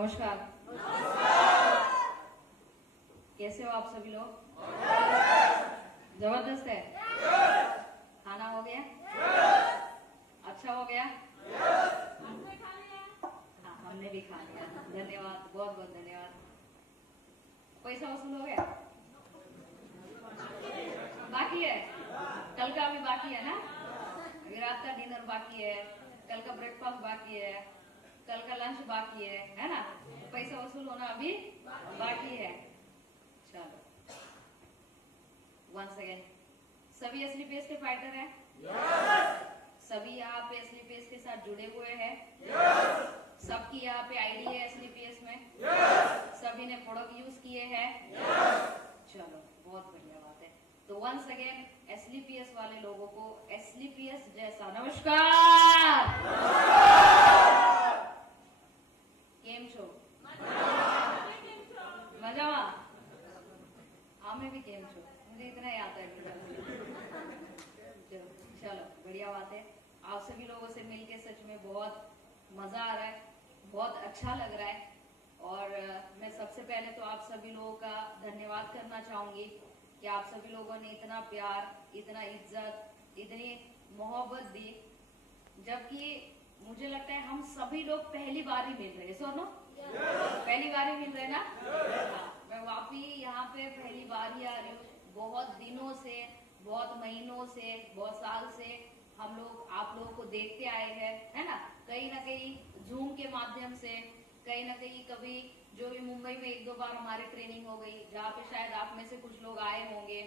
नमस्कार। कैसे हो आप सभी लोग? जबरदस्त है। खाना हो गया? अच्छा हो गया? हाँ, हमने भी खा लिया। धन्यवाद, बहुत बहुत धन्यवाद। पैसा वसूल हो गया? बाकी है? कल का अभी बाकी है ना? अभी रात का डिनर बाकी है, कल का ब्रेकफास्ट बाकी है, कल का लंच बाकी है ना? पैसा वसूल होना अभी बाकी है। चलो, वंस अगेन, सभी एसलीपीएस के फाइटर हैं? सभी यहाँ पे एसलीपीएस के साथ जुड़े हुए हैं? सबकी यहाँ पे आईडी है एसलीपीएस में? सभी ने प्रोडक्ट यूज किए हैं? चलो, बहुत बढ़िया बात है। तो वंस अगेन एसलीपीएस वाले लोगों को एसलीपीएस जैसा नमस्कार। केम छो? मजामा? हमें भी केम छो, मुझे इतना ही आता है। चलो, बढ़िया बात है। आप सभी लोगों से मिलके सच में बहुत मजा आ रहा है, बहुत अच्छा लग रहा है। और मैं सबसे पहले तो आप सभी लोगों का धन्यवाद करना चाहूंगी कि आप सभी लोगों ने इतना प्यार, इतना इज्जत, इतनी मोहब्बत दी, जबकि मुझे लगता है हम सभी लोग पहली बार ही मिल रहे हैं। सुनो, पहली बार ही मिल रहे हैं ना? हाँ, मैं वापी यहाँ पे पहली बार ही आ रही हूँ। बहुत दिनों से, बहुत महीनों से, बहुत साल से हम लोग आप लोगों को देखते आए हैं, है ना? कहीं ना कहीं जूम के माध्यम से, कहीं ना कहीं कभी जो भी मुंबई में एक दो बार हमारी ट्रेनिंग हो गई, जहाँ पे शायद आप में से कुछ लोग आए होंगे।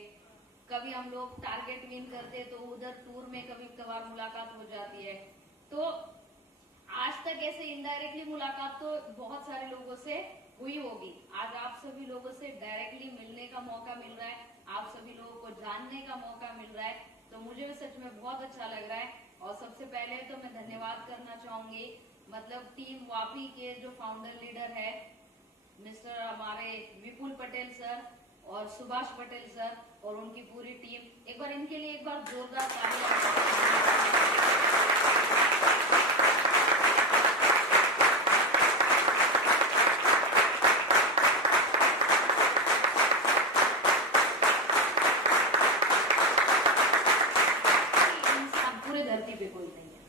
कभी हम लोग टारगेट विन करते तो उधर टूर में कभी कभार मुलाकात हो जाती है। तो आज तक ऐसे इनडायरेक्टली मुलाकात तो बहुत सारे लोगों से हुई होगी। आज आप सभी लोगों से डायरेक्टली मिलने का मौका मिल रहा है, आप सभी लोगों को जानने का मौका मिल रहा है, तो मुझे भी सच में बहुत अच्छा लग रहा है। और सबसे पहले तो मैं धन्यवाद करना चाहूंगी, मतलब टीम वापी के जो फाउंडर लीडर है मिस्टर हमारे विपुल पटेल सर और सुभाष पटेल सर और उनकी पूरी टीम। एक बार इनके लिए एक बार जोरदार तालियां। पूरे धरती पे कोई नहीं है,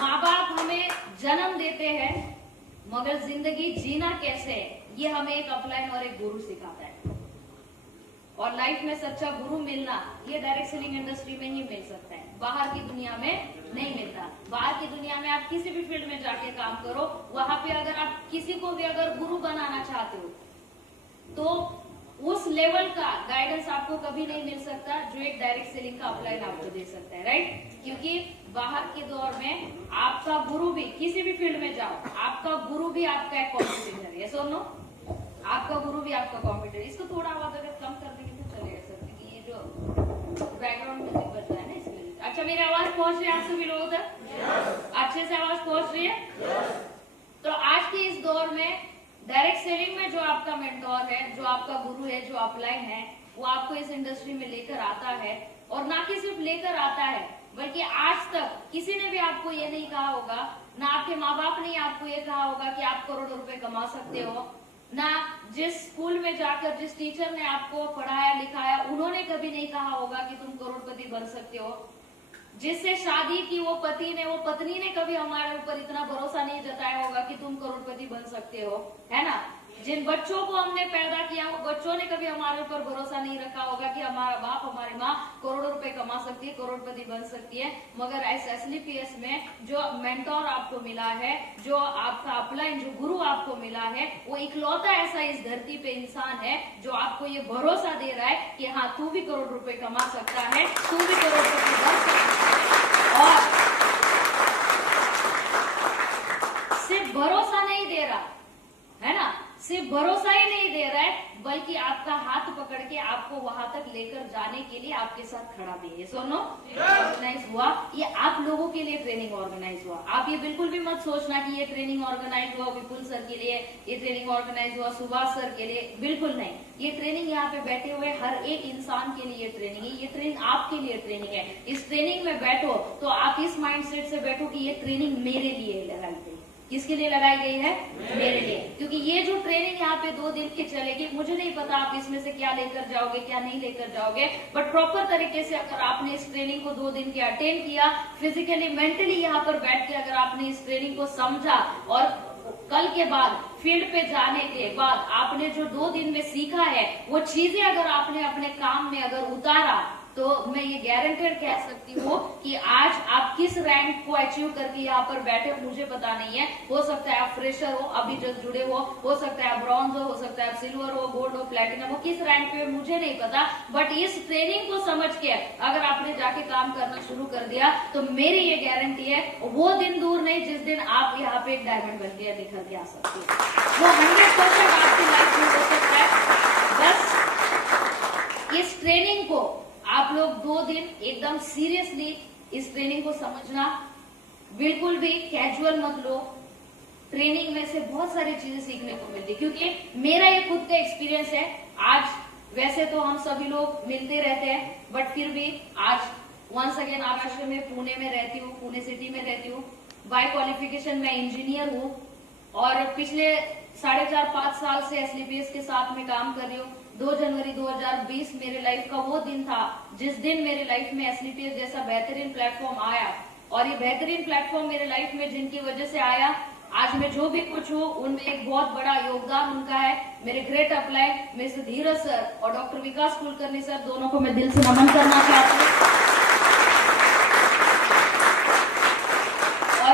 माँ बाप हमें जन्म देते हैं, मगर जिंदगी जीना कैसे है ये हमें एक अपलाइन और एक गुरु सिखाता है। और लाइफ में सच्चा गुरु मिलना ये डायरेक्ट सेलिंग इंडस्ट्री में ही मिल सकता है, बाहर की दुनिया में नहीं मिलता। बाहर की दुनिया में आप किसी भी फील्ड में जाके काम करो, वहां पे अगर आप किसी को भी अगर गुरु बनाना चाहते हो तो उस लेवल का गाइडेंस आपको कभी नहीं मिल सकता जो एक डायरेक्ट सेलिंग का अपलाइन आपको दे सकता है, राइट? क्योंकि बाहर के दौर में आपका गुरु भी, किसी भी फील्ड में जाओ, आपका गुरु भी आपका एक कॉम्पिटिटर है। यस और नो? आपका गुरु भी आपका कॉम्पिटिटर। इसको थोड़ा आवाज अगर कम कर देंगे तो चलेगा सर, क्योंकि ये जो बैकग्राउंड म्यूजिक बज रहा है ना इसकी वजह से। अच्छा, मेरी आवाज पहुंच रही है आप सभी लोगों तक? अच्छे से आवाज पहुंच रही है? तो आज के इस दौर में डायरेक्ट सेलिंग में जो आपका मेंटोर है, जो आपका गुरु है, जो अपलाइन है, वो आपको इस इंडस्ट्री में लेकर आता है। और ना कि सिर्फ लेकर आता है, बल्कि आज तक किसी ने भी आपको ये नहीं कहा होगा, ना आपके माँ बाप ने आपको ये कहा होगा कि आप करोड़ों रुपए कमा सकते हो, ना जिस स्कूल में जाकर जिस टीचर ने आपको पढ़ाया लिखाया उन्होंने कभी नहीं कहा होगा कि तुम करोड़पति बन सकते हो, जिससे शादी की वो पति ने, वो पत्नी ने कभी हमारे ऊपर इतना भरोसा नहीं जताया होगा कि तुम करोड़पति बन सकते हो, है ना? जिन बच्चों को हमने पैदा किया वो बच्चों ने कभी हमारे ऊपर भरोसा नहीं रखा होगा कि हमारा बाप, हमारी माँ करोड़ों रुपए कमा सकती है, करोड़पति बन सकती है। मगर एसलीपीएस में जो मेंटोर आपको मिला है, जो आपका अपलाइन, जो गुरु आपको मिला है, वो इकलौता ऐसा इस धरती पे इंसान है जो आपको ये भरोसा दे रहा है कि हाँ, तू भी करोड़ रुपए कमा सकता है, तू भी करोड़पति बन सकता है। और सिर्फ भरोसा नहीं दे रहा है ना, सिर्फ भरोसा ही नहीं दे रहा है बल्कि आपका हाथ पकड़ के आपको वहां तक लेकर जाने के लिए आपके साथ खड़ा भी है। सुनो, ऑर्गेनाइज हुआ, ये आप लोगों के लिए ट्रेनिंग ऑर्गेनाइज हुआ। आप ये बिल्कुल भी मत सोचना कि ये ट्रेनिंग ऑर्गेनाइज हुआ विपुल सर के लिए, ये ट्रेनिंग ऑर्गेनाइज हुआ सुभाष सर के लिए, बिल्कुल नहीं। ये ट्रेनिंग यहाँ पे बैठे हुए हर एक इंसान के लिए ट्रेनिंग है। ये ट्रेनिंग आपके लिए ट्रेनिंग है। इस ट्रेनिंग में बैठो तो आप इस माइंडसेट से बैठो कि ये ट्रेनिंग मेरे लिए लगाई गई। किसके लिए लगाई गई है? मेरे लिए। क्योंकि ये जो ट्रेनिंग यहाँ पे 2 दिन की चलेगी, मुझे नहीं पता आप इसमें से क्या लेकर जाओगे क्या नहीं लेकर जाओगे, बट प्रॉपर तरीके से अगर आपने इस ट्रेनिंग को 2 दिन की अटेंड किया, फिजिकली मेंटली यहाँ पर बैठ के अगर आपने इस ट्रेनिंग को समझा और कल के बाद फील्ड पे जाने के बाद आपने जो 2 दिन में सीखा है वो चीजें अगर आपने अपने काम में अगर उतारा, तो मैं ये गारंटेड कह सकती हूँ कि आज आप किस रैंक को अचीव करके यहाँ पर बैठे हो मुझे पता नहीं है। हो सकता है आप फ्रेशर हो, अभी जस्ट जुड़े हो सकता है आप ब्रॉन्ज हो सकता है आप सिल्वर हो, गोल्ड हो, प्लेटिनम हो, किस रैंक पे मुझे नहीं पता, बट इस ट्रेनिंग को समझ के अगर आपने जाके काम करना शुरू कर दिया तो मेरी ये गारंटी है वो दिन दूर नहीं जिस दिन आप यहाँ पे एक डायमंड बन के निखर के आ सकते हो। वो 100% आपकी लाइफ में हो सकता है। बस इस ट्रेनिंग को आप लोग 2 दिन एकदम सीरियसली इस ट्रेनिंग को समझना, बिल्कुल भी कैजुअल मत लो। ट्रेनिंग में से बहुत सारी चीजें सीखने को मिलती, क्योंकि मेरा ये खुद का एक्सपीरियंस है। आज वैसे तो हम सभी लोग मिलते रहते हैं, बट फिर भी आज वंस अगेन महाराष्ट्र में पुणे में रहती हूँ, पुणे सिटी में रहती हूँ। बाय क्वालिफिकेशन मैं इंजीनियर हूँ और पिछले 4.5-5 साल से एसलीपीएस के साथ में काम कर रही हूँ। 2 जनवरी 2020 मेरे लाइफ का वो दिन था जिस दिन मेरे लाइफ में एसलीपीएस जैसा बेहतरीन प्लेटफॉर्म आया, और ये बेहतरीन प्लेटफॉर्म मेरे लाइफ में जिनकी वजह से आया, आज मैं जो भी कुछ हूँ उनमें एक बहुत बड़ा योगदान उनका है। मेरे ग्रेट अप्लाई मिस्टर धीरज सर और डॉक्टर विकास कुलकर्णी सर, दोनों को मैं दिल से नमन करना चाहती हूँ।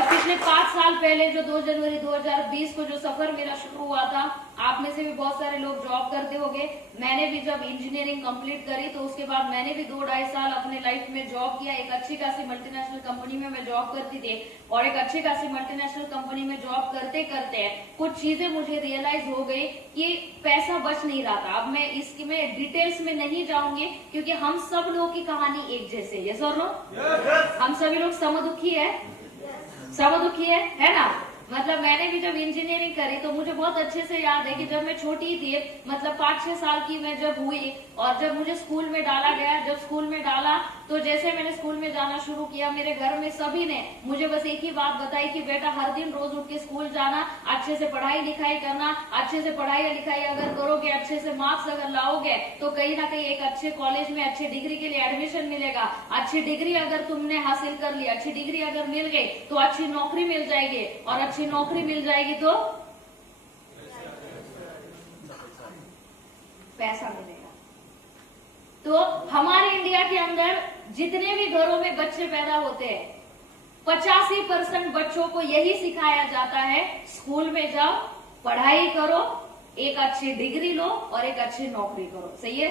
पिछले 5 साल पहले जो 2 जनवरी 2020 को जो सफर मेरा शुरू हुआ था, आप में से भी बहुत सारे लोग जॉब करते होंगे। मैंने भी जब इंजीनियरिंग कंप्लीट करी तो उसके बाद मैंने भी 2-2.5 साल अपने लाइफ में जॉब किया। एक अच्छी खासी मल्टीनेशनल कंपनी में मैं जॉब करती थी, और एक अच्छी खासी मल्टीनेशनल कंपनी में जॉब करते करते कुछ चीजें मुझे रियलाइज हो गई कि पैसा बच नहीं रहा था। अब मैं इसमें डिटेल्स में नहीं जाऊंगी क्योंकि हम सब लोग की कहानी एक जैसे है। यस और नो? हम सभी लोग समदुखी है, सब दुखी है ना? मतलब मैंने भी जब इंजीनियरिंग करी तो मुझे बहुत अच्छे से याद है कि जब मैं छोटी थी, मतलब 5-6 साल की मैं जब हुई और जब मुझे स्कूल में डाला गया, जब स्कूल में डाला तो जैसे मैंने स्कूल में जाना शुरू किया, मेरे घर में सभी ने मुझे बस एक ही बात बताई कि बेटा हर दिन रोज उठ के स्कूल जाना, अच्छे से पढ़ाई लिखाई करना, अच्छे से पढ़ाई लिखाई अगर करोगे, अच्छे से मार्क्स अगर लाओगे तो कहीं ना कहीं एक अच्छे कॉलेज में अच्छी डिग्री के लिए एडमिशन मिलेगा। अच्छी डिग्री अगर तुमने हासिल कर ली, अच्छी डिग्री अगर मिल गई तो अच्छी नौकरी मिल जाएगी, और अच्छी नौकरी मिल जाएगी तो पैसा मिलेगा। तो हमारे इंडिया के अंदर जितने भी घरों में बच्चे पैदा होते हैं, 85% बच्चों को यही सिखाया जाता है, स्कूल में जाओ, पढ़ाई करो, एक अच्छी डिग्री लो और एक अच्छी नौकरी करो। सही है?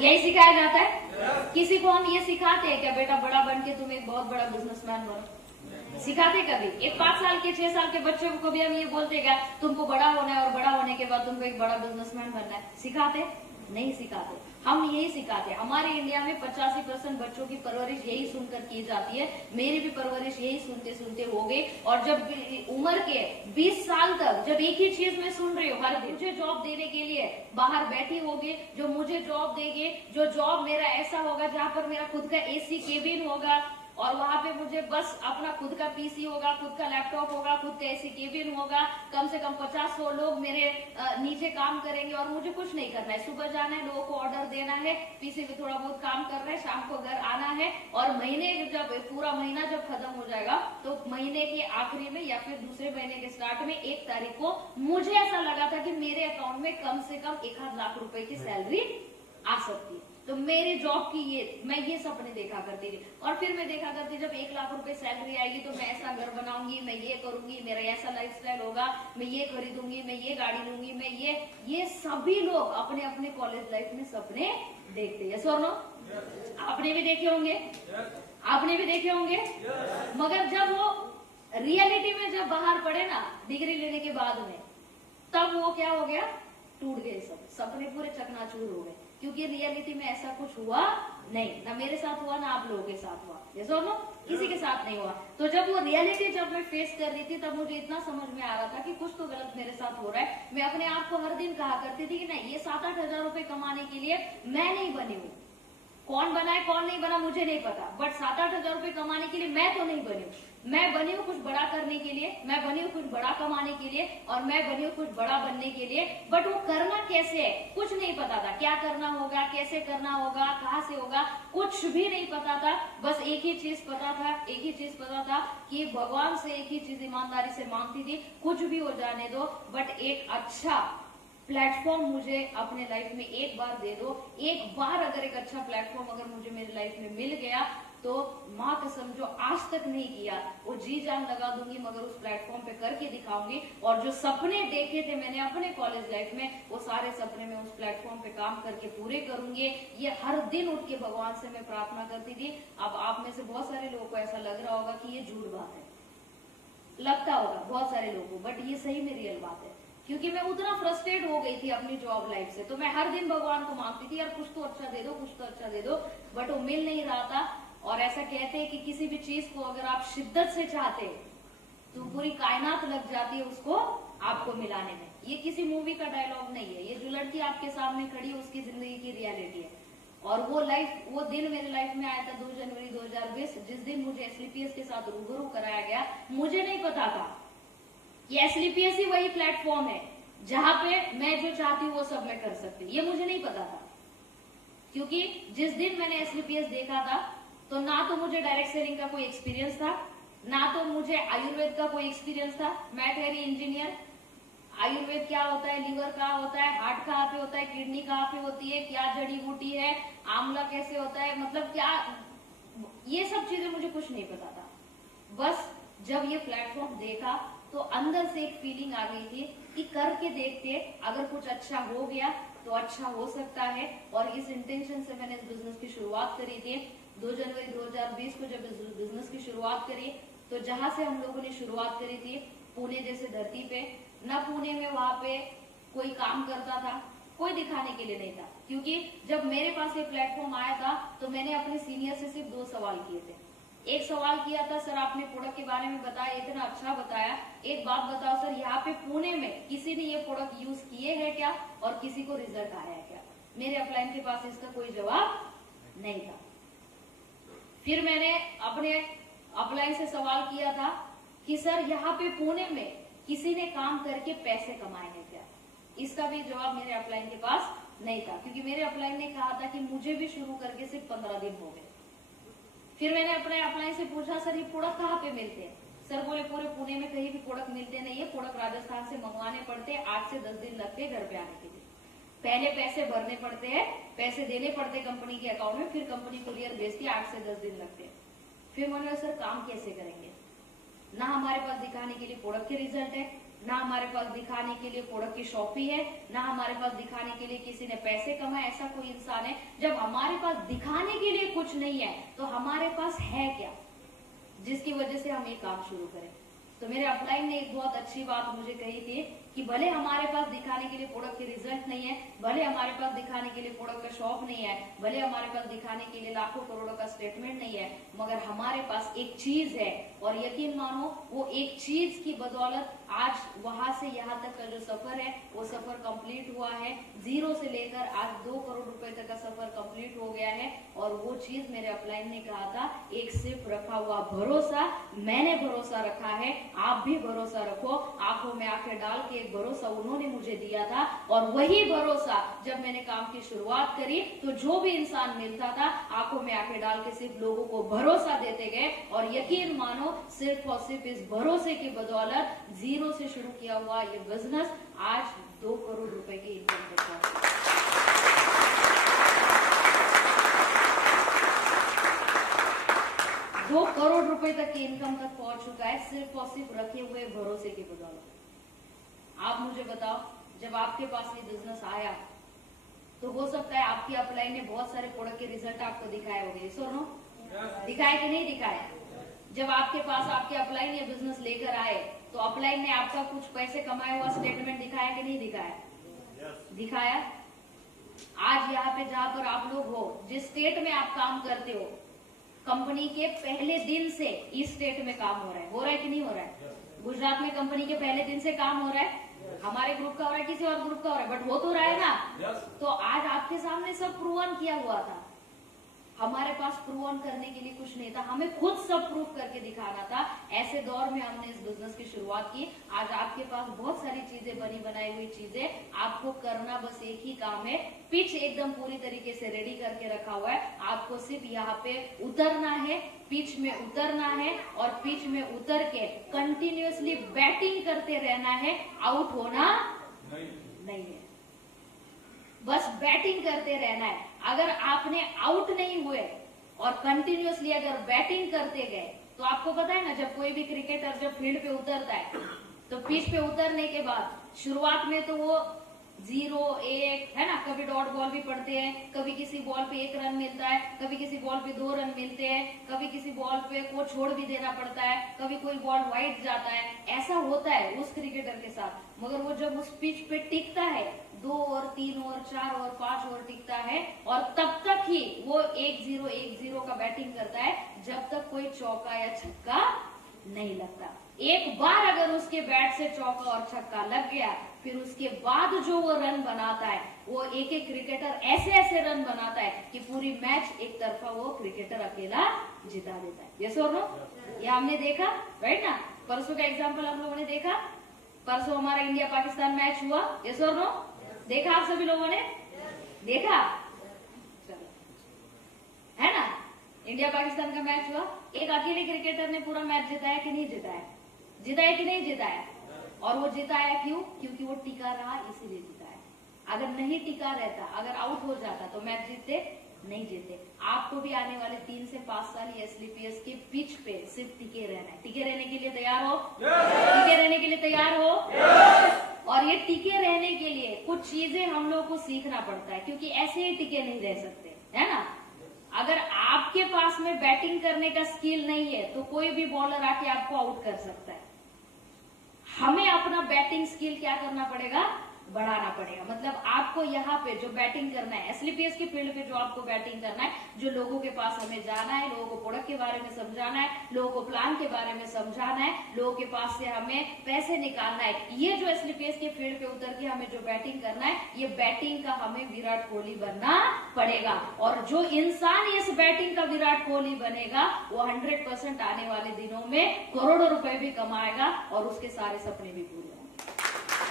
यही सिखाया जाता है। किसी को हम ये सिखाते हैं क्या बेटा बड़ा बन के तुम एक बहुत बड़ा बिजनेसमैन बनो? सिखाते कभी? एक 5 साल के 6 साल के बच्चों को भी हम ये बोलते क्या तुमको बड़ा होना है और बड़ा होने के बाद तुमको एक बड़ा बिजनेसमैन बनना है? सिखाते? नहीं सिखाते। हम यही सिखाते हैं। हमारे इंडिया में 85% बच्चों की परवरिश यही सुनकर की जाती है। मेरी भी परवरिश यही सुनते सुनते हो गई, और जब उम्र के 20 साल तक जब एक ही चीज मैं सुन रही हूँ, हर दिन मुझे जॉब देने के लिए बाहर बैठी होगी, जो मुझे जॉब देगी, जो जॉब मेरा ऐसा होगा जहाँ पर मेरा खुद का एसी केबिन होगा और वहां पे मुझे बस अपना खुद का पीसी होगा, खुद का लैपटॉप होगा, खुद का एसी केबिन होगा, कम से कम 50-100 लोग मेरे नीचे काम करेंगे और मुझे कुछ नहीं करना है। सुबह जाना है, लोगों को ऑर्डर देना है, पीसी में थोड़ा बहुत काम करना है, शाम को घर आना है, और महीने जब पूरा महीना जब खत्म हो जाएगा तो महीने के आखिरी में या फिर दूसरे महीने के स्टार्ट में 1 तारीख को मुझे ऐसा लगा था कि मेरे अकाउंट में कम से कम 1-1 लाख रुपए की सैलरी आ सकती है। तो मेरी जॉब की मैं ये सपने देखा करती थी, और फिर मैं देखा करती जब 1 लाख रुपए सैलरी आएगी तो मैं ऐसा घर बनाऊंगी, मैं ये करूंगी, मेरा ऐसा लाइफस्टाइल होगा, मैं ये खरीदूंगी, मैं ये गाड़ी लूंगी, मैं ये सभी लोग अपने अपने कॉलेज लाइफ में सपने देखते हैं। So no? आपने भी देखे होंगे, आपने भी देखे होंगे, मगर जब वो रियलिटी में जब बाहर पड़े ना डिग्री लेने के बाद में, तब वो क्या हो गया, टूट गए सब सपने, पूरे चकनाचूर हो गए, क्योंकि रियलिटी में ऐसा कुछ हुआ नहीं, ना मेरे साथ हुआ ना आप लोगों के साथ हुआ, ये सुनो किसी के साथ नहीं हुआ। तो जब वो रियलिटी जब मैं फेस कर रही थी तब मुझे इतना समझ में आ रहा था कि कुछ तो गलत मेरे साथ हो रहा है। मैं अपने आप को हर दिन कहा करती थी कि नहीं, ये 7-8 हजार रुपए कमाने के लिए मैं नहीं बनी हूँ, कौन बना है कौन नहीं बना मुझे नहीं पता, बट 7-8 हजार रुपए कमाने के लिए मैं तो नहीं बनी हूँ। मैं बनी हूँ कुछ बड़ा करने के लिए, मैं बनी हूँ कुछ बड़ा कमाने के लिए, और मैं बनी हूँ कुछ बड़ा बनने के लिए। बट वो करना कैसे है कुछ नहीं पता था, क्या करना होगा, कैसे करना होगा, कहाँ से होगा, कुछ भी नहीं पता था। बस एक ही चीज पता था, एक ही चीज पता था कि भगवान से एक ही चीज ईमानदारी से मांगती थी, कुछ भी हो जाने दो, बट एक अच्छा प्लेटफॉर्म मुझे अपने लाइफ में एक बार दे दो। एक बार अगर एक अच्छा प्लेटफॉर्म अगर मुझे मेरी लाइफ में मिल गया तो माँ कसम जो आज तक नहीं किया वो जी जान लगा दूंगी, मगर उस प्लेटफॉर्म पे करके दिखाऊंगी। और जो सपने देखे थे मैंने अपने कॉलेज लाइफ में, वो सारे सपने मैं उस प्लेटफॉर्म पे काम करके पूरे करूंगी। ये हर दिन उठ के भगवान से मैं प्रार्थना करती थी। अब आप में से बहुत सारे लोगों को ऐसा लग रहा होगा कि ये झूठ बात है, लगता होगा बहुत सारे लोगों को, बट ये सही में रियल बात है, क्योंकि मैं उतना फ्रस्ट्रेट हो गई थी अपनी जॉब लाइफ से। तो मैं हर दिन भगवान को मांगती थी यार कुछ तो अच्छा दे दो, कुछ तो अच्छा दे दो, बट वो मिल नहीं रहा था। और ऐसा कहते हैं कि किसी भी चीज को अगर आप शिद्दत से चाहते तो पूरी कायनात लग जाती है उसको आपको मिलाने में। ये किसी मूवी का डायलॉग नहीं है, ये जो लड़की आपके सामने खड़ी है उसकी जिंदगी की रियलिटी है। और वो दिन मेरे लाइफ में आया था 2 जनवरी 2020, जिस दिन मुझे एसलीपीएस के साथ रूबरू कराया गया। मुझे नहीं पता था कि एसलीपीएस ही वही प्लेटफॉर्म है जहां पे मैं जो चाहती हूँ वो सब मैं कर सकती हूँ, ये मुझे नहीं पता था। क्योंकि जिस दिन मैंने एसलीपीएस देखा था तो ना तो मुझे डायरेक्ट सेलिंग का कोई एक्सपीरियंस था, ना तो मुझे आयुर्वेद का कोई एक्सपीरियंस था। मैं ठहरी इंजीनियर, आयुर्वेद क्या होता है, लीवर कहाँ होता है, हार्ट कहाँ पे होता है, किडनी कहाँ पे होती है, क्या जड़ी बूटी है, आंवला कैसे होता है, मतलब क्या, ये सब चीजें मुझे कुछ नहीं पता था। बस जब ये प्लेटफॉर्म देखा तो अंदर से एक फीलिंग आ गई थी कि करके देखते, अगर कुछ अच्छा हो गया तो अच्छा हो सकता है। और इस इंटेंशन से मैंने इस बिजनेस की शुरुआत करी थी। 2 जनवरी 2020 को जब इस बिजनेस की शुरुआत करी तो जहां से हम लोगों ने शुरुआत करी थी, पुणे जैसे धरती पे, न पुणे में वहां पे कोई काम करता था, कोई दिखाने के लिए नहीं था। क्योंकि जब मेरे पास ये प्लेटफॉर्म आया था तो मैंने अपने सीनियर से सिर्फ 2 सवाल किए थे। एक सवाल किया था, सर आपने प्रोडक्ट के बारे में बताया, इतना अच्छा बताया, एक बात बताओ सर, यहाँ पे पुणे में किसी ने ये प्रोडक्ट यूज किए हैं क्या और किसी को रिजल्ट आया है क्या? मेरे अपलाइन के पास इसका कोई जवाब नहीं था। फिर मैंने अपने अपलाइन से सवाल किया था कि सर यहाँ पे पुणे में किसी ने काम करके पैसे कमाए हैं क्या? इसका भी जवाब मेरे अपलाइन के पास नहीं था, क्योंकि मेरे अपलाइन ने कहा था कि मुझे भी शुरू करके सिर्फ 15 दिन हो गए। फिर मैंने अपने अपलाइन से पूछा, सर ये प्रोडक्ट कहाँ पे मिलते हैं? सर बोले पूरे पुणे में कहीं भी प्रोडक्ट मिलते नहीं है, प्रोडक्ट राजस्थान से मंगवाने पड़ते हैं, 8 से 10 दिन लगते हैं घर पे आने के लिए। पहले पैसे भरने पड़ते हैं, पैसे देने पड़ते कंपनी के अकाउंट में, फिर कंपनी कुरियर भेजती है, 8 से 10 दिन लगते हैं। फिर मैंने सर काम कैसे करेंगे? ना हमारे पास दिखाने के लिए प्रोडक्ट के रिजल्ट है, ना हमारे पास दिखाने के लिए प्रोडक्ट की शॉपी है, ना हमारे पास दिखाने के लिए किसी ने पैसे कमाए, ऐसा कोई इंसान है। जब हमारे पास दिखाने के लिए कुछ नहीं है तो हमारे पास है क्या जिसकी वजह से हम ये काम शुरू करें? तो मेरे अपलाइन ने एक बहुत अच्छी बात मुझे कही थी कि भले हमारे पास दिखाने के लिए प्रोडक्ट के रिजल्ट नहीं है, भले हमारे पास दिखाने के लिए प्रोडक्ट का शॉप नहीं है, भले हमारे पास दिखाने के लिए लाखों करोड़ों का स्टेटमेंट नहीं है, मगर हमारे पास एक चीज है। और यकीन मानो वो एक चीज की बदौलत आज वहां से यहाँ तक का जो सफर है वो सफर कंप्लीट हुआ है। 0 से लेकर आज 2 करोड़ रुपए तक का सफर कंप्लीट हो गया है। और वो चीज मेरे अपलाइन ने कहा था, एक सिर्फ रखा हुआ भरोसा, मैंने भरोसा रखा है, आप भी भरोसा रखो। आंखों में आंखें डाल के एक भरोसा उन्होंने मुझे दिया था, और वही भरोसा जब मैंने काम की शुरुआत करी तो जो भी इंसान मिलता था आंखों में आंखें डाल के सिर्फ लोगों को भरोसा देते गए। और यकीन मानो सिर्फ और सिर्फ इस भरोसे की बदौलत 0 से शुरू किया हुआ ये बिजनेस आज 2 करोड़ रुपए की इनकम तक पहुंचा। 2 करोड़ रुपए तक की इनकम तक पहुंच चुका है, सिर्फ और सिर्फ रखे हुए भरोसे की बदौलत। आप मुझे बताओ, जब आपके पास ये बिजनेस आया तो हो सकता है आपकी अपलाइन ने बहुत सारे प्रोडक्ट के रिजल्ट आपको दिखाए होंगे, सुनो दिखाए कि नहीं दिखाए? जब आपके पास आपके अपलाइन ये बिजनेस लेकर आए तो अपलाइन ने आपका कुछ पैसे कमाए हुआ स्टेटमेंट दिखाया कि नहीं दिखाया? दिखाया। आज यहाँ पे जहाँ पर आप लोग हो, जिस स्टेट में आप काम करते हो, कंपनी के पहले दिन से इस स्टेट में काम हो रहा है कि नहीं हो रहा है? गुजरात में कंपनी के पहले दिन से काम हो रहा है, हमारे ग्रुप का हो रहा है, किसी और ग्रुप का हो रहा है, बट हो तो रहा है ना। तो आज आपके सामने सब प्रूवन किया हुआ था। हमारे पास प्रूवन करने के लिए कुछ नहीं था, हमें खुद सब प्रूफ करके दिखाना था। ऐसे दौर में हमने इस बिजनेस की शुरुआत की। आज आपके पास बहुत सारी चीजें, बनी बनाई हुई चीजें, आपको करना बस एक ही काम है। पिच एकदम पूरी तरीके से रेडी करके रखा हुआ है, आपको सिर्फ यहाँ पे उतरना है, पिच में उतरना है और पिच में उतर के कंटिन्यूअसली बैटिंग करते रहना है। आउट होना नहीं है, बस बैटिंग करते रहना है। अगर आपने आउट नहीं हुए और कंटिन्यूअसली अगर बैटिंग करते गए, तो आपको पता है ना, जब कोई भी क्रिकेटर जब फील्ड पे उतरता है, तो पिच पे उतरने के बाद शुरुआत में तो वो 0, 1 है ना, कभी डॉट बॉल भी पड़ते हैं, कभी किसी बॉल पे 1 रन मिलता है, कभी किसी बॉल पे 2 रन मिलते हैं, कभी किसी बॉल पे को छोड़ भी देना पड़ता है, कभी कोई बॉल वाइड जाता है। ऐसा होता है उस क्रिकेटर के साथ। मगर वो जब उस पिच पे टिकता है, 2 ओवर, 3 ओवर, 4 ओवर, 5 ओवर टिकता है, और तब तक ही वो 1-0, 1-0 का बैटिंग करता है, जब तक कोई चौका या छक्का नहीं लगता। एक बार अगर उसके बैट से चौका और छक्का लग गया, फिर उसके बाद जो वो रन बनाता है, वो एक एक क्रिकेटर ऐसे ऐसे रन बनाता है कि पूरी मैच एक तरफा वो क्रिकेटर अकेला जिता देता है। यस और नो? ये हमने देखा, राइट ना? परसों का एग्जांपल हम लोगों ने देखा। परसों हमारा इंडिया पाकिस्तान मैच हुआ। यस और नो? देखा आप सभी लोगों ने? देखा? चलो, है ना? इंडिया पाकिस्तान का मैच हुआ, एक अकेले क्रिकेटर ने पूरा मैच जिताया कि नहीं जिताया? जिताया कि नहीं जिताया? और वो जिताया क्यों? क्योंकि वो टिका रहा, इसीलिए जिताया। अगर नहीं टिका रहता, अगर आउट हो जाता, तो मैच जीतते नहीं जीते। आपको भी आने वाले 3 से 5 साल एसलीपीएस के पिच पे सिर्फ टिके रहना है। टिके रहने के लिए तैयार हो? टिके रहने के लिए तैयार हो? और ये टिके रहने के लिए कुछ चीजें हम लोग को सीखना पड़ता है, क्योंकि ऐसे ही टिके नहीं रह सकते, है ना? अगर आपके पास में बैटिंग करने का स्किल नहीं है, तो कोई भी बॉलर आके आपको आउट कर सकता है। हमें अपना बैटिंग स्किल क्या करना पड़ेगा? बढ़ाना पड़ेगा। मतलब आपको यहाँ पे जो बैटिंग करना है, एसलीपीएस के फील्ड पे जो आपको बैटिंग करना है, जो लोगों के पास हमें जाना है, लोगों को प्रोडक्ट के बारे में समझाना है, लोगों को प्लान के बारे में समझाना है, लोगों के पास से हमें पैसे निकालना है। ये जो एसलीपीएस के फील्ड पे उतर के हमें जो बैटिंग करना है, ये बैटिंग का हमें विराट कोहली बनना पड़ेगा। और जो इंसान इस बैटिंग का विराट कोहली बनेगा, वो 100% आने वाले दिनों में करोड़ों रुपए भी कमाएगा और उसके सारे सपने भी पूरे होंगे।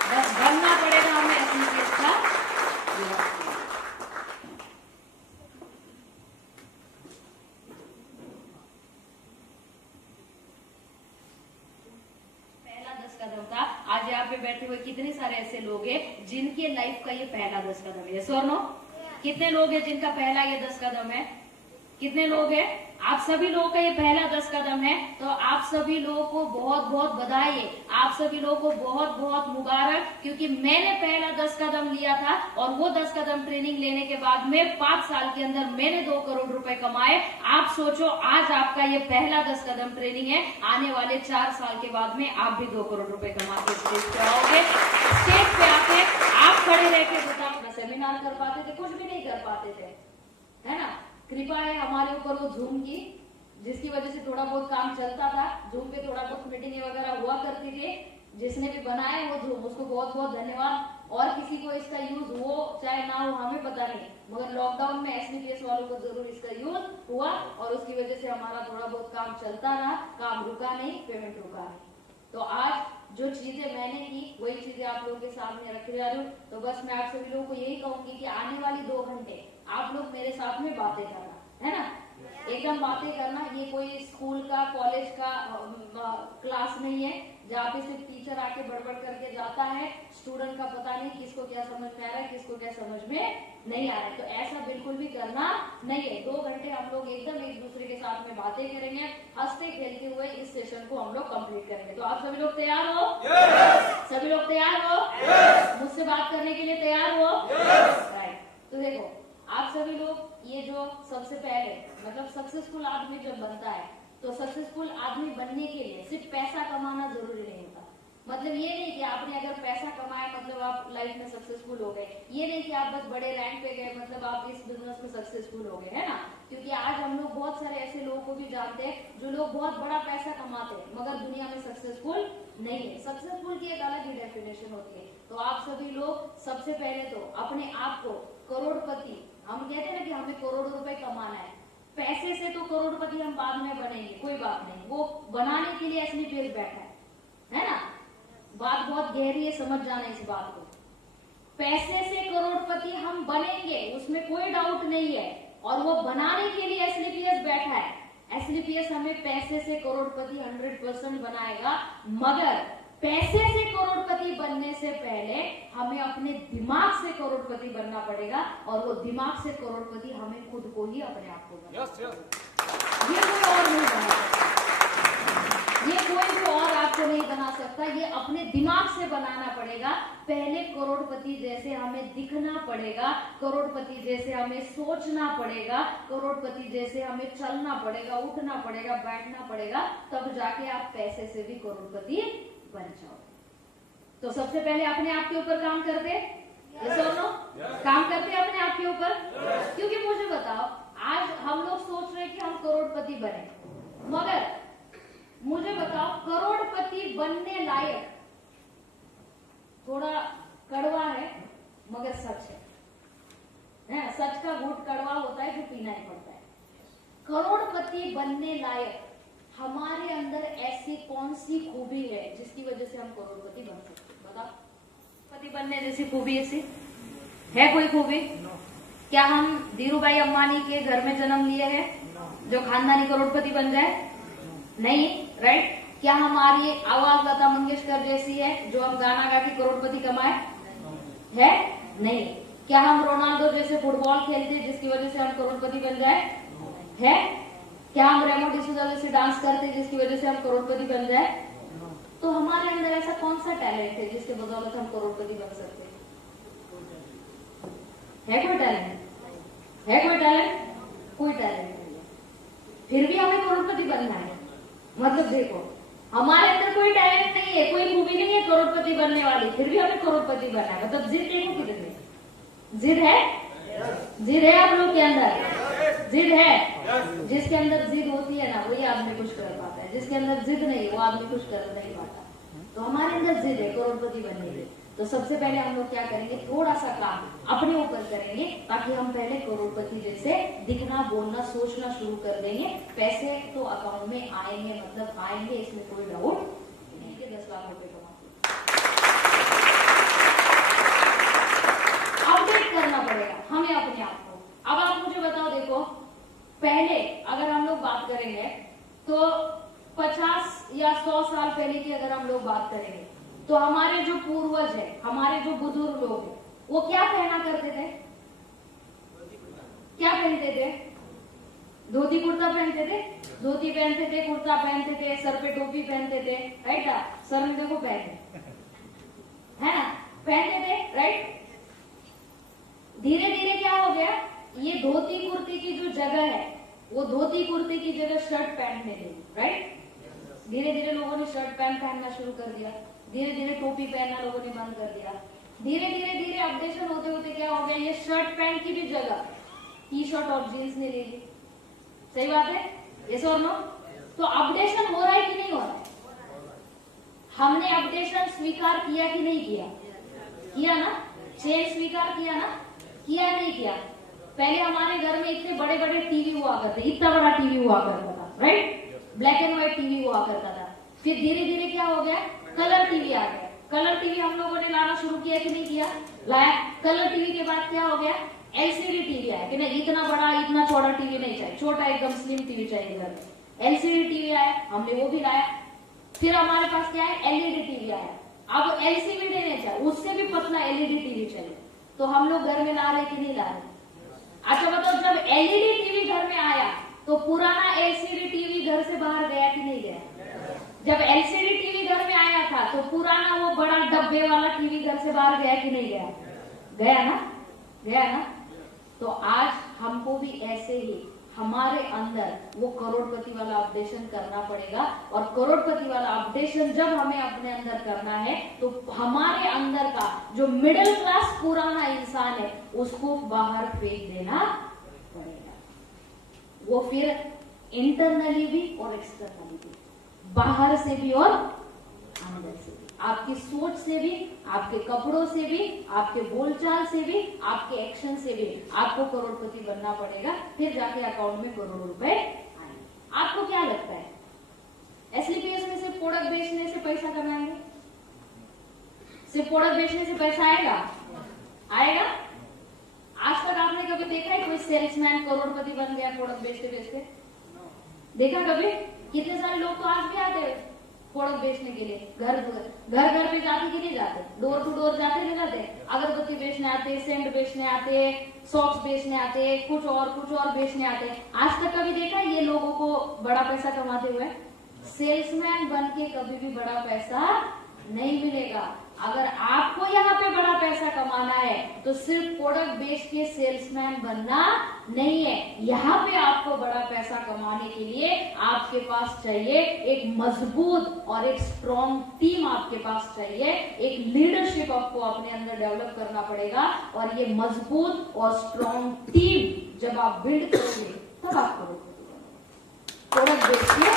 बस बनना पड़ेगा हमें एसलीपीएस का विराट कोहली। पहला 10 कदम था। आज यहाँ पे बैठे हुए कितने सारे ऐसे लोग हैं जिनके लाइफ का ये पहला 10 कदम है। यस और नो? कितने लोग हैं जिनका पहला ये 10 कदम है? कितने लोग हैं? आप सभी लोगों का ये पहला 10 कदम है। तो आप सभी लोगों को बहुत बहुत बधाई, आप सभी लोगों को बहुत बहुत मुबारक, क्योंकि मैंने पहला 10 कदम लिया था और वो 10 कदम ट्रेनिंग लेने के बाद में 5 साल के अंदर मैंने 2 करोड़ रुपए कमाए। आप सोचो, आज आपका ये पहला 10 कदम ट्रेनिंग है, आने वाले 4 साल के बाद में आप भी 2 करोड़ रुपए कमा के स्टेज पे आओगे। स्टेज पे आके आप खड़े रह के बताओ, सेमिनार कर पाते थे? कुछ भी नहीं कर पाते थे, है ना? कृपा है हमारे ऊपर वो झूम की, जिसकी वजह से थोड़ा बहुत काम चलता था। झूम पे थोड़ा बहुत मीटिंग वगैरह हुआ करती थी। जिसने भी बनाया वो झूम, उसको बहुत बहुत धन्यवाद। और किसी को इसका यूज हो चाहे ना हो हमें पता नहीं, मगर लॉकडाउन में एसलीपीएस वालों को जरूर इसका यूज हुआ और उसकी वजह से हमारा थोड़ा बहुत काम चलता रहा। काम रुका नहीं, पेमेंट रुका नहीं। तो आज जो चीजें मैंने की, वही चीजें आप लोगों के सामने रख रही हूँ। तो बस मैं आप सभी लोगों को यही कहूंगी कि आने वाली 2 घंटे आप लोग मेरे साथ में बातें करना, है ना? एकदम बातें करना। ये कोई स्कूल का, कॉलेज का क्लास नहीं है जहाँ पे सिर्फ टीचर आके बड़बड़ करके जाता है, स्टूडेंट का पता नहीं किसको क्या समझ में आ रहा है, किसको क्या समझ में नहीं आ रहा है। तो ऐसा बिल्कुल भी करना नहीं है। 2 घंटे हम लोग एकदम एक दूसरे के साथ में बातें करेंगे, हंसते खेलते हुए इस सेशन को हम लोग कंप्लीट करेंगे। तो आप सभी लोग तैयार हो? सभी लोग तैयार हो? मुझसे बात करने के लिए तैयार हो? राइट। तो देखो, आप सभी लोग ये जो सबसे पहले मतलब सक्सेसफुल आदमी जब बनता है, तो सक्सेसफुल आदमी बनने के लिए सिर्फ पैसा कमाना जरूरी नहीं होता। मतलब ये नहीं कि आपने अगर पैसा कमाया मतलब आप लाइफ में सक्सेसफुल हो गए, ये नहीं कि आप बस बड़े रैंक पे गए मतलब आप इस बिजनेस में सक्सेसफुल हो गए, है ना। क्योंकि आज हम लोग बहुत सारे ऐसे लोगों को भी जानते हैं जो लोग बहुत बड़ा पैसा कमाते हैं मगर दुनिया में सक्सेसफुल नहीं है। सक्सेसफुल की एक अलग ही डेफिनेशन होती है। तो आप सभी लोग सबसे पहले तो अपने आप को करोड़पति, हम कहते हैं ना कि हमें करोड़ों रुपए कमाना है, पैसे से तो करोड़पति हम बाद में बनेंगे, कोई बात नहीं, वो बनाने के लिए एसलीपीएस बैठा है ना। बात बहुत गहरी है, समझ जाना इस बात को। पैसे से करोड़पति हम बनेंगे, उसमें कोई डाउट नहीं है, और वो बनाने के लिए एसलीपीएस बैठा है। एसलीपीएस हमें पैसे से करोड़पति 100% बनाएगा, मगर पैसे से करोड़पति बनने से पहले हमें अपने दिमाग से करोड़पति बनना पड़ेगा, और वो दिमाग से करोड़पति हमें खुद को ही अपने आप को बनाना पड़ेगा। ये कोई और नहीं बना सकता, ये कोई भी और आपको नहीं बना सकता, ये अपने दिमाग से बनाना पड़ेगा। पहले करोड़पति जैसे हमें दिखना पड़ेगा, करोड़पति जैसे हमें सोचना पड़ेगा, करोड़पति जैसे हमें चलना पड़ेगा, उठना पड़ेगा, बैठना पड़ेगा, तब जाके आप पैसे से भी करोड़पति बन जाओ। तो सबसे पहले अपने आप के ऊपर काम करते, काम करते अपने आप के ऊपर। क्योंकि मुझे बताओ, आज हम लोग सोच रहे हैं कि हम करोड़पति बने, मगर मुझे बताओ करोड़पति बनने लायक, थोड़ा कड़वा है मगर सच है, सच का घूंट कड़वा होता है जो पीना ही पड़ता है। करोड़पति बनने लायक हमारे अंदर ऐसी कौन सी खूबी है जिसकी वजह से हम करोड़पति बन सकते हैं? बताओ, पति बनने जैसी खूबी ऐसी है कोई खूबी? क्या हम धीरूभाई अंबानी के घर में जन्म लिए हैं जो खानदानी करोड़पति बन जाए? नहीं, राइट। क्या हमारी आवाज लता मंगेशकर जैसी है जो हम गाना गा के करोड़पति कमाए? है नहीं। क्या हम रोनाल्डो जैसे फुटबॉल खेलते जिसकी वजह से हम करोड़पति बन जाए? है। क्या हम रेमो डिसूजा जैसे डांस करते जिसकी वजह से हम करोड़पति बन जाए? तो हमारे अंदर ऐसा कौन सा टैलेंट है जिसके बदौलत हम करोड़पति बन सकते हैं? है कोई टैलेंट? है कोई टैलेंट? कोई टैलेंट नहीं है, फिर भी हमें करोड़पति बनना है। मतलब देखो, हमारे अंदर कोई टैलेंट नहीं है, कोई खूबी नहीं है करोड़पति बनने वाली, फिर भी हमें करोड़पति बनना है। मतलब जिद देखो कितनी जिद है, जिद है आप लोग के अंदर, जिद है। जिसके अंदर जिद होती है ना वही आदमी कुछ कर पाता है, जिसके अंदर जिद नहीं वो आदमी कुछ कर नहीं पाता। तो हमारे अंदर जिद है करोड़पति बनने की। तो सबसे पहले हम लोग क्या करेंगे, थोड़ा सा काम अपने ऊपर करेंगे ताकि हम पहले करोड़पति जैसे दिखना, बोलना, सोचना शुरू कर देंगे। पैसे तो अकाउंट में आएंगे, मतलब आएंगे, इसमें कोई डाउट नहीं कि 10 लाख रुपए कमाते। अपडेट करना पड़ेगा हमें अपने आप को। अब आप मुझे बताओ, देखो पहले अगर हम लोग बात करेंगे तो 50 या 100 साल पहले की अगर हम लोग बात करेंगे तो हमारे जो पूर्वज है, हमारे जो बुजुर्ग लोग हैं, वो क्या पहना करते थे? क्या पहनते थे? धोती कुर्ता पहनते थे, धोती पहनते थे, कुर्ता पहनते थे, सर पे टोपी पहनते थे, राइट ना? सर में देखो पहनते है ना, पहनते थे, राइट। धीरे धीरे क्या हो गया, ये धोती कुर्ते की जो जगह है वो धोती कुर्ते की जगह शर्ट पैंट में गई, राइट। धीरे धीरे लोगों ने शर्ट पैंट पहनना शुरू कर दिया, धीरे धीरे टोपी पहनना लोगों ने बंद कर दिया। धीरे धीरे धीरे अपडेशन होते होते क्या हो गया, ये शर्ट पैंट की भी जगह टी शर्ट और जीन्स ने ले ली। सही बात है, यस और नो? तो अपडेशन हो रहा है कि नहीं हो रहा है? हमने अपडेशन स्वीकार किया कि नहीं किया? किया ना। चेंज स्वीकार किया ना? किया नहीं किया? पहले हमारे घर में इतने बड़े बड़े टीवी हुआ करते, इतना बड़ा टीवी हुआ करता था, right. Black and white TV हुआ करता था। फिर धीरे धीरे क्या हो गया, कलर टीवी आ गया। कलर टीवी हम लोगों ने लाना शुरू किया कि नहीं किया? लाया। कलर टीवी के बाद क्या हो गया, एलसीडी टीवी आया कि नहीं, इतना बड़ा इतना चौड़ा टीवी नहीं चाहिए, छोटा एकदम स्लिम टीवी चाहिए घर में। एलसीडी टीवी आया, हमने वो भी लाया। फिर हमारे पास क्या है, एलईडी टीवी आया। अब एलसीडी नहीं चाहिए, उससे भी पतला एलईडी टीवी चाहिए। तो हम लोग घर में ला रहे कि नहीं ला रहे? अच्छा बताओ, जब एलईडी टीवी घर में आया तो पुराना एलसीडी टीवी घर से बाहर गया कि नहीं गया? जब एलसीडी टीवी घर में आया था तो पुराना वो बड़ा डब्बे वाला टीवी घर से बाहर गया कि नहीं गया? गया ना, गया ना। तो आज हमको भी ऐसे ही हमारे अंदर वो करोड़पति वाला अपडेशन करना पड़ेगा। और करोड़पति वाला अपडेशन जब हमें अपने अंदर करना है तो हमारे अंदर का जो मिडिल क्लास पुराना इंसान है उसको बाहर फेंक देना पड़ेगा। वो फिर इंटरनली भी और एक्सटर्नली भी, बाहर से भी और अंदर से भी, आपकी सोच से भी, आपके कपड़ों से भी, आपके बोलचाल से भी, आपके एक्शन से भी आपको करोड़पति बनना पड़ेगा। फिर जाके अकाउंट में करोड़ों रुपए आएंगे। आपको क्या लगता है एसलीपीएस में सिर्फ प्रोडक्ट बेचने से पैसा कमाएंगे? सिर्फ प्रोडक्ट बेचने से पैसा आएगा? आएगा? आज तक आपने कभी देखा है कोई सेल्समैन करोड़पति बन गया प्रोडक्ट बेचते बेचते? देखा कभी? कितने सारे लोग तो आज भी आते हैं प्रोडक्ट बेचने के लिए, घर घर पे जाते कि नहीं जाते, डोर टू डोर जाते नहीं जाते, अगरबत्ती बेचने आते, सेंट बेचने आते, सॉक्स बेचने आते, कुछ और बेचने आते। आज तक कभी देखा ये लोगों को बड़ा पैसा कमाते हुए? सेल्समैन बन के कभी भी बड़ा पैसा नहीं मिलेगा। अगर आपको यहाँ पे बड़ा पैसा कमाना है तो सिर्फ प्रोडक्ट बेच के सेल्समैन बनना नहीं है। यहाँ पे आपको बड़ा पैसा कमाने के लिए आपके पास चाहिए एक मजबूत और एक स्ट्रॉन्ग टीम, आपके पास चाहिए एक लीडरशिप, आपको अपने अंदर डेवलप करना पड़ेगा। और ये मजबूत और स्ट्रॉन्ग टीम जब आप बिल्ड करोगे तब आप प्रोडक्ट बेच के।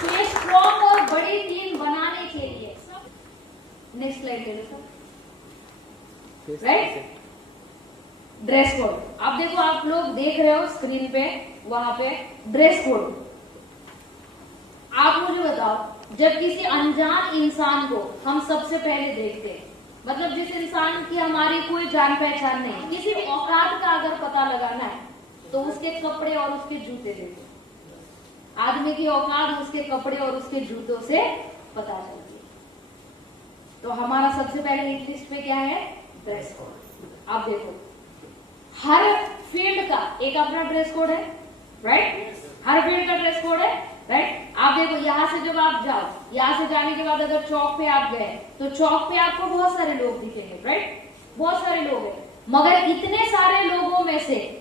तो ये स्ट्रॉन्ग और बड़ी टीम बनाने के लिए नेक्स्ट स्लाइड ले लो सर। Right, dress code. अब देखो, आप लोग देख रहे हो स्क्रीन पे, वहां पे ड्रेस कोड। आप मुझे बताओ, जब किसी अनजान इंसान को हम सबसे पहले देखते हैं, मतलब जिस इंसान की हमारी कोई जान पहचान नहीं, किसी औकात का अगर पता लगाना है तो उसके कपड़े और उसके जूते देखो। आदमी की औकात उसके कपड़े और उसके जूतों से पता चलती है। तो हमारा सबसे पहले इस लिस्ट पे क्या है? Dress code. आप देखो, हर फील्ड का एक अपना ड्रेस कोड है, राइट? हर फील्ड का ड्रेस कोड है, राइट? आप देखो, यहां से जब आप जाओ, यहां से जाने के बाद अगर चौक पे आप गए तो चौक पे आपको बहुत सारे लोग दिखेंगे, राइट? बहुत सारे लोग हैं, मगर इतने सारे लोगों में से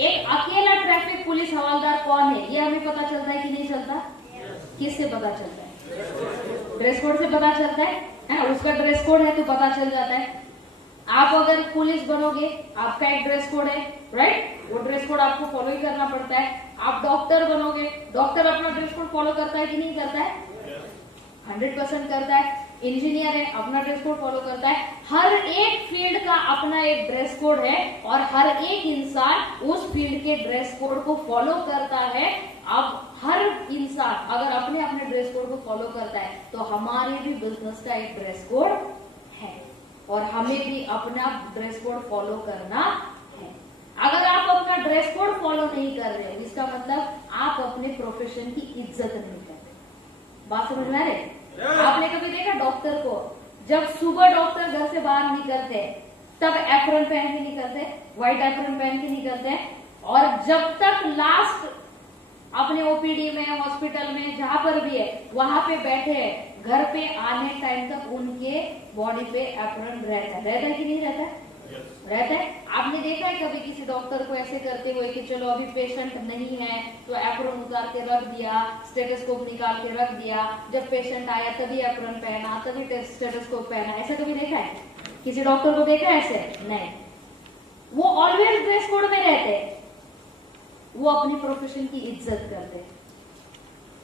एक अकेला ट्रैफिक पुलिस हवलदार कौन है ये हमें पता चलता है कि नहीं चलता? किससे पता चलता है? ड्रेस कोड से पता चलता है ना? उसका ड्रेस कोड है तो पता चल जाता है। आप अगर पुलिस बनोगे, आपका एक ड्रेस कोड है, राइट? वो ड्रेस कोड आपको फॉलो ही करना पड़ता है। आप डॉक्टर बनोगे, डॉक्टर अपना ड्रेस कोड फॉलो करता है कि नहीं करता है? 100% करता है। इंजीनियर है, अपना ड्रेस कोड फॉलो करता है। हर एक फील्ड का अपना एक ड्रेस कोड है और हर एक इंसान उस फील्ड के ड्रेस कोड को फॉलो करता है। अब हर इंसान अगर अपने अपने ड्रेस कोड को फॉलो करता है तो हमारे भी बिजनेस का एक ड्रेस कोड है और हमें भी अपना ड्रेस कोड फॉलो करना है। अगर आप अपना ड्रेस कोड फॉलो नहीं कर रहे हो, इसका मतलब आप अपने प्रोफेशन की इज्जत नहीं कर रहे। बात समझ में आ रही? आपने कभी देखा डॉक्टर को, जब सुबह डॉक्टर घर से बाहर निकलते तब एप्रन पहन के निकलते, व्हाइट एप्रन पहन के निकलते, और जब तक लास्ट अपने ओपीडी में, हॉस्पिटल में, जहां पर भी है वहां पे बैठे हैं, घर पे आने टाइम तक उनके बॉडी पे एप्रन रहता है कि नहीं रहता है? रहता है। आपने देखा है कभी किसी डॉक्टर को ऐसे करते हुए कि चलो अभी पेशेंट नहीं है तो एप्रन उतार के रख दिया, स्टेथोस्कोप निकाल के रख दिया, जब पेशेंट आया तभी एप्रन पहना, तभी स्टेथोस्कोप पहना? ऐसा कभी देखा है? किसी डॉक्टर को देखा है ऐसे? नहीं। वो ऑलवेज ड्रेस कोड में रहते हैं, वो अपनी प्रोफेशन की इज्जत करते हैं।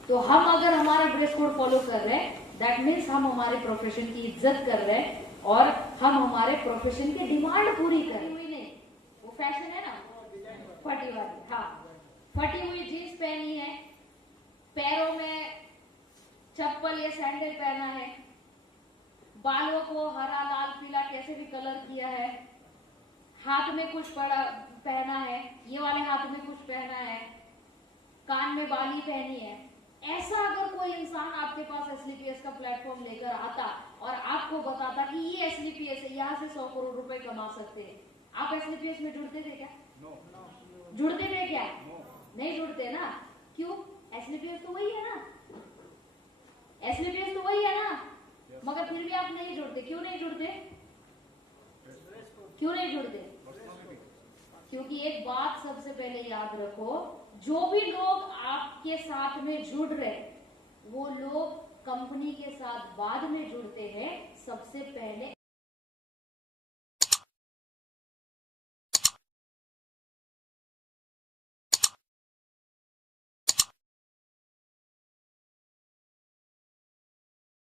तो हम अगर हमारा ड्रेस कोड फॉलो कर रहे हैं, दैट मीन्स हम हमारे प्रोफेशन की इज्जत कर रहे हैं और हम हमारे प्रोफेशन की डिमांड पूरी कर रहे हैं। नहीं, वो फैशन है ना, फटी वाली, हाँ, फटी हुई जीन्स पहनी है, पैरों में चप्पल या सैंडल पहना है, बालों को हरा, लाल, पीला कैसे भी कलर किया है, हाथ में कुछ बड़ा पहना है, ये वाले हाथ में कुछ पहना है, कान में बाली पहनी है। ऐसा अगर कोई इंसान आपके पास एसलीपीएस का प्लेटफॉर्म लेकर आता और आपको बताता कि ये एसलीपीएस है, यहाँ से 100 करोड़ रुपए कमा सकते हैं, आप एसलीपीएस में जुड़ते थे क्या? जुड़ते थे क्या? नहीं जुड़ते ना। क्यों? एसलीपीएस तो वही है ना, एसलीपीएस तो वही है ना, मगर फिर भी आप नहीं जुड़ते। क्यों नहीं जुड़ते? क्यों नहीं जुड़ते? क्योंकि एक बात सबसे पहले याद रखो, जो भी लोग आपके साथ में जुड़ रहे वो लोग कंपनी के साथ बाद में जुड़ते हैं, सबसे पहले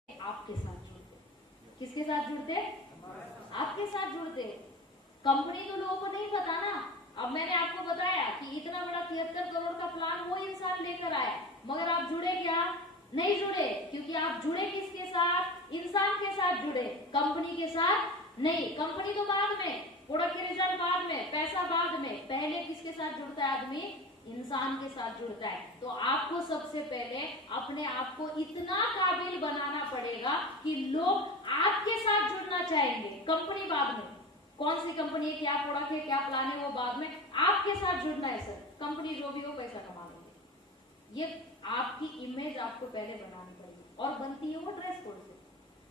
आपके साथ जुड़ते। किसके साथ जुड़ते? आपके साथ जुड़ते। कंपनी तो लोगों को नहीं पता ना। अब मैंने आपको बताया कि इतना बड़ा 73 करोड़ का प्लान वो इंसान लेकर आया, मगर आप जुड़े क्या? नहीं जुड़े, क्योंकि आप जुड़े किसके साथ? इंसान के साथ जुड़े, कंपनी के साथ नहीं। कंपनी तो बाद में, प्रोडक्ट के रिजल्ट बाद में, पैसा बाद में, पहले किसके साथ जुड़ता है आदमी? इंसान के साथ जुड़ता है। तो आपको सबसे पहले अपने आप को इतना काबिल बनाना पड़ेगा कि लोग आपके साथ जुड़ना चाहेंगे। कंपनी बाद में, कौन सी कंपनी है, क्या प्रोडक्ट है, क्या प्लान है, वो बाद में। आपके साथ जुड़ना है सर, कंपनी जो भी हो पैसा कमा लेंगे। ये आपकी इमेज आपको पहले बनानी पड़ेगी, और बनती है वो ड्रेस कोड से,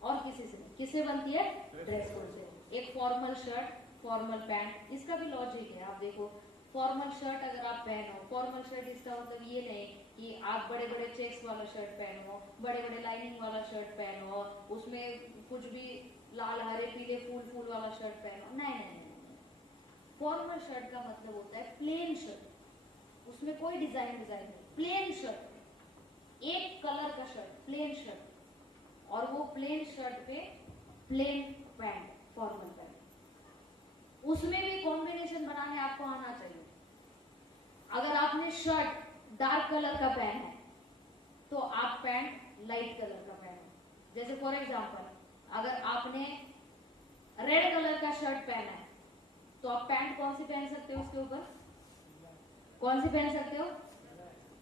और किसी से नहीं। किससे बनती है? ड्रेस कोड से। एक फॉर्मल शर्ट, फॉर्मल पैंट, इसका भी लॉजिक है। आप देखो, फॉर्मल शर्ट अगर आप पहनो, फॉर्मल शर्ट इसका मतलब ये नहीं कि आप बड़े बड़े चेक्स वाला शर्ट पहनो, बड़े बड़े लाइनिंग वाला शर्ट पहनो, उसमें कुछ भी लाल हरे पीले फूल फूल वाला शर्ट पहनो। नहीं नहीं नहीं, फॉर्मल शर्ट का मतलब होता है प्लेन शर्ट, उसमें कोई डिजाइन नहीं, प्लेन शर्ट, एक कलर का शर्ट, प्लेन शर्ट, और वो प्लेन शर्ट पे प्लेन पैंट, फॉर्मल पैंट। उसमें भी कॉम्बिनेशन बनाने आपको आना चाहिए। अगर आपने शर्ट डार्क कलर का पहना है तो आप पैंट लाइट कलर का पहनो। जैसे फॉर एग्जांपल, अगर आपने रेड कलर का शर्ट पहना है तो आप पैंट कौन सी पहन सकते हो? उसके ऊपर कौन सी पहन सकते हो?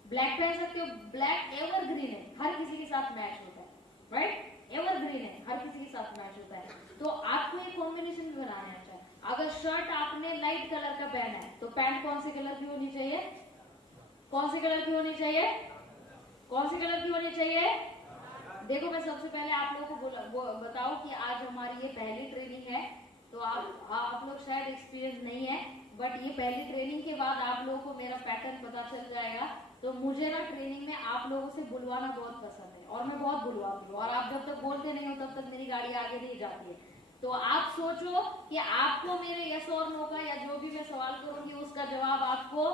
ब्लैक पहन सकते हो। ब्लैक एवरग्रीन है, हर किसी के साथ मैच होता है, राइट? एवरग्रीन है, हर किसी के साथ मैच होता है। तो आपको एक कॉम्बिनेशन भी बनाना है। अगर शर्ट आपने लाइट कलर का पहना है तो पैंट कौन से कलर की होनी चाहिए? कौन से कलर की होनी चाहिए? कौन से कलर की होनी चाहिए? देखो, मैं सबसे पहले आप लोगों को बताऊं कि आज हमारी ये पहली ट्रेनिंग है, तो आप लोग शायद एक्सपीरियंस नहीं है, बट ये पहली ट्रेनिंग के बाद आप लोगों को मेरा पैटर्न पता चल जाएगा। तो मुझे ना ट्रेनिंग में आप लोगों से बुलवाना बहुत पसंद है, और मैं बहुत बुलवाती हूँ, और आप जब तक बोलते नहीं हो तब तक मेरी गाड़ी आगे नहीं जाती है। तो आप सोचो कि आपको मेरे यस और नो का, या जो भी मैं सवाल करूंगी उसका जवाब आपको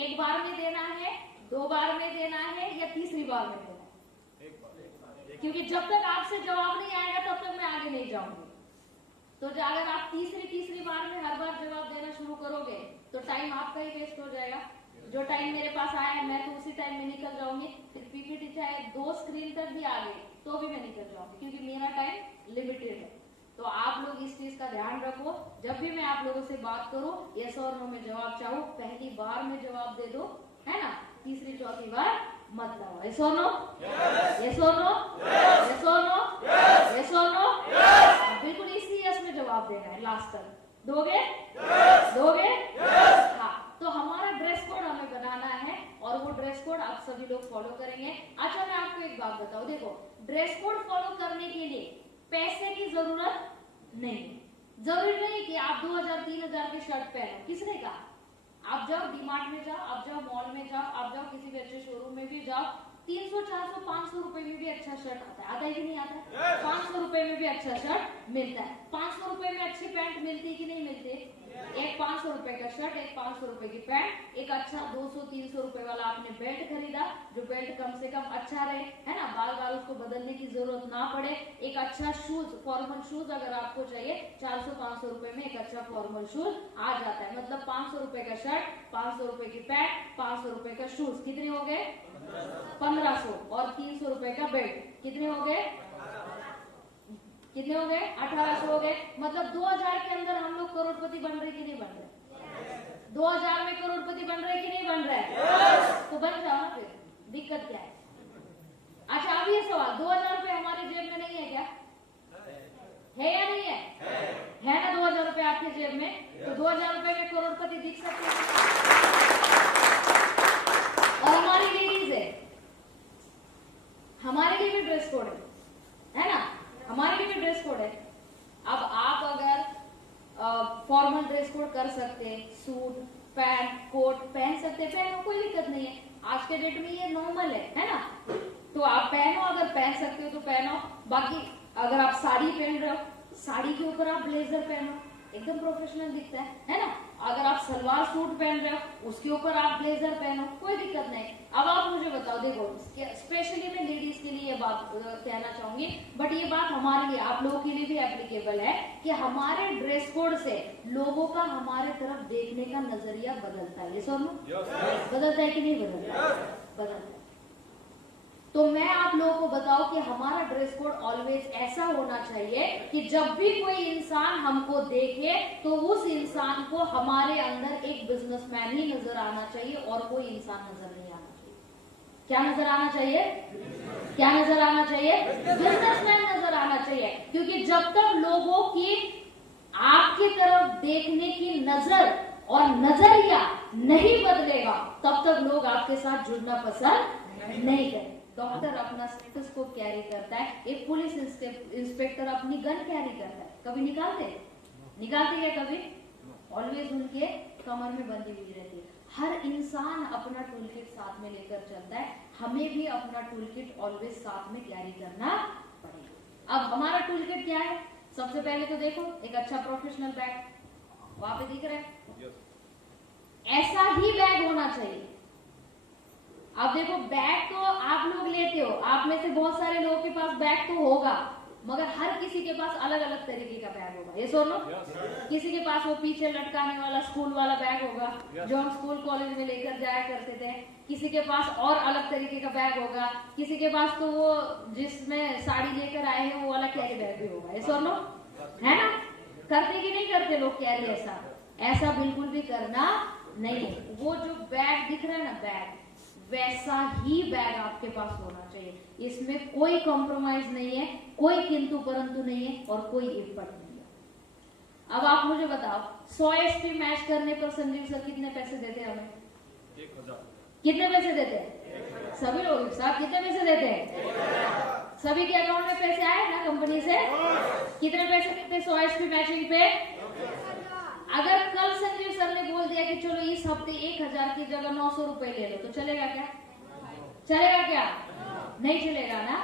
एक बार में देना है, 2 बार में देना है, या तीसरी बार में देना है। क्योंकि जब तक आपसे जवाब नहीं आएगा तब तक मैं आगे नहीं जाऊंगी। तो अगर आप तीसरी बार में हर बार जवाब देना शुरू करोगे तो टाइम आपका ही वेस्ट हो जाएगा। जो टाइम मेरे पास आया है मैं तो उसी टाइम में निकल जाऊंगी। फिर पीपीटी चाहे 2 स्क्रीन तक भी आ गई तो भी मैं निकल जाऊंगी, क्योंकि मेरा टाइम लिमिटेड है। तो आप लोग इस चीज का ध्यान रखो, जब भी मैं आप लोगों से बात करूं, यस और नो में जवाब चाहो, पहली बार में जवाब दे दो, है ना? तीसरी चौथी बार मत दो। यस और नो? यस और नो? यस और नो? यस और नो? बिल्कुल इसी यस में जवाब देना है लास्ट तक। दोगे? दोगे? हाँ। तो हमारा ड्रेस कोड हमें बनाना है, और वो ड्रेस कोड आप सभी लोग फॉलो करेंगे। अच्छा, मैं आपको एक बात बताऊं, देखो, ड्रेस कोड फॉलो करने के लिए पैसे की जरूरत नहीं। जरूरी नहीं कि आप 2000-3000 की शर्ट पहनो। किसने कहा? आप जाओ डीमार्ट में जाओ, आप जाओ मॉल में जाओ, आप जाओ किसी भी अच्छे शोरूम में भी जाओ, 300-400-500 रुपए में भी अच्छा शर्ट आता है कि नहीं आता है? 500 रुपए में भी अच्छा शर्ट मिलता है। 500 रुपए में अच्छी पैंट मिलती है कि नहीं मिलती? एक 500 रुपए का शर्ट, एक 500 रुपए की पैंट, एक अच्छा 200-300 रुपए वाला आपने बेल्ट खरीदा, जो बेल्ट कम से कम अच्छा रहे, है ना, बार बार उसको बदलने की जरूरत ना पड़े। एक अच्छा शूज, फॉर्मल शूज अगर आपको चाहिए, 400-500 रुपए में एक अच्छा फॉर्मल शूज आ जाता है। मतलब 500 रुपए का शर्ट, 500 रुपए की पैंट, 500 रुपए का शूज, कितने हो गए? 1500। और 300 रुपए का बेल्ट, कितने हो गए? कितने हो गए? 1800 हो गए। मतलब 2000 के अंदर हम लोग करोड़पति बन रहे कि नहीं बन रहे? 2000 में करोड़पति बन रहे कि नहीं बन रहे? तो बन जाओ ना, फिर दिक्कत क्या है? अच्छा, अब ये सवाल, 2000 रुपए हमारी जेब में नहीं है क्या? है या नहीं है? है ना 2000 रुपए आपकी जेब में? तो 2000 रुपए में करोड़पति दिख सकते हैं। और हमारी लेडीज है, हमारे लिए भी ड्रेस कोड है ना? हमारे लिए भी ड्रेस कोड है। अब आप अगर फॉर्मल ड्रेस कोड कर सकते हैं, सूट पैंट कोट पहन सकते हैं, पहनो, कोई दिक्कत नहीं है। आज के डेट में ये नॉर्मल है ना। तो आप पहनो, अगर पहन सकते हो तो पहनो। बाकी अगर आप साड़ी पहन रहे हो, साड़ी के ऊपर आप ब्लेजर पहनो, एकदम प्रोफेशनल दिखता है ना। अगर आप सलवार सूट पहन रहे हो, उसके ऊपर आप ब्लेजर पहनो, कोई दिक्कत नहीं। अब आप मुझे बताओ, देखो स्पेशली मैं लेडीज के लिए ये बात कहना चाहूंगी, बट ये बात हमारे लिए, आप लोगों के लिए भी एप्लीकेबल है कि हमारे ड्रेस कोड से लोगों का हमारे तरफ देखने का नजरिया बदलता है। ये सुनो, बदलता है कि नहीं बदलता? बदलता है। तो मैं आप लोगों को बताऊं कि हमारा ड्रेस कोड ऑलवेज ऐसा होना चाहिए कि जब भी कोई इंसान हमको देखे तो उस इंसान को हमारे अंदर एक बिजनेसमैन ही नजर आना चाहिए और कोई इंसान नजर नहीं आना चाहिए। क्या नजर आना चाहिए? क्या नजर आना चाहिए? बिजनेसमैन नजर आना चाहिए। क्योंकि जब तक लोगों की आपकी तरफ देखने की नजर और नजरिया नहीं बदलेगा, तब तक लोग आपके साथ जुड़ना पसंद नहीं करेंगे। डॉक्टर अपना स्टेथोस्कोप कैरी करता है, एक पुलिस इंस्पेक्टर अपनी गन कैरी करता है, कभी निकालते क्या कभी? ऑलवेज उनके कमर में बंदी हुई रहती है। हर इंसान अपना टूल किट साथ में लेकर चलता है, हमें भी अपना टूल किट ऑलवेज साथ में कैरी करना पड़ेगा। अब हमारा टूल किट क्या है? सबसे पहले तो देखो, एक अच्छा प्रोफेशनल बैग वहां पे दिख रहा है, ऐसा ही बैग होना चाहिए। अब देखो, बैग तो आप लोग लेते हो, आप में से बहुत सारे लोगों के पास बैग तो होगा, मगर हर किसी के पास अलग अलग तरीके का बैग होगा। ये सुनो, किसी के पास वो पीछे लटकाने वाला स्कूल वाला बैग होगा, जो हम स्कूल कॉलेज में लेकर जाया करते थे। किसी के पास और अलग तरीके का बैग होगा, किसी के पास तो वो जिसमें साड़ी लेकर आए हैं वो वाला कैरी बैग भी होगा। ये सुनो, है ना? करते कि नहीं करते लोग कैरी? ऐसा बिल्कुल भी करना नहीं है। वो जो बैग दिख रहा है ना, बैग वैसा ही बैग आपके पास होना चाहिए। इसमें कोई कॉम्प्रोमाइज नहीं है, कोई किंतु परंतु नहीं है और कोई इफर्ट नहीं है। अब आप मुझे बताओ, 100 SP मैच करने पर संजीव सर कितने पैसे देते हैं हमें? 1000। कितने पैसे देते हैं? सभी लोग साहब कितने पैसे देते हैं? सभी के अकाउंट में पैसे आए ना कंपनी से? कितने पैसे देते हैं 100 SP मैचिंग पे? अगर कल संजीव सर ने बोल दिया कि चलो इस हफ्ते 1000 की जगह 900 रुपए ले लो, तो चलेगा क्या? चलेगा क्या? नहीं चलेगा ना।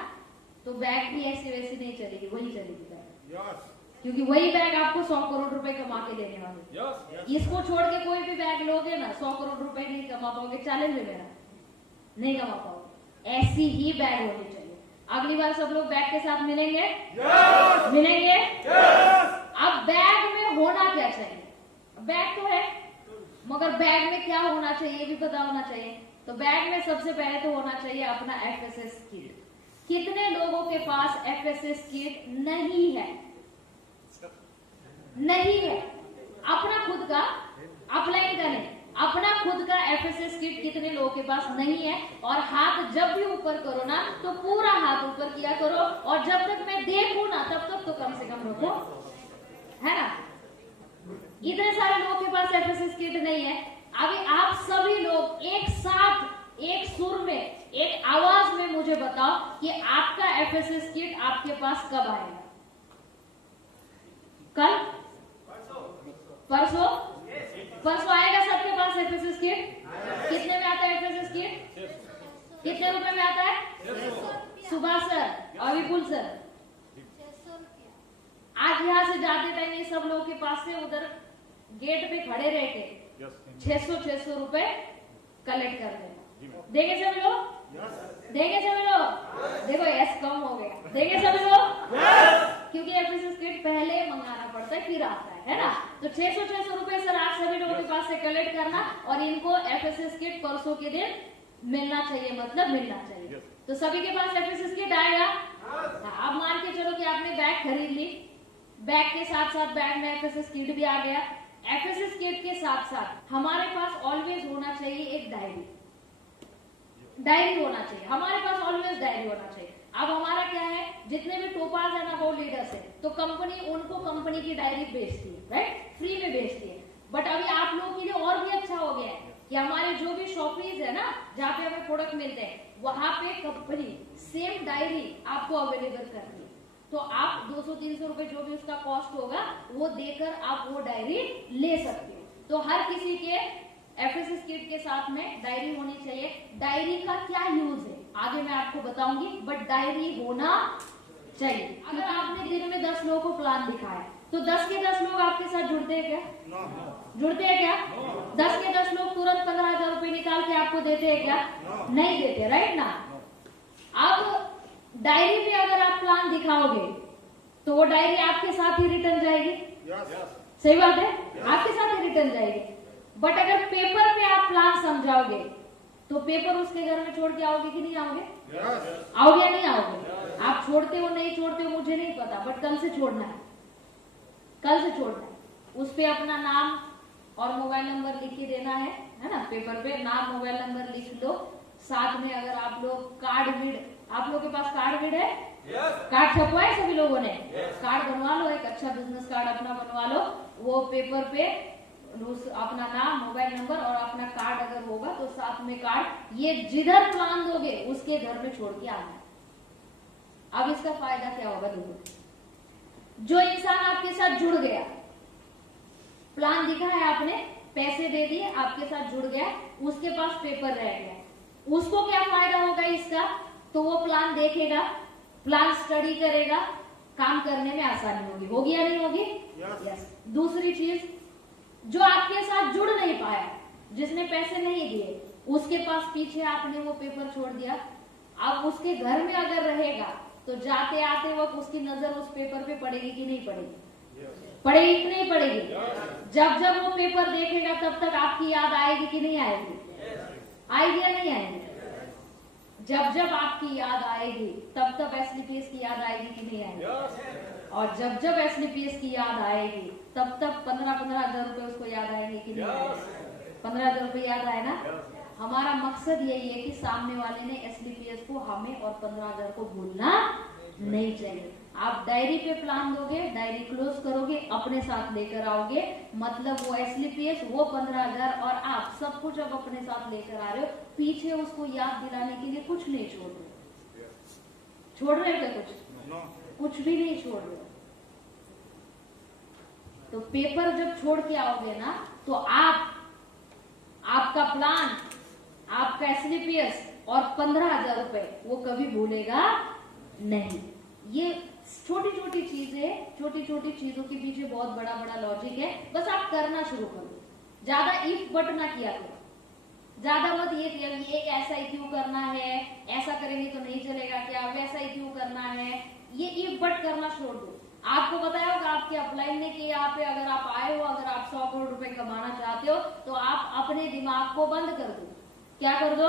तो बैग भी ऐसी वैसी नहीं चलेगी, वही चलेगी बैग, क्योंकि वही बैग आपको 100 करोड़ रुपए कमा के देने वाले। इसको छोड़ के कोई भी बैग लोगे ना, 100 करोड़ रुपए नहीं कमा पाओगे। चैलेंज है मेरा, नहीं कमा पाओगे। ऐसी ही बैग होनी चाहिए। अगली बार सब लोग बैग के साथ मिलेंगे? मिलेंगे। अब बैग में होना क्या चाहिए? बैग तो है, मगर बैग में क्या होना चाहिए भी पता होना चाहिए। तो बैग में सबसे पहले तो होना चाहिए अपना FSS किट। कितने लोगों के पास FSS किट नहीं है? नहीं है। अपना खुद का, अपलाइन का नहीं, अपना खुद का FSS किट कितने लोगों के पास नहीं है? और हाथ जब भी ऊपर करो ना, तो पूरा हाथ ऊपर किया करो, और जब तक मैं देखूं ना तब तक तो कम से कम रखो, है ना? इतने सारे लोगों के पास FSS किट नहीं है। अभी आप सभी लोग एक साथ, एक सुर में, एक आवाज में मुझे बताओ कि आपका FSS किट आपके पास कब आएगा? कल? परसों? परसों आएगा सबके पास FSS किट? कितने में आता है FSS किट? कितने रुपए में आता है? सुभाष सर और विपुल सर, आज यहाँ से जाते टाइम ये सब लोगों के पास से उधर गेट पे खड़े रह के 600 रुपए कलेक्ट कर देना। देंगे सभी लोग? देंगे सभी लोग? देखो यस कम हो गया। देंगे सभी लोग? क्योंकि FSS किट पहले मंगाना पड़ता है फिर आता है ना? तो 600 रुपए सर आप सभी लोगों के पास से कलेक्ट करना, और इनको FSS किट परसों के दिन मिलना चाहिए, मतलब मिलना चाहिए। तो सभी के पास FSS किट आएगा। अब मान के चलो कि आपने बैग खरीद ली, बैग के साथ साथ बैग में FSS किट भी आ गया। FSS किट के साथ साथ हमारे पास ऑलवेज होना चाहिए एक डायरी होना चाहिए। हमारे पास ऑलवेज डायरी होना चाहिए। अब हमारा क्या है, जितने भी टोपाज है ना वो लीडर्स है, तो कंपनी उनको कंपनी की डायरी बेचती है, राइट? फ्री में बेचती है। बट अभी आप लोगों के लिए और भी अच्छा हो गया है कि हमारे जो भी शॉपीज है ना, जहाँ पे हमें प्रोडक्ट मिलते हैं, वहां पे कंपनी सेम डायरी आपको अवेलेबल करती है। तो आप 200-300 रुपए जो भी उसका कॉस्ट होगा वो देकर आप वो डायरी ले सकते हो। तो हर किसी के एफएसएस किट के साथ में डायरी होनी चाहिए। डायरी का क्या यूज है आगे मैं आपको बताऊंगी, बट डायरी होना चाहिए। अगर आपने दिन में 10 लोगों को प्लान दिखाया तो 10 के 10 लोग आपके साथ जुड़ते हैं क्या? जुड़ते हैं क्या? 10 के 10 लोग तुरंत 15,000 रुपए निकाल के आपको देते हैं क्या? नहीं देते, राइट ना। अब डायरी में अगर आप प्लान दिखाओगे तो वो डायरी आपके साथ ही रिटर्न जाएगी। सही बात है, आपके साथ ही रिटर्न जाएगी। बट अगर पेपर पे आप प्लान समझाओगे तो पेपर उसके घर में छोड़ के आओगे कि नहीं आओगे? आओगे या नहीं आओगे? आप छोड़ते हो नहीं छोड़ते हो मुझे नहीं पता, बट कल से छोड़ना है, कल से छोड़ना है। उस पे अपना नाम और मोबाइल नंबर लिख के देना है ना। पेपर पे नाम मोबाइल नंबर लिख लो। साथ में अगर आप लोग कार्ड विड, आप लोग के पास कार्ड विड है? कार्ड छपवाए सभी लोगों ने? कार्ड बनवा लो, एक अच्छा बिजनेस कार्ड अपना बनवा लो। वो पेपर पे अपना नाम मोबाइल नंबर और अपना कार्ड अगर होगा तो साथ में कार्ड, ये जिधर प्लान दोगे उसके घर में छोड़ के आना है। अब इसका फायदा क्या होगा देखो। जो इंसान आपके साथ जुड़ गया, प्लान दिखा है आपने, पैसे दे दिए, आपके साथ जुड़ गया, उसके पास पेपर रह गया, उसको क्या फायदा होगा इसका? तो वो प्लान देखेगा, प्लान स्टडी करेगा, काम करने में आसानी होगी। होगी या नहीं होगी? यस। दूसरी चीज, जो आपके साथ जुड़ नहीं पाया, जिसने पैसे नहीं दिए, उसके पास पीछे आपने वो पेपर छोड़ दिया, अब उसके घर में अगर रहेगा तो जाते आते वक्त उसकी नजर उस पेपर पे पड़ेगी कि नहीं पड़ेगी? पड़ेगी कि नहीं पड़ेगी? जब जब वो पेपर देखेगा तब तक आपकी याद आएगी कि नहीं आएगी? आएगी या नहीं आएगी? जब जब आपकी याद आएगी तब तब एसलीपीएस की याद आएगी कि नहीं आएगी? और जब जब एसलीपीएस की याद आएगी तब तब 15,000 रुपए उसको याद आएंगे कि नहीं आएंगे? 15,000 रुपए याद आए ना। हमारा मकसद यही है कि सामने वाले ने एसलीपीएस को, हमें और 15,000 को भूलना नहीं चाहिए। आप डायरी पे प्लान दोगे, डायरी क्लोज करोगे, अपने साथ लेकर आओगे, मतलब वो एसलीपीएस, वो 15,000 और आप सब कुछ अब अपने साथ लेकर आ रहे हो। पीछे उसको याद दिलाने के लिए कुछ नहीं छोड़ रहे। छोड़ रहे क्या कुछ? कुछ भी नहीं छोड़ रहे। तो पेपर जब छोड़ के आओगे ना तो आपका प्लान, आपका एसलीपीएस और 15,000 रुपए वो कभी भूलेगा नहीं। ये छोटी छोटी चीजें, छोटी छोटी चीजों के पीछे बहुत बड़ा बड़ा लॉजिक है। बस आप करना शुरू करो, ज्यादा इफ बट ना किया करो, ज्यादा मत ये किया ये ऐसा ही क्यों करना है, ऐसा करेंगे तो नहीं चलेगा क्या, वैसा ही क्यों करना है, ये इफ बट करना छोड़ दो। आपको बताया होगा आपके अपलाइन ने कि यहाँ पे अगर आप आए हो, अगर आप 100 करोड़ रुपए कमाना चाहते हो तो आप अपने दिमाग को बंद कर दो। क्या कर दो?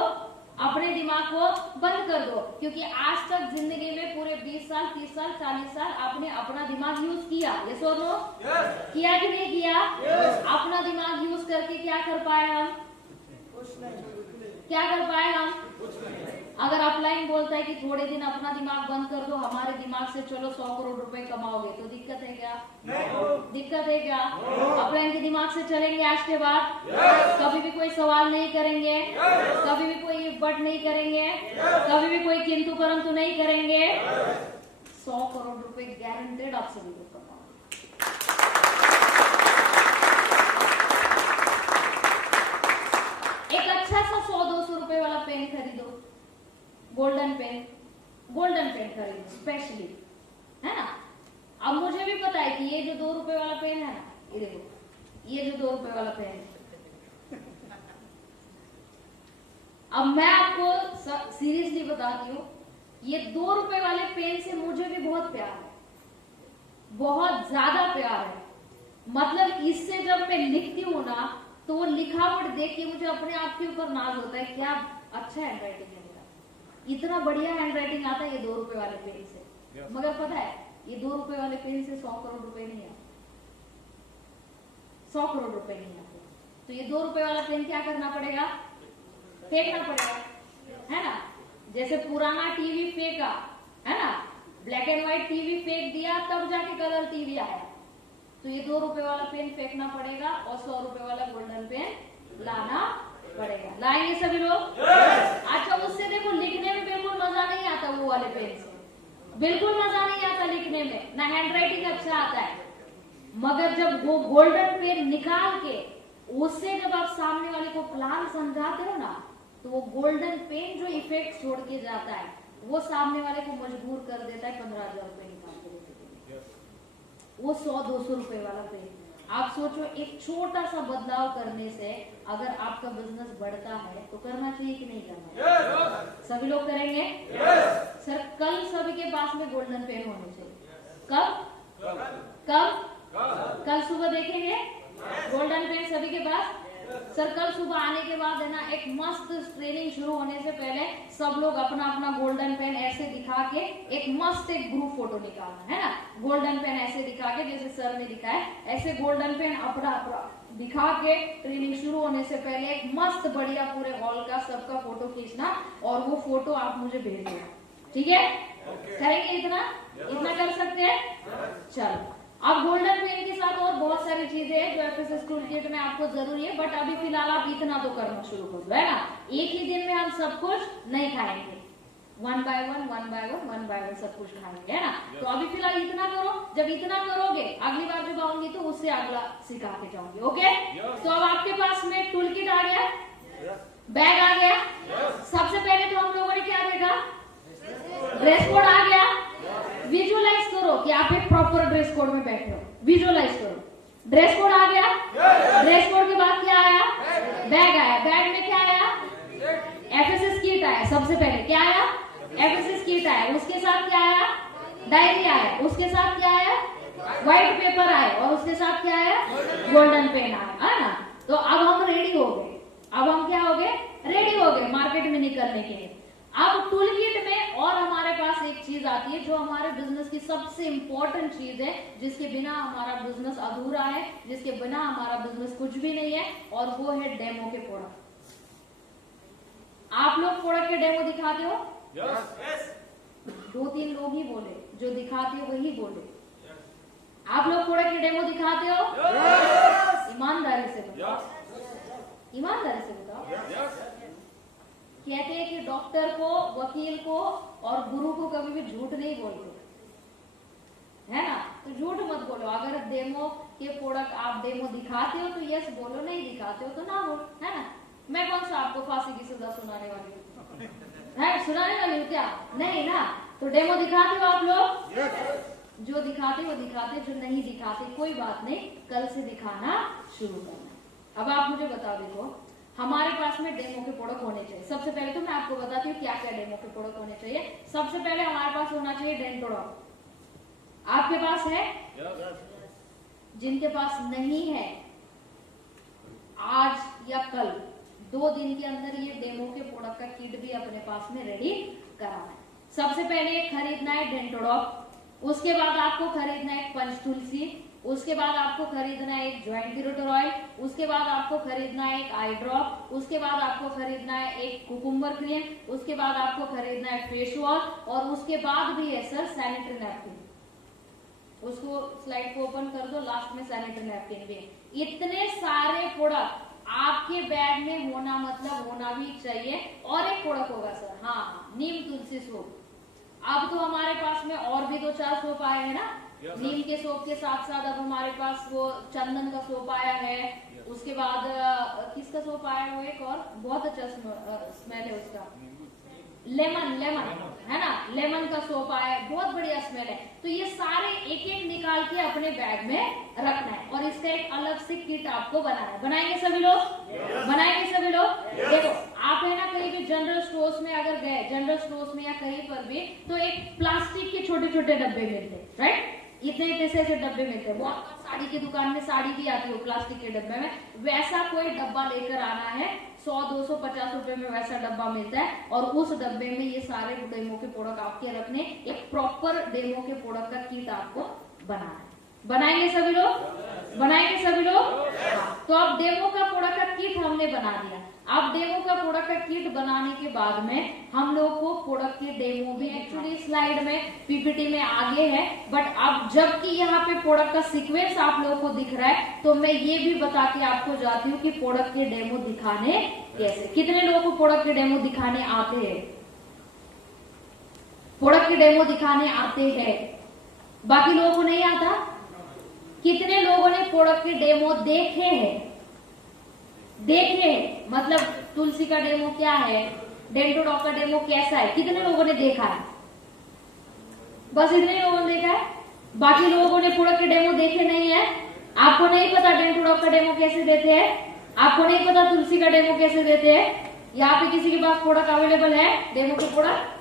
अपने दिमाग को बंद कर दो। क्योंकि आज तक जिंदगी में पूरे 20 साल 30 साल 40 साल आपने अपना दिमाग यूज किया, यस और नो? किया कि नहीं किया? अपना दिमाग यूज करके क्या कर पाए हम? क्या कर पाए हम? अगर अपलाइन बोलता है कि थोड़े दिन अपना दिमाग बंद कर दो, हमारे दिमाग से चलो 100 करोड़ रुपए कमाओगे, तो दिक्कत है क्या? दिक्कत है क्या? अपलाइन के दिमाग से चलेंगे आज के बाद? कभी भी कोई सवाल नहीं करेंगे, कभी भी कोई बट नहीं करेंगे, कभी भी कोई किंतु परंतु नहीं करेंगे। 100 करोड़ रुपए गारंटेड आप सभी को कमाओगे। एक अच्छा सा 100-200 रुपए वाला पेन खरीदो, गोल्डन पेन खरीदो स्पेशली, है ना। अब मुझे भी पता है कि ये जो 2 रुपए वाला पेन है ना, ये देखो, ये जो 2 रुपए वाला पेन है, अब मैं आपको सीरियसली बताती हूँ, ये 2 रुपए वाले पेन से मुझे भी बहुत प्यार है, बहुत ज्यादा प्यार है। मतलब इससे जब मैं लिखती हूँ ना तो वो लिखावट देख के मुझे अपने आप के ऊपर नाज होता है, क्या अच्छा हैंडराइटिंग है मेरा, इतना बढ़िया हैंडराइटिंग आता है ये 2 रुपए वाले पेन से। मगर पता है ये 2 रुपए वाले पेन से 100 करोड़ रुपए नहीं आते, 100 करोड़ रुपए नहीं आते। तो ये 2 रुपए वाला पेन क्या करना पड़ेगा? फेंकना पड़ेगा, है ना। जैसे पुराना टीवी फेंका, है ना, ब्लैक एंड व्हाइट टीवी फेंक दिया तब जाके कलर टीवी आया। तो ये 2 रुपए वाला पेन फेंकना पड़ेगा और 100 रुपए वाला गोल्डन पेन लाना पड़ेगा। लाएंगे सभी लोग? अच्छा, उससे देखो लिखने में बिल्कुल मजा नहीं आता वो वाले पेन से। बिल्कुल मजा नहीं आता लिखने में, ना हैंड राइटिंग अच्छा आता है। मगर जब वो गोल्डन पेन निकाल के उससे जब आप सामने वाले को प्लान समझाते हो ना, तो वो गोल्डन पेन जो इफेक्ट छोड़ के जाता है वो सामने वाले को मजबूर कर देता है 15,000 रुपए निकाल के देने। वो 100-200 रुपए वाला पेन। आप सोचो, एक छोटा सा बदलाव करने से अगर आपका बिजनेस बढ़ता है तो करना चाहिए कि नहीं करना? सभी लोग करेंगे? सर कल सभी के पास में गोल्डन पेन होने चाहिए। कब कल सुबह देखेंगे गोल्डन पेन सभी के पास। सर कल सुबह आने के बाद है ना, एक मस्त ट्रेनिंग शुरू होने से पहले सब लोग अपना अपना गोल्डन पेन ऐसे दिखा के एक मस्त एक ग्रुप फोटो निकालना है ना। गोल्डन पेन ऐसे दिखा के, जैसे सर ने दिखाया, ऐसे गोल्डन पेन अपना दिखा के ट्रेनिंग शुरू होने से पहले एक मस्त बढ़िया पूरे हॉल का सबका फोटो खींचना और वो फोटो आप मुझे भेज देना, ठीक है? करेंगे? इतना कर सकते हैं? चलो, अब गोल्डन पेन के साथ और बहुत सारी चीजें हैं जो एफएसएस टूल किट में आपको जरूरी है, बट अभी फिलहाल आप इतना तो करना शुरू कर दो, है ना। एक ही दिन में हम सब कुछ नहीं खाएंगे, वन बाय वन सब कुछ खाएंगे, है ना। तो अभी फिलहाल इतना करो। जब इतना करोगे अगली बार जब आऊंगी तो उससे अगला सिखा के जाऊंगी, ओके? तो अब आपके पास में टूल किट आ गया, बैग आ गया। सबसे पहले तो हम लोगों ने क्या देखा? ड्रेस कोड आ गया। विजुअलाइज करो कि आप एक प्रॉपर ड्रेस कोड में बैठे हो, विजुअलाइज करो। ड्रेस कोड आ गया। ड्रेस कोड के बाद क्या आया? बैग आया। बैग में क्या आया? एफएसएस किट आया। सबसे पहले क्या आया? एफएसएस किट आया। उसके साथ क्या आया? डायरी आया। उसके साथ क्या आया? व्हाइट पेपर आया। और उसके साथ क्या आया? गोल्डन पेन आया, है ना। तो अब हम रेडी हो गए। अब हम क्या हो गए? रेडी हो गए मार्केट में निकलने के लिए। अब टूल किट में और हमारे पास एक चीज आती है जो हमारे बिजनेस की सबसे इंपॉर्टेंट चीज है, जिसके बिना हमारा बिजनेस अधूरा है, जिसके बिना हमारा बिजनेस कुछ भी नहीं है, और वो है डेमो के प्रोडक्ट। आप लोग प्रोडक्ट के डेमो दिखाते हो? यस। 2-3 लोग ही बोले, जो दिखाते हो वही बोले। आप लोग प्रोडक्ट के डेमो दिखाते हो? यस। ईमानदारी से बताओ, ईमानदारी से बताओ। कहते हैं कि डॉक्टर को, वकील को और गुरु को कभी भी झूठ नहीं बोलते, है ना। तो झूठ मत बोलो। अगर डेमो के प्रोडक्ट आप डेमो दिखाते हो तो यस बोलो, नहीं दिखाते हो तो ना बोलो, है ना। मैं कौन सा आपको फांसी की सजा सुनाने वाली हूँ? सुनाने वाली हूँ क्या? नहीं ना। तो डेमो दिखाते हो आप लोग? जो दिखाते वो दिखाते, जो नहीं दिखाते कोई बात नहीं, कल से दिखाना शुरू करना। अब आप मुझे बता देखो, हमारे पास में डेमो के प्रोडक्ट होने चाहिए। सबसे पहले तो मैं आपको बताती हूँ क्या क्या डेमो के प्रोडक्ट होने चाहिए। सबसे पहले हमारे पास होना चाहिए डेंटोडॉक। आपके पास है? जिनके पास नहीं है, आज या कल 2 दिन के अंदर ये डेमो के प्रोडक्ट का किट भी अपने पास में रेडी कराना है। सबसे पहले खरीदना है डेंटोडॉक। उसके बाद आपको खरीदना है पंचतुलसी। उसके बाद आपको खरीदना है एक ज्वाइंट गिरोटर ऑयल। उसके बाद आपको खरीदना है एक आई ड्रॉप। उसके बाद आपको खरीदना है एक कुकुम्बर क्रीम। उसके बाद आपको खरीदना है फेस वॉश। और उसके बाद भी है सर सैनिटरी नैपकिन। उसको स्लाइड को ओपन कर दो, लास्ट में सैनिटरी नैपकिन भी। इतने सारे प्रोडक्ट आपके बैग में होना, मतलब होना भी चाहिए। और एक प्रोडक्ट होगा सर, हाँ, नीम तुलसी सोप। अब तो हमारे पास में और भी 2-4 सोप आए हैं ना। नीम के सोप के साथ साथ अब हमारे पास वो चंदन का सोप आया है। उसके बाद किसका सोप आया है? वो एक और बहुत अच्छा स्मेल है उसका, लेमन है ना। लेमन का सोप आया है, बहुत बढ़िया स्मेल है। तो ये सारे एक एक निकाल के अपने बैग में रखना है और इसका एक अलग से किट आपको बनाना है। बनाएंगे सभी लोग? बनाएंगे सभी लोग? देखो, आप है ना कहीं भी जनरल स्टोर्स में अगर गए, जनरल स्टोर्स में या कहीं पर भी, तो एक प्लास्टिक के छोटे छोटे डब्बे मिलते हैं, राइट। इतने इतने से डब्बे मिलते हैं। बहुत साड़ी की दुकान में साड़ी भी आती है प्लास्टिक के डब्बे में। वैसा कोई डब्बा लेकर आना है, 100-250 रुपए में वैसा डब्बा मिलता है। और उस डब्बे में ये सारे डेमो के प्रोडक्ट आपके रखने, एक प्रॉपर डेमो के प्रोडक्ट का किट आपको बनाना है। बनाएंगे सभी लोग? बनाएंगे सभी लोग? तो अब डेमो का प्रोडक्ट का किट हमने बना दिया। अब डेमो का प्रोडक्ट का किट बनाने के बाद में हम लोग को प्रोडक्ट के डेमो भी एक्चुअली स्लाइड में, पीपीटी में आगे है, बट अब जबकि यहाँ पे प्रोडक्ट का सीक्वेंस आप लोगों को दिख रहा है, तो मैं ये भी बता के आपको जाती हूँ कि प्रोडक्ट के डेमो दिखाने कैसे। कितने लोगों को प्रोडक्ट के डेमो दिखाने आते हैं? प्रोडक्ट की डेमो दिखाने आते हैं, बाकी लोगों को नहीं आता? कितने लोगों ने प्रोडक्ट की डेमो देखे हैं? देखे हैं मतलब तुलसी का डेमो क्या है, डेंटोडॉक का डेमो कैसा है, कितने लोगों ने देखा है? बस इतने लोगों ने देखा है, बाकी लोगों ने प्रोडक्ट के डेमो देखे नहीं है। आपको नहीं पता डेंटोडॉक का डेमो कैसे देते हैं, आपको नहीं पता तुलसी का डेमो कैसे देते हैं। यहाँ पे किसी के पास प्रोडक्ट अवेलेबल है, डेमो के प्रोडक्ट?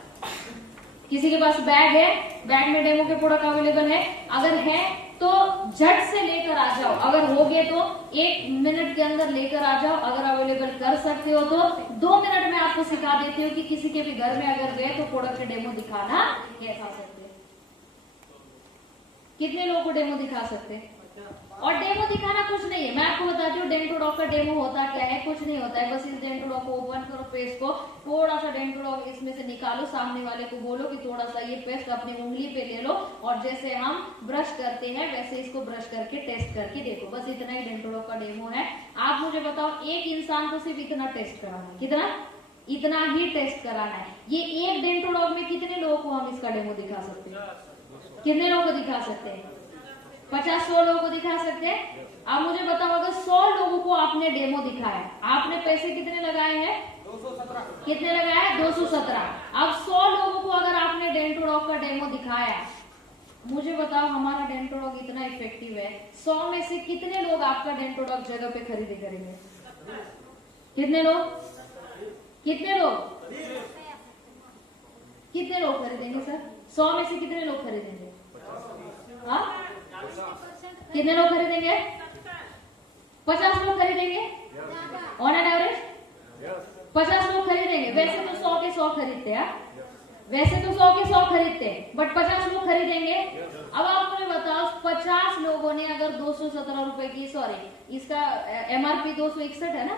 किसी के पास बैग है, बैग में डेमो के प्रोडक्ट अवेलेबल है? अगर है तो झट से लेकर आ जाओ, अगर हो गए तो 1 मिनट के अंदर लेकर आ जाओ। अगर अवेलेबल कर सकते हो तो 2 मिनट में आपको सिखा देती हूँ कि किसी के भी घर में अगर गए तो प्रोडक्ट के डेमो दिखाना कैसा सकते हैं। कितने लोगों को डेमो दिखा सकते हैं? और डेमो दिखाना कुछ नहीं है, मैं आपको बताती हूँ डेंटोडॉक का डेमो होता क्या है। कुछ नहीं होता है, बस इस डेंटोडॉक को ओपन करो, पेस्ट को थोड़ा सा डेंटोडॉक इसमें से निकालो, सामने वाले को बोलो कि थोड़ा सा ये पेस्ट अपनी उंगली पे ले लो और जैसे हम ब्रश करते हैं वैसे इसको ब्रश करके टेस्ट करके देखो। बस इतना ही डेंटोडॉक का डेमो है। आप मुझे बताओ, एक इंसान को सिर्फ इतना टेस्ट कराना है, कितना? इतना ही टेस्ट कराना है। ये एक डेंटोडॉक में कितने लोगों को हम इसका डेमो दिखा सकते हैं? कितने लोगों को दिखा सकते हैं? 50-100 लोगों को दिखा सकते हैं। अब मुझे बताओ, अगर 100 लोगों को आपने डेमो दिखाया, आपने पैसे कितने लगाए हैं? 217। कितने लगाए? 217। अब 100 लोगों को अगर आपने डेंटोडॉक का डेमो दिखाया, मुझे बताओ हमारा डेंटोडॉक इतना इफेक्टिव है, 100 में से कितने लोग आपका डेंटोडॉक जगह पे खरीदी करेंगे? कितने लोग? कितने लोग? कितने लोग खरीदेंगे सर? 100 में से कितने लोग खरीदेंगे? हाँ, कितने लोग खरीदेंगे? 50 लोग खरीदेंगे ऑन एन एवरेज? 50 लोग खरीदेंगे। वैसे तो 100 के 100 खरीदते हैं, वैसे तो 100 के 100 खरीदते हैं, बट 50 लोग खरीदेंगे। अब आप मुझे बताओ, 50 लोगों ने अगर 217 रुपए की, सॉरी इसका एमआरपी 261 है ना,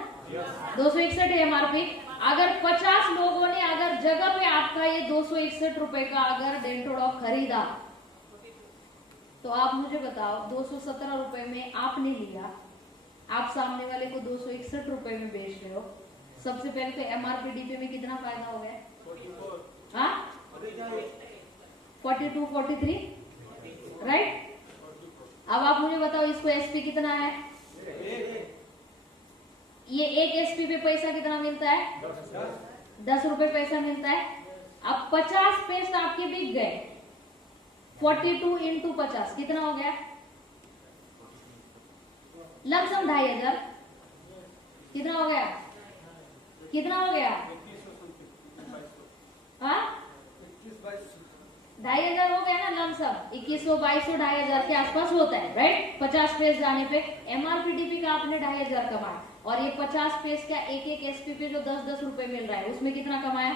261 है एमआरपी। अगर 50 लोगों ने अगर जगह पे आपका ये 261 रुपए का अगर डेंटोडॉक खरीदा, तो आप मुझे बताओ 217 रुपए में आपने लिया, आप सामने वाले को 261 रुपए में बेच रहे हो। सबसे पहले तो एमआरपी डीपी में कितना फायदा हो गया? हाँ, 42, 43, राइट। अब आप मुझे बताओ इसको एसपी कितना है? ये एक एसपी पे पैसा कितना मिलता है? 10 रुपए पैसा मिलता है। अब 50 पेस्ट आपके बिक गए, 42 इंटू 50 कितना हो गया? लमसम 2500। कितना हो गया? कितना हो गया? हाँ, 2500 हो गया ना लमसम। 2100, 2200, 2500 के आसपास होता है, राइट। 50 पेज जाने पे एमआरपी डीपी का आपने 2500 कमाया, और ये 50 पेज का एक एक एसपी पे जो 10-10 रुपए मिल रहा है, उसमें कितना कमाया?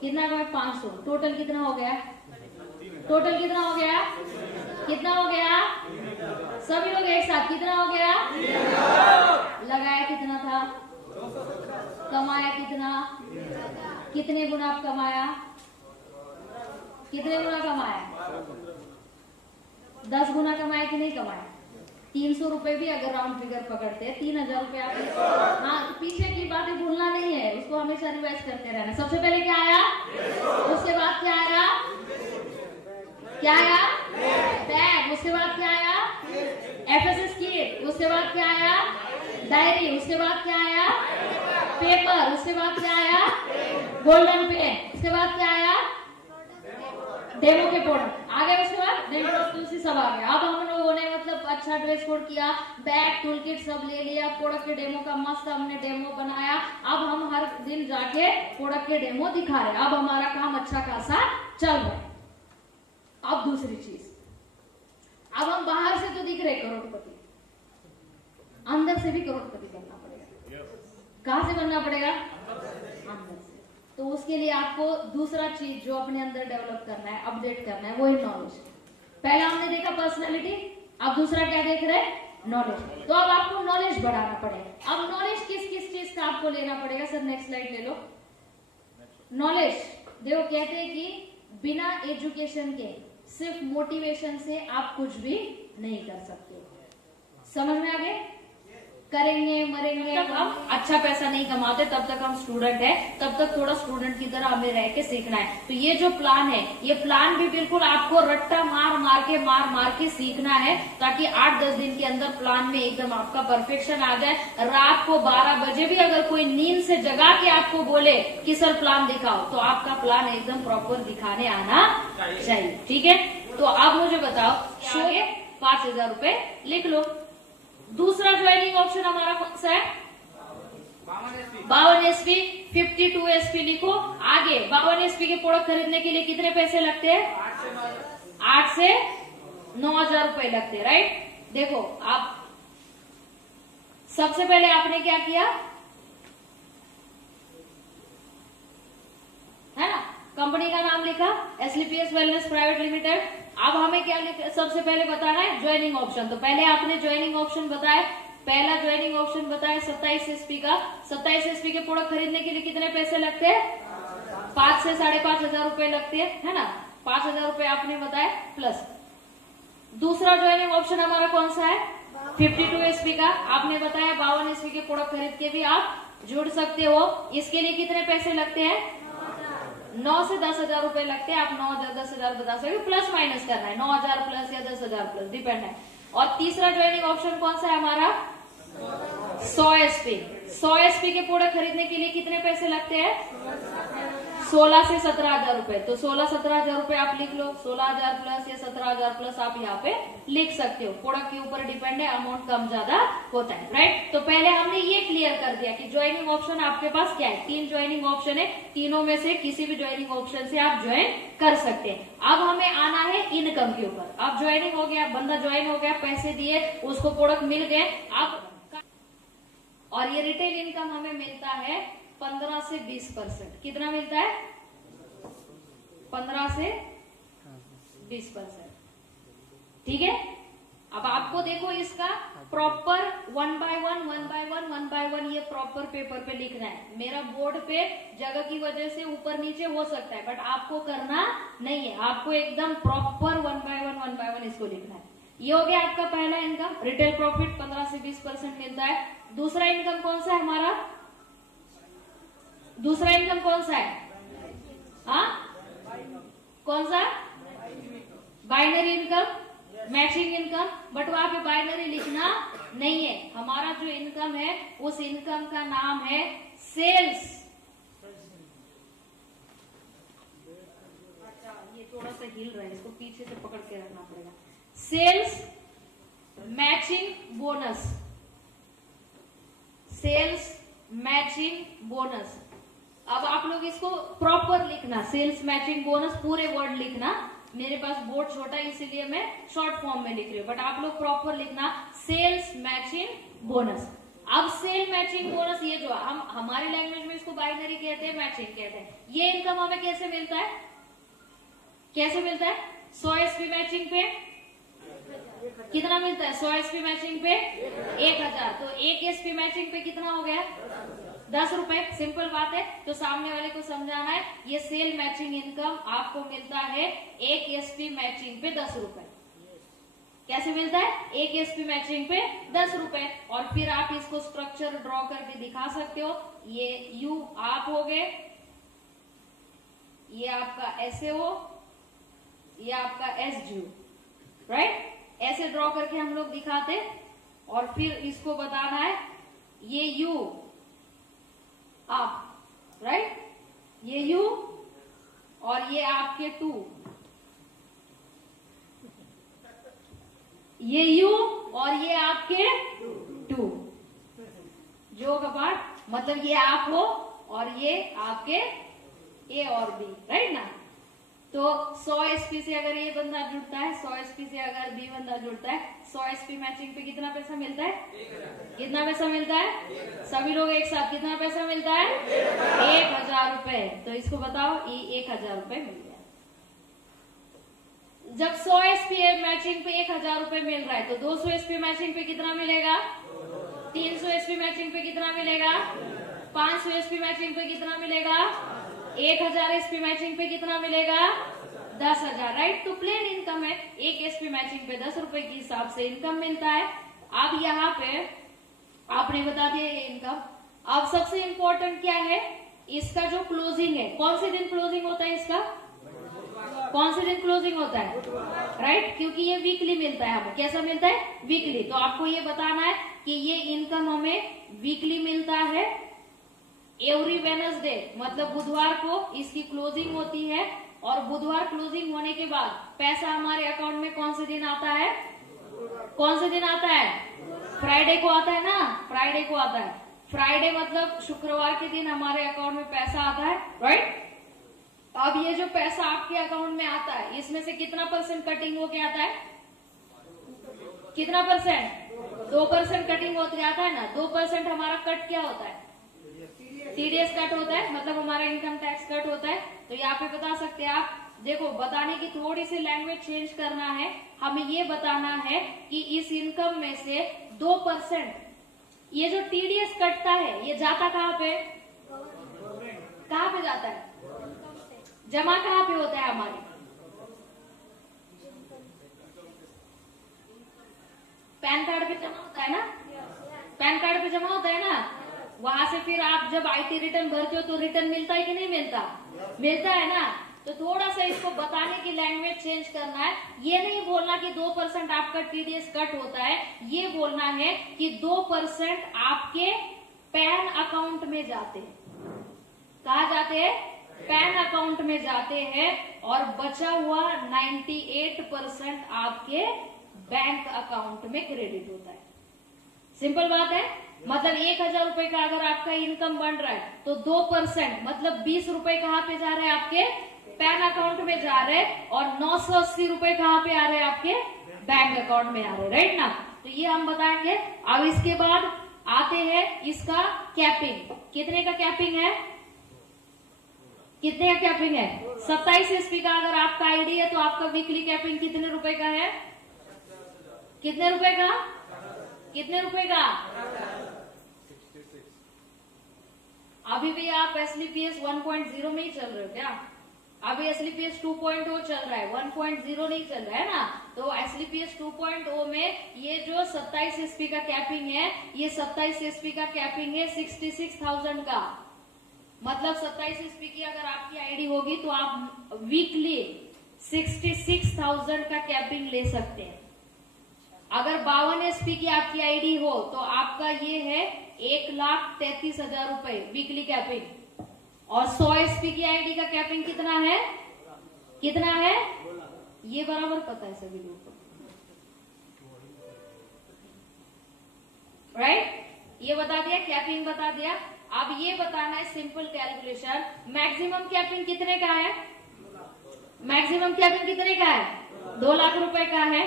कितना कमाया? 500। टोटल कितना हो गया? टोटल कितना हो गया? कितना हो गया? सभी लोग एक साथ कितना हो गया? लगाया कितना था? कमाया कितना? कितने गुना आप कमाया? कितने गुना कमाया? 10 गुना कमाया कि नहीं कमाया? 300 रुपए भी अगर राउंड फिगर पकड़ते हैं, 3000 रुपए आप, हाँ, तो पीछे की बातें भूलना नहीं है, उसको हमेशा रिवाइज करते रहना। सबसे पहले क्या आया? उसके बाद क्या आया? क्या आया? बैग। उसके बाद क्या आया? FSS kit. उसके बाद क्या आया? डायरी। उसके बाद क्या आया? पेपर। उसके बाद क्या आया? Golden pen. उसके बाद क्या आया? डेमो के प्रोडक्ट आ गए। उसके बाद डेमो तुलसी सब आ गया। अब हम लोगों ने मतलब अच्छा ड्रेस कोड किया, बैग टूल किट सब ले लिया, प्रोडक्ट के डेमो का मस्त हमने डेमो बनाया। अब हम हर दिन जाके प्रोडक्ट के डेमो दिखा रहे हैं। अब हमारा काम अच्छा खासा चल रहा है। अब दूसरी चीज, अब हम बाहर से तो दिख रहे करोड़पति, अंदर से भी करोड़पति बनना पड़ेगा। कहां से बनना पड़ेगा? अंदर से। तो उसके लिए आपको दूसरा चीज जो अपने अंदर डेवलप करना है, अपडेट करना है, वो है नॉलेज। पहला हमने देखा पर्सनालिटी, अब दूसरा क्या देख रहे हैं? नॉलेज। तो अब आपको नॉलेज बढ़ाना पड़ेगा। अब नॉलेज किस किस चीज का आपको लेना पड़ेगा? सर नेक्स्ट स्लाइड ले लो। नॉलेज देखो, कहते हैं कि बिना एजुकेशन के, सिर्फ मोटिवेशन से आप कुछ भी नहीं कर सकते। समझ में आ गए? करेंगे मरेंगे, तब हम अच्छा पैसा नहीं कमाते, तब तक हम स्टूडेंट है, तब तक थोड़ा स्टूडेंट की तरह हमें रह के सीखना है। तो ये जो प्लान है, ये प्लान भी बिल्कुल आपको रट्टा मार मार के सीखना है, ताकि 8-10 दिन के अंदर प्लान में एकदम आपका परफेक्शन आ जाए। रात को 12 बजे भी अगर कोई नींद से जगा के आपको बोले कि सर प्लान दिखाओ, तो आपका प्लान एकदम प्रॉपर दिखाने आना चाहिए। ठीक है, तो आप मुझे बताओ, आगे 5,000 रुपए लिख लो। दूसरा ज्वाइनिंग ऑप्शन हमारा कौन सा है? 52 SP, 52 SP लिखो। आगे 52 SP के प्रोडक्ट खरीदने के लिए कितने पैसे लगते हैं? 8 से 9,000 रुपए लगते हैं, राइट। देखो आप सबसे पहले आपने क्या किया है ना, कंपनी का नाम लिखा SLPS वेलनेस प्राइवेट लिमिटेड। अब हमें क्या सबसे पहले बताना है? Joining option. तो पहले आपने ज्वाइनिंग ऑप्शन बताया, पहला ज्वाइनिंग ऑप्शन बताया 27 SP का। 27 SP के प्रोडक्ट खरीदने के लिए कितने पैसे लगते हैं? 5 से 5,500 रुपए लगते हैं, है ना। 5,000 रुपए आपने बताया प्लस। दूसरा ज्वाइनिंग ऑप्शन हमारा कौन सा है? 52 SP का। आपने बताया 52 SP के प्रोडक्ट खरीद के भी आप जुड़ सकते हो। इसके लिए कितने पैसे लगते हैं? 9 से 10,000 रुपए लगते हैं। आप 9,000 10,000 बता सकते हो, प्लस माइनस करना है, 9,000 प्लस या 10,000 प्लस, डिपेंड है। और तीसरा ज्वाइनिंग ऑप्शन कौन सा है हमारा? 100 SP। 100 SP के प्रोडक्ट खरीदने के लिए कितने पैसे लगते हैं? 16 से 17,000 रुपए। तो 16-17,000 रुपए आप लिख लो। 16,000 प्लस या 17,000 प्लस आप यहाँ पे लिख सकते हो। प्रोडक्ट के ऊपर डिपेंड है, अमाउंट कम ज्यादा होता है, राइट। तो पहले हमने ये क्लियर कर दिया कि ज्वाइनिंग ऑप्शन आपके पास क्या है। 3 ज्वाइनिंग ऑप्शन है, तीनों में से किसी भी ज्वाइनिंग ऑप्शन से आप ज्वाइन कर सकते हैं। अब हमें आना है इनकम के ऊपर। अब ज्वाइनिंग हो गया, बंदा ज्वाइन हो गया, पैसे दिए, उसको प्रोडक्ट मिल गए। अब और ये रिटेल इनकम हमें मिलता है 15 से 20%। कितना मिलता है? 15 से 20%। ठीक है, अब आपको देखो इसका प्रॉपर 1 by 1 ये प्रॉपर पेपर पे लिखना है। मेरा बोर्ड पे जगह की वजह से ऊपर नीचे हो सकता है, बट आपको करना नहीं है। आपको एकदम प्रॉपर 1 by 1 इसको लिखना है। ये हो गया आपका पहला इनकम, रिटेल प्रॉफिट 15 से 20% मिलता है। दूसरा इनकम कौन सा है हमारा? दूसरा इनकम कौन सा है? हाँ, कौन सा? Binary income, matching income. But वहां पे बाइनरी लिखना नहीं है। हमारा जो इनकम है उस इनकम का नाम है सेल्स। अच्छा, ये थोड़ा सा हिल रहा है, इसको पीछे से पकड़ के रखना पड़ेगा। Sales matching bonus, sales matching bonus. अब आप लोग इसको प्रॉपर लिखना, सेल्स मैचिंग बोनस, पूरे वर्ड लिखना। मेरे पास बोर्ड छोटा है इसीलिए मैं शॉर्ट फॉर्म में लिख रही हूँ, बट आप लोग प्रॉपर लिखना सेल्स मैचिंग बोनस। अब सेल मैचिंग बोनस, ये जो हम हमारी लैंग्वेज में इसको बाइनरी कहते हैं, मैचिंग कहते हैं। ये इनकम हमें कैसे मिलता है? कैसे मिलता है? 100 SP मैचिंग पे कितना मिलता है? 100 SP मैचिंग पे 1,000। तो 1 SP मैचिंग पे कितना हो गया? 10 रुपए। सिंपल बात है, तो सामने वाले को समझाना है। ये सेल मैचिंग इनकम आपको मिलता है 1 SP मैचिंग पे 10 रुपए। कैसे मिलता है? 1 SP मैचिंग पे 10 रुपए। और फिर आप इसको स्ट्रक्चर ड्रॉ करके दिखा सकते हो। ये यू आप हो गए, ये आपका SAO, ये आपका SGU, राइट। ऐसे ड्रॉ करके हम लोग दिखाते, और फिर इसको बताना है ये यू आप, राइट, ये यू और ये आपके 2, ये यू और ये आपके 2, जो कपाट मतलब ये आप हो और ये आपके ए और बी, राइट ना। तो 100 SP से अगर ये बंदा जुड़ता है, 100 SP से अगर बी बंदा जुड़ता है, 100 SP मैचिंग पे कितना पैसा मिलता है? कितना पैसा मिलता है? सभी लोग एक साथ कितना पैसा मिलता है? 1,000 रुपए। तो इसको बताओ, ये 1,000 रुपए मिल गया। जब 100 SP मैचिंग पे 1,000 रुपए मिल रहा है, तो 200 SP मैचिंग पे कितना मिलेगा? 300 SP मैचिंग पे कितना मिलेगा? 500 SP मैचिंग पे कितना मिलेगा? 1,000 SP मैचिंग पे कितना मिलेगा? 10,000, राइट। तो प्लेन इनकम है, 1 SP मैचिंग पे 10 रुपए के हिसाब से इनकम मिलता है। अब यहाँ पे आपने बता दिया ये इनकम। अब सबसे इंपॉर्टेंट क्या है, इसका जो क्लोजिंग है, कौन से दिन क्लोजिंग होता है इसका, कौन से दिन क्लोजिंग होता है, राइट, क्योंकि ये वीकली मिलता है हमें। कैसा मिलता है, वीकली। तो आपको ये बताना है कि ये इनकम हमें वीकली मिलता है, एवरी वेडनेसडे, मतलब बुधवार को इसकी क्लोजिंग होती है। और बुधवार क्लोजिंग होने के बाद पैसा हमारे अकाउंट में कौन से दिन आता है, कौन से दिन आता है, फ्राइडे को आता है ना, फ्राइडे को आता है। फ्राइडे मतलब शुक्रवार के दिन हमारे अकाउंट में पैसा आता है, राइट। अब ये जो पैसा आपके अकाउंट में आता है, इसमें से कितना परसेंट कटिंग होके आता है, कितना परसेंट, 2% कटिंग होके आता है ना। 2% हमारा कट क्या होता है, टीडीएस कट होता है, मतलब हमारा इनकम टैक्स कट होता है। तो यहाँ पे बता सकते हैं आप, देखो बताने की थोड़ी सी लैंग्वेज चेंज करना है, हमें ये बताना है कि इस इनकम में से 2% ये जो टीडीएस कटता है ये जाता कहाँ पे, कहाँ पे जाता है, जमा कहाँ पे होता है हमारी, पैन कार्ड पे जमा होता है ना, पैन कार्ड पे जमा होता है ना। वहां से फिर आप जब आईटी रिटर्न भरते हो तो रिटर्न मिलता है कि नहीं मिलता, मिलता है ना। तो थोड़ा सा इसको बताने की लैंग्वेज चेंज करना है, ये नहीं बोलना कि 2% आपका टीडीएस कट होता है, ये बोलना है कि 2% आपके पैन अकाउंट में जाते हैं। कहा जाते हैं, पैन अकाउंट में जाते हैं, और बचा हुआ 98% आपके बैंक अकाउंट में क्रेडिट होता है। सिंपल बात है, मतलब 1000 रुपए का अगर आपका इनकम बन रहा है तो 2% मतलब 20 रुपए कहाँ पे जा रहे हैं, आपके पैन अकाउंट में जा रहे हैं, और 980 रुपए कहाँ पे आ रहे हैं, आपके बैंक अकाउंट में आ रहे हैं, राइट ना। तो ये हम बताएंगे। अब इसके बाद आते हैं इसका कैपिंग, कितने का कैपिंग है, कितने का कैपिंग है, 27 एसपी का अगर आपका आईडी है तो आपका वीकली कैपिंग कितने रुपए का है, कितने रुपए का, कितने रुपए का। अभी भी आप एसलीपीएस 1.0 में ही चल रहे हो क्या, अभी एसलीपीएस 2.0 चल रहा है, 1.0 नहीं चल रहा है ना। तो एसलीपीएस 2.0 में ये जो 27 एसपी का कैपिंग है, ये 27 एसपी का कैपिंग है 66,000 का। मतलब 27 एसपी की अगर आपकी आईडी होगी तो आप वीकली 66,000 का कैपिंग ले सकते हैं। अगर 52 एसपी की आपकी आईडी हो तो आपका ये है 1,33,000 रुपए वीकली कैपिंग। और 100 एसपी की आईडी का कैपिंग कितना है, कितना है, ये बराबर पता है सभी लोगों को, राइट। ये बता दिया, कैपिंग बता दिया। अब ये बताना है सिंपल कैलकुलेशन, मैक्सिमम कैपिंग कितने का है, मैक्सिमम कैपिंग कितने का है, 2 लाख रुपए का है।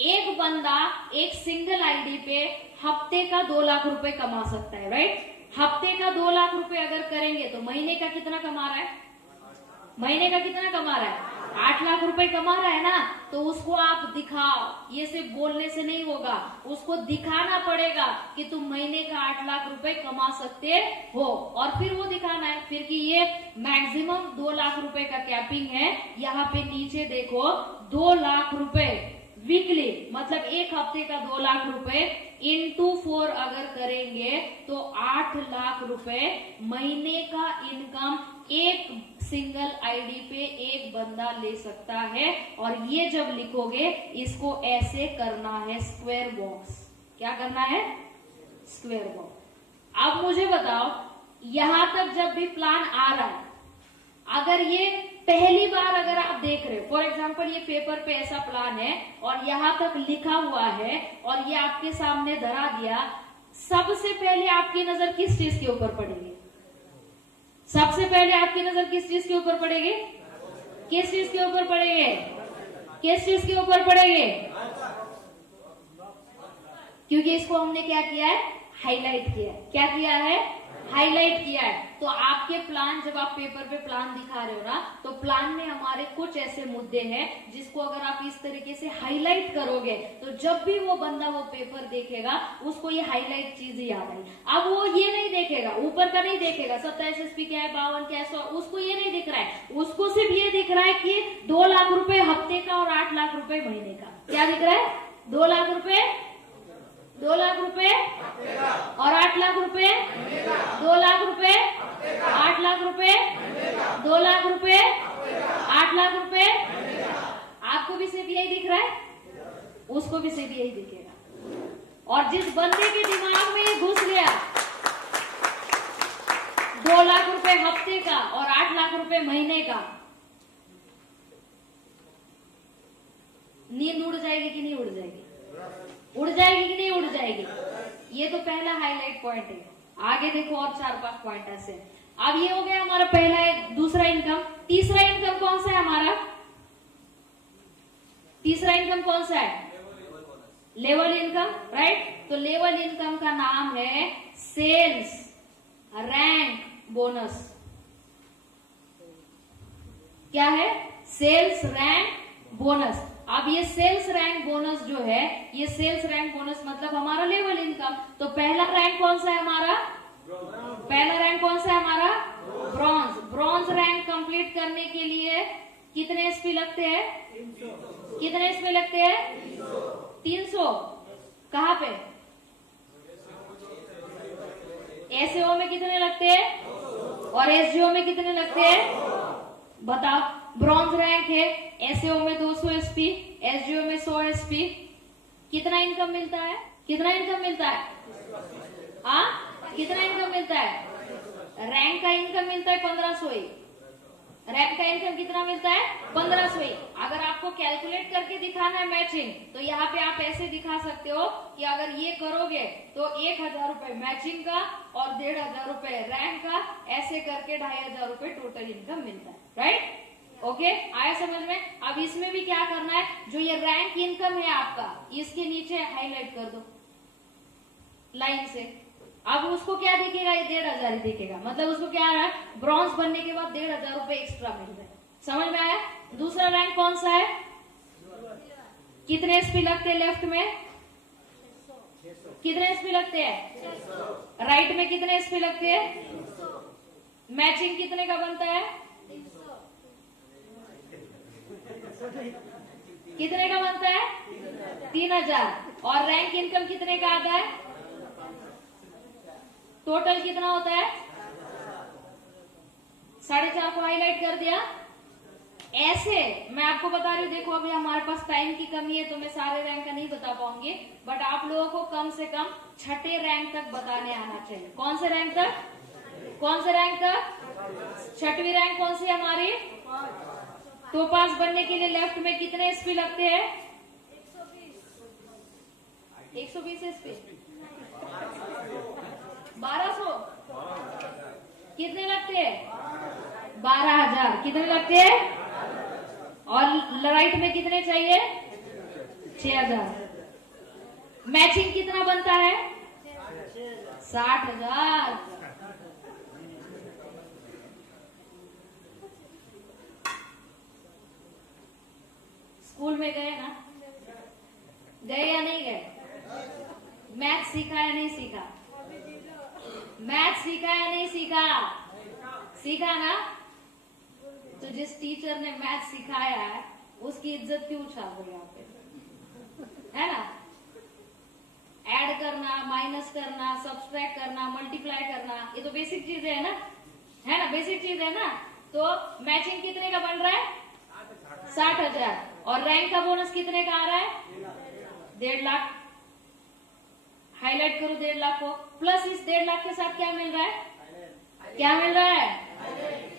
एक बंदा एक सिंगल आईडी पे हफ्ते का 2 लाख रुपए कमा सकता है, राइट। हफ्ते का 2 लाख रुपए अगर करेंगे तो महीने का कितना कमा रहा है, महीने का कितना कमा रहा है, 8 लाख रुपए कमा रहा है ना। तो उसको आप दिखाओ, ये सिर्फ बोलने से नहीं होगा, उसको दिखाना पड़ेगा कि तुम महीने का 8 लाख रुपए कमा सकते हो। और फिर वो दिखाना है फिर कि ये मैक्सिमम 2 लाख रुपए का कैपिंग है। यहाँ पे नीचे देखो 2 लाख रुपए वीकली, मतलब एक हफ्ते का 2 लाख रुपए इंटू 4 अगर करेंगे तो 8 लाख रुपए महीने का इनकम एक सिंगल आईडी पे एक बंदा ले सकता है। और ये जब लिखोगे इसको ऐसे करना है, स्क्वायर बॉक्स। क्या करना है, स्क्वायर बॉक्स। अब मुझे बताओ, यहां तक जब भी प्लान आ रहा है, अगर ये पहली बार अगर आप देख रहे हो, फॉर एग्जाम्पल ये पेपर पे ऐसा प्लान है और यहां तक लिखा हुआ है और ये आपके सामने धरा दिया, सबसे पहले आपकी नजर किस चीज के ऊपर पड़ेगी, सबसे पहले आपकी नजर किस चीज के ऊपर पड़ेगी, किस चीज के ऊपर पड़ेगी, किस चीज के ऊपर पड़ेगी, क्योंकि इसको हमने क्या किया है, हाईलाइट किया है। क्या किया है, हाईलाइट किया है। तो आपके प्लान, जब आप पेपर पे प्लान दिखा रहे हो ना, तो प्लान में हमारे कुछ ऐसे मुद्दे हैं जिसको अगर आप इस तरीके से हाईलाइट करोगे तो जब भी वो बंदा वो पेपर देखेगा उसको ये हाईलाइट चीज याद आई। अब वो ये नहीं देखेगा, ऊपर का नहीं देखेगा 27 एसपी क्या है, 52 क्या है, 100, उसको ये नहीं दिख रहा है, उसको सिर्फ ये दिख रहा है कि 2 लाख रुपए हफ्ते का और 8 लाख रुपए महीने का। क्या दिख रहा है, 2 लाख रुपए 2 लाख रुपए और 8 लाख रुपए, 2 लाख रुपए, 8 लाख रुपए, 2 लाख रुपए, 8 लाख रुपए। आपको भी सिर्फ यही दिख रहा है, उसको भी सिर्फ यही दिखेगा। और जिस बंदे के दिमाग में ये घुस गया 2 लाख रुपए हफ्ते का और 8 लाख रुपए महीने का, नींद उड़ जाएगी कि नहीं उड़ जाएगी? उड़ जाएगी कि नहीं उड़ जाएगी? ये तो पहला हाईलाइट पॉइंट है। आगे देखो और 4-5 पॉइंट ऐसे। अब ये हो गया हमारा पहला, दूसरा इनकम। तीसरा इनकम कौन सा है हमारा? तीसरा इनकम कौन सा है? Level income, right. तो लेवल इनकम का नाम है सेल्स रैंक बोनस। क्या है? Sales rank bonus. अब ये सेल्स रैंक बोनस जो है, ये सेल्स रैंक बोनस मतलब हमारा लेवल इनकम। तो पहला रैंक कौन सा है हमारा? पहला रैंक कौन सा है हमारा? ब्रॉन्ज। ब्रॉन्ज रैंक कंप्लीट करने के लिए कितने एसपी लगते हैं? कितने एसपी लगते हैं? 300। कहाँ पे? एसओ में कितने लगते हैं और एसजीओ में कितने लगते हैं? बताओ। ब्रॉन्ज रैंक है, एसओ में 200 एसपी, एसजीओ में 100 एसपी। कितना इनकम मिलता है? कितना इनकम मिलता है? कितना इनकम मिलता है? रैंक का इनकम मिलता है 1500 ही। रैंक का इनकम कितना मिलता है? 1500 ही। अगर आपको कैलकुलेट करके दिखाना है मैचिंग, तो यहाँ पे आप ऐसे दिखा सकते हो कि अगर ये करोगे तो 1000 रुपए मैचिंग का और 1500 रुपए रैंक का, ऐसे करके 2500 रुपए टोटल इनकम मिलता है, राइट। ओके, आया समझ में? अब इसमें भी क्या करना है, जो ये रैंक इनकम है आपका, इसके नीचे हाईलाइट कर दो लाइन से। अब उसको क्या दिखेगा? ये 1500 ही दिखेगा। मतलब उसको क्या आ रहा है? ब्रॉन्ज बनने के बाद 1500 रुपए एक्स्ट्रा मिल रहा है। समझ में आया? दूसरा रैंक कौन सा है? कितने एसपी लगते हैं लेफ्ट में? कितने एसपी लगते हैं? राइट में कितने एसपी लगते हैं? मैचिंग कितने का बनता है? कितने का बनता है? 3000। और रैंक इनकम कितने का आता है? टोटल कितना होता है? 4.5 को हाईलाइट कर दिया। ऐसे मैं आपको बता रही हूँ, देखो अभी हमारे पास टाइम की कमी है तो मैं सारे रैंक का नहीं बता पाऊंगी, बट आप लोगों को कम से कम 6ठे रैंक तक बताने आना चाहिए। कौन से रैंक तक? कौन से रैंक तक? 6वीं रैंक कौन सी हमारी? तो पास बनने के लिए लेफ्ट में कितने एसपी लगते हैं? 120 एसपी। 1200। कितने लगते हैं? 12000। कितने लगते हैं? और राइट में कितने चाहिए? 6000। मैचिंग कितना बनता है? 60000। स्कूल में गए ना? गए या नहीं गए? मैथ सीखा या नहीं सीखा? मैथ सीखा या नहीं सीखा? सीखा ना? तो जिस टीचर ने मैथ सिखाया है उसकी इज्जत क्यों उछाल रहे आप पे? है ना? ऐड करना, माइनस करना, सब्सट्रैक्ट करना, मल्टीप्लाई करना, ये तो बेसिक चीज है ना? है ना? बेसिक चीज है ना? तो मैचिंग कितने का बन रहा है? 60000। और रैंक का बोनस कितने का आ रहा है? 1.5 लाख। हाईलाइट करो 1.5 लाख को। प्लस इस 1.5 लाख के साथ क्या मिल रहा है? क्या मिल रहा है?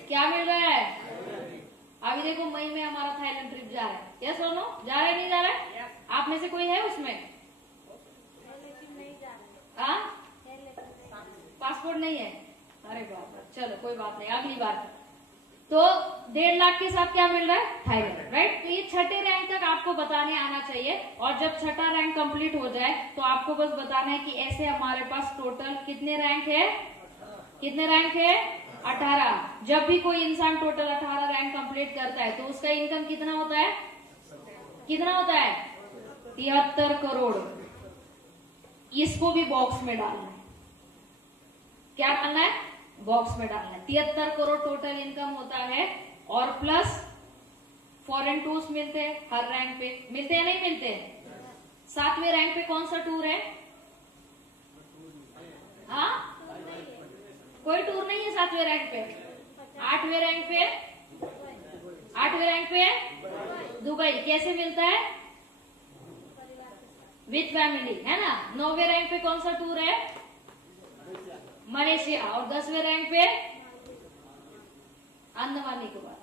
क्या मिल रहा है? अभी देखो मई में हमारा थाईलैंड ट्रिप जा रहा है। यस और नो? जा रहा है नहीं जा रहा है? आप में से कोई है उसमें? पासपोर्ट नहीं है? अरे बाप रे, चलो कोई बात नहीं, अगली बार। तो 1.5 लाख के साथ क्या मिल रहा है? Thailand, right. तो ये 6ठे रैंक तक आपको बताने आना चाहिए। और जब 6ठा रैंक कंप्लीट हो जाए तो आपको बस बताना है कि ऐसे हमारे पास टोटल कितने रैंक है? कितने रैंक है? 18। जब भी कोई इंसान टोटल 18 रैंक कंप्लीट करता है तो उसका इनकम कितना होता है? कितना होता है? 73 करोड़। इसको भी बॉक्स में डालना है। क्या डालना है? बॉक्स में डालना है। 73 करोड़ टोटल इनकम होता है। और प्लस फॉरेन टूर्स मिलते हैं हर रैंक पे। मिलते हैं नहीं मिलते? 7वें रैंक पे कौन सा टूर है? 7वें रैंक पे? 8वें रैंक पे? 8वें रैंक पे दुबई। कैसे मिलता है? विथ फैमिली, है ना। 9वें रैंक पे कौन सा टूर है? मलेशिया। और 10वें रैंक पे अंडमान निकोबार।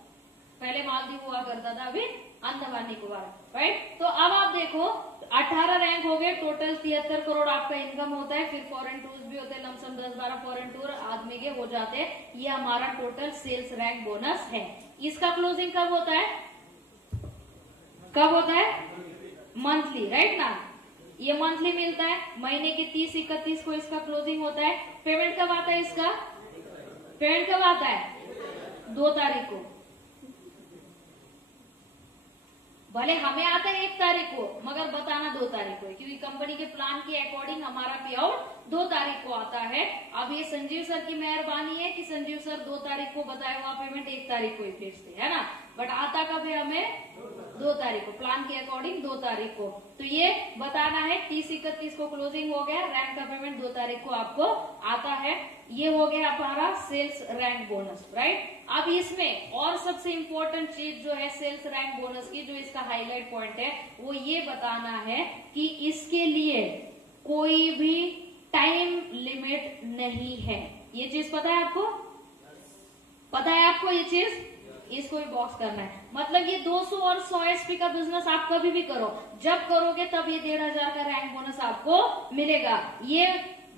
पहले मालदीव हुआ करता था, अभी अंडमान निकोबार, राइट। तो अब आप देखो 18 रैंक हो गए, टोटल 73 करोड़ आपका इनकम होता है। फिर फॉरेन टूर्स भी होते हैं, लमसम 10-12 फॉरेन टूर आदमी के हो जाते हैं। ये हमारा टोटल सेल्स रैंक बोनस है। इसका क्लोजिंग कब होता है? कब होता है? मंथली, राइट ना। ये मंथली मिलता है, महीने के 30-31 को इसका क्लोजिंग होता है। पेमेंट कब आता है इसका? पेमेंट कब आता है? 2 तारीख को। भले हमें आता है 1 तारीख को, मगर बताना 2 तारीख को है, क्योंकि कंपनी के प्लान के अकॉर्डिंग हमारा पे आउट 2 तारीख को आता है। अब ये संजीव सर की मेहरबानी है कि संजीव सर 2 तारीख को बताए हुआ पेमेंट 1 तारीख को ही भेजते है ना, बट आता कब है हमें? 2 तारीख को, प्लान के अकॉर्डिंग 2 तारीख को। तो ये बताना है 30-31 को क्लोजिंग हो गया, रैंक का पेमेंट 2 तारीख को आपको आता है। ये हो गया हमारा सेल्स रैंक बोनस, राइट। अब इसमें और सबसे इंपॉर्टेंट चीज जो है सेल्स रैंक बोनस की, जो इसका हाईलाइट पॉइंट है, वो ये बताना है कि इसके लिए कोई भी टाइम लिमिट नहीं है। ये चीज पता है आपको? पता है आपको ये चीज? इसको भी बॉक्स करना है। मतलब ये 200 और 100 एसपी का बिजनेस आप कभी भी करो, जब करोगे तब ये 1500 का रैंक बोनस आपको मिलेगा। ये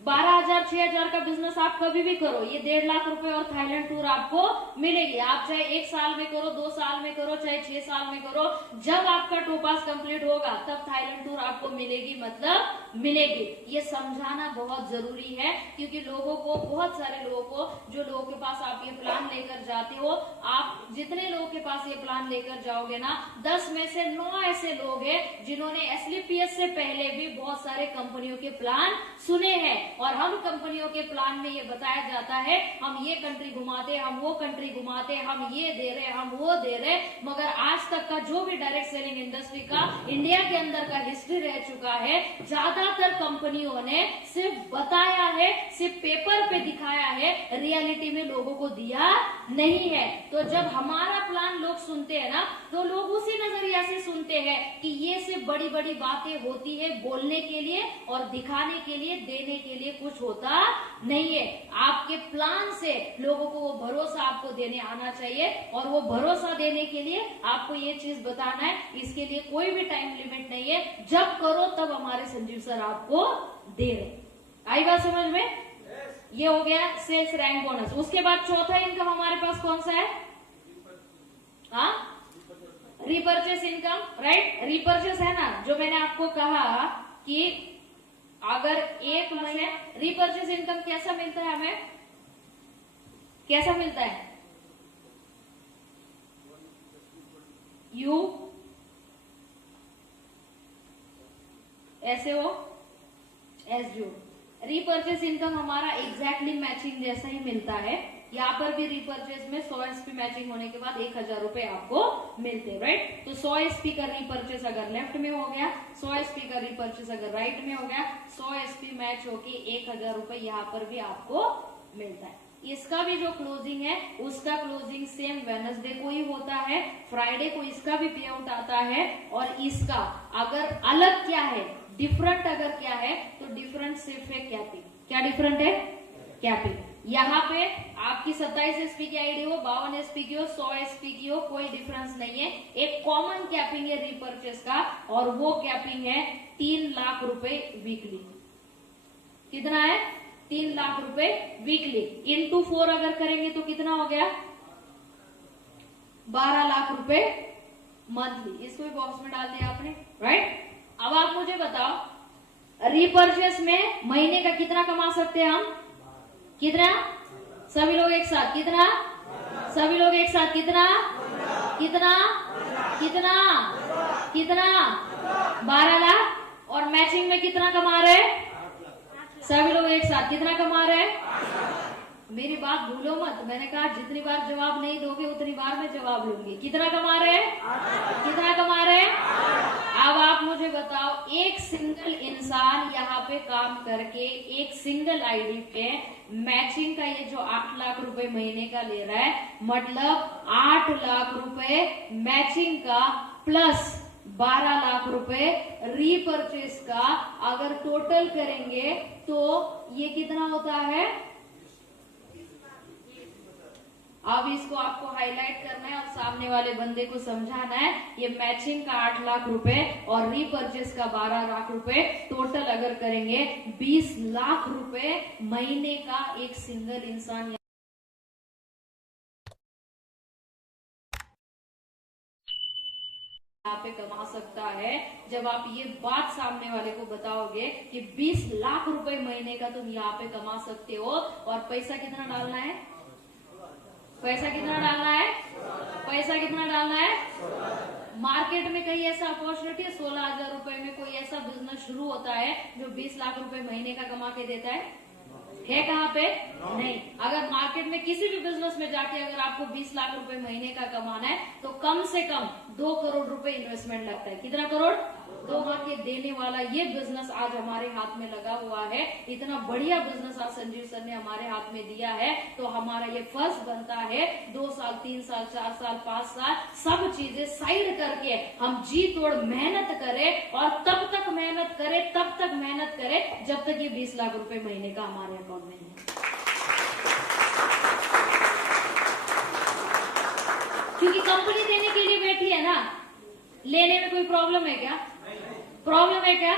12,000 6,000 का बिजनेस आप कभी भी करो, ये 1.5 लाख रुपए और थाईलैंड टूर आपको मिलेगी। आप चाहे 1 साल में करो, 2 साल में करो, चाहे 6 साल में करो, जब आपका टोपास कंप्लीट होगा तब थाईलैंड टूर आपको मिलेगी, मतलब मिलेगी। ये समझाना बहुत जरूरी है, क्योंकि लोगों को, बहुत सारे लोगों को, जो लोगों के पास आप ये प्लान लेकर जाते हो, आप जितने लोगों के पास ये प्लान लेकर जाओगे ना, 10 में से 9 ऐसे लोग हैं जिन्होंने एसलीपीएस से पहले भी बहुत सारे कंपनियों के प्लान सुने हैं। और हम कंपनियों के प्लान में ये बताया जाता है, हम ये कंट्री घुमाते, हम वो कंट्री घुमाते, हम ये दे रहे, हम वो दे रहे, मगर आज तक का जो भी डायरेक्ट सेलिंग इंडस्ट्री का इंडिया के अंदर का हिस्ट्री रह चुका है, ज्यादातर कंपनियों ने सिर्फ बताया है, सिर्फ पेपर पे दिखाया है, रियलिटी में लोगों को दिया नहीं है। तो जब हमारा प्लान लोग सुनते हैं ना, तो लोग उसी नजरिया से सुनते हैं कि ये सिर्फ बड़ी बड़ी बातें होती है बोलने के लिए और दिखाने के लिए, देने के लिए कुछ होता नहीं है। आपके प्लान से लोगों को वो भरोसा आपको देने आना चाहिए, और वो भरोसा देने के लिए आपको ये चीज बताना है। इसके लिए कोई भी टाइम लिमिट नहीं है, जब करो तब हमारे संजीव सर आपको दे रहे। आई बात समझ में? ये हो गया सेल्स रैंक बोनस। उसके बाद चौथा इनकम हमारे पास कौन सा है? हाँ, रिपर्चेस इनकम, राइट। रिपर्चेस है ना, जो मैंने आपको कहा कि अगर 1 महीने रिपर्चेस इनकम कैसा मिलता है हमें? कैसा मिलता है? यू ऐसे हो, एस यू। रिपर्चेस इनकम हमारा एग्जैक्टली मैचिंग जैसा ही मिलता है। यहाँ पर भी रिपर्चेस में 100 एसपी मैचिंग होने के बाद 1000 रुपए आपको मिलते हैं, राइट। तो 100 एसपी का रिपर्चेस अगर लेफ्ट में हो गया, 100 एसपी का रिपर्चेस अगर राइट में हो गया, 100 एसपी मैच होके 1000 रुपए यहाँ पर भी आपको मिलता है। इसका भी जो क्लोजिंग है, उसका क्लोजिंग सेम वेडनेसडे को ही होता है, फ्राइडे को इसका भी पे आउट आता है। और इसका अगर अलग क्या है, डिफरेंट अगर क्या है, तो डिफरेंट सिर्फ है कैपिंग। क्या डिफरेंट है? कैपिंग। यहाँ पे आपकी 27 एसपी की आईडी हो, 52 एसपी की हो, 100 एसपी की हो, कोई डिफरेंस नहीं है। एक कॉमन कैपिंग है रिपर्चेस का, और वो कैपिंग है 3 लाख रुपए वीकली। कितना है? 3 लाख रुपए वीकली। इंटू 4 अगर करेंगे तो कितना हो गया? 12 लाख रुपए मंथली। इसको भी बॉक्स में डाल दिया आपने, राइट। अब आप मुझे बताओ, रिपर्चेस में महीने का कितना कमा सकते हैं हम? कितना? सभी लोग एक साथ कितना? सभी लोग एक साथ कितना? कितना? कितना? कितना? 12 लाख। और मैचिंग में कितना कमा रहे? सभी लोग एक साथ कितना कमा रहे हैं? मेरी बात भूलो मत, मैंने कहा जितनी बार जवाब नहीं दोगे उतनी बार मैं जवाब लूंगी। कितना कमा रहे हैं, कितना कमा रहे हैं? अब आप मुझे बताओ, एक सिंगल इंसान यहाँ पे काम करके एक सिंगल आईडी पे मैचिंग का ये जो 8 लाख रुपए महीने का ले रहा है, मतलब 8 लाख रुपए मैचिंग का प्लस 12 लाख रुपए रीपरचेस का अगर टोटल करेंगे तो ये कितना होता है? अब इसको आपको हाईलाइट करना है और सामने वाले बंदे को समझाना है। ये मैचिंग का 8 लाख रुपए और रीपरचेस का 12 लाख रुपए, टोटल अगर करेंगे 20 लाख रुपए महीने का एक सिंगल इंसान यहाँ पे कमा सकता है। जब आप ये बात सामने वाले को बताओगे कि 20 लाख रुपए महीने का तुम यहाँ पे कमा सकते हो, और पैसा कितना डालना है? पैसा कितना डालना है? पैसा कितना डालना है? मार्केट में कहीं ऐसा अपॉर्चुनिटी है 16,000 रुपए में कोई ऐसा बिजनेस शुरू होता है जो 20 लाख रुपए महीने का कमा के देता है? है कहाँ पे? नहीं। अगर मार्केट में किसी भी बिजनेस में जाके अगर आपको 20 लाख रुपए महीने का कमाना है तो कम से कम 2 करोड़ रुपए इन्वेस्टमेंट लगता है। कितना करोड़? 2 के देने वाला ये बिजनेस आज हमारे हाथ में लगा हुआ है। इतना बढ़िया बिजनेस आज संजीव सर ने हमारे हाथ में दिया है, तो हमारा ये फर्ज बनता है 2 साल 3 साल 4 साल 5 साल सब चीजें साइड करके हम जी तोड़ मेहनत करें, और तब तक मेहनत करें, तब तक मेहनत करें जब तक ये 20 लाख रुपए महीने का हमारे अकाउंट में है। क्योंकि कंपनी देने के लिए बैठी है ना, लेने में कोई प्रॉब्लम है क्या? प्रॉब्लम है क्या?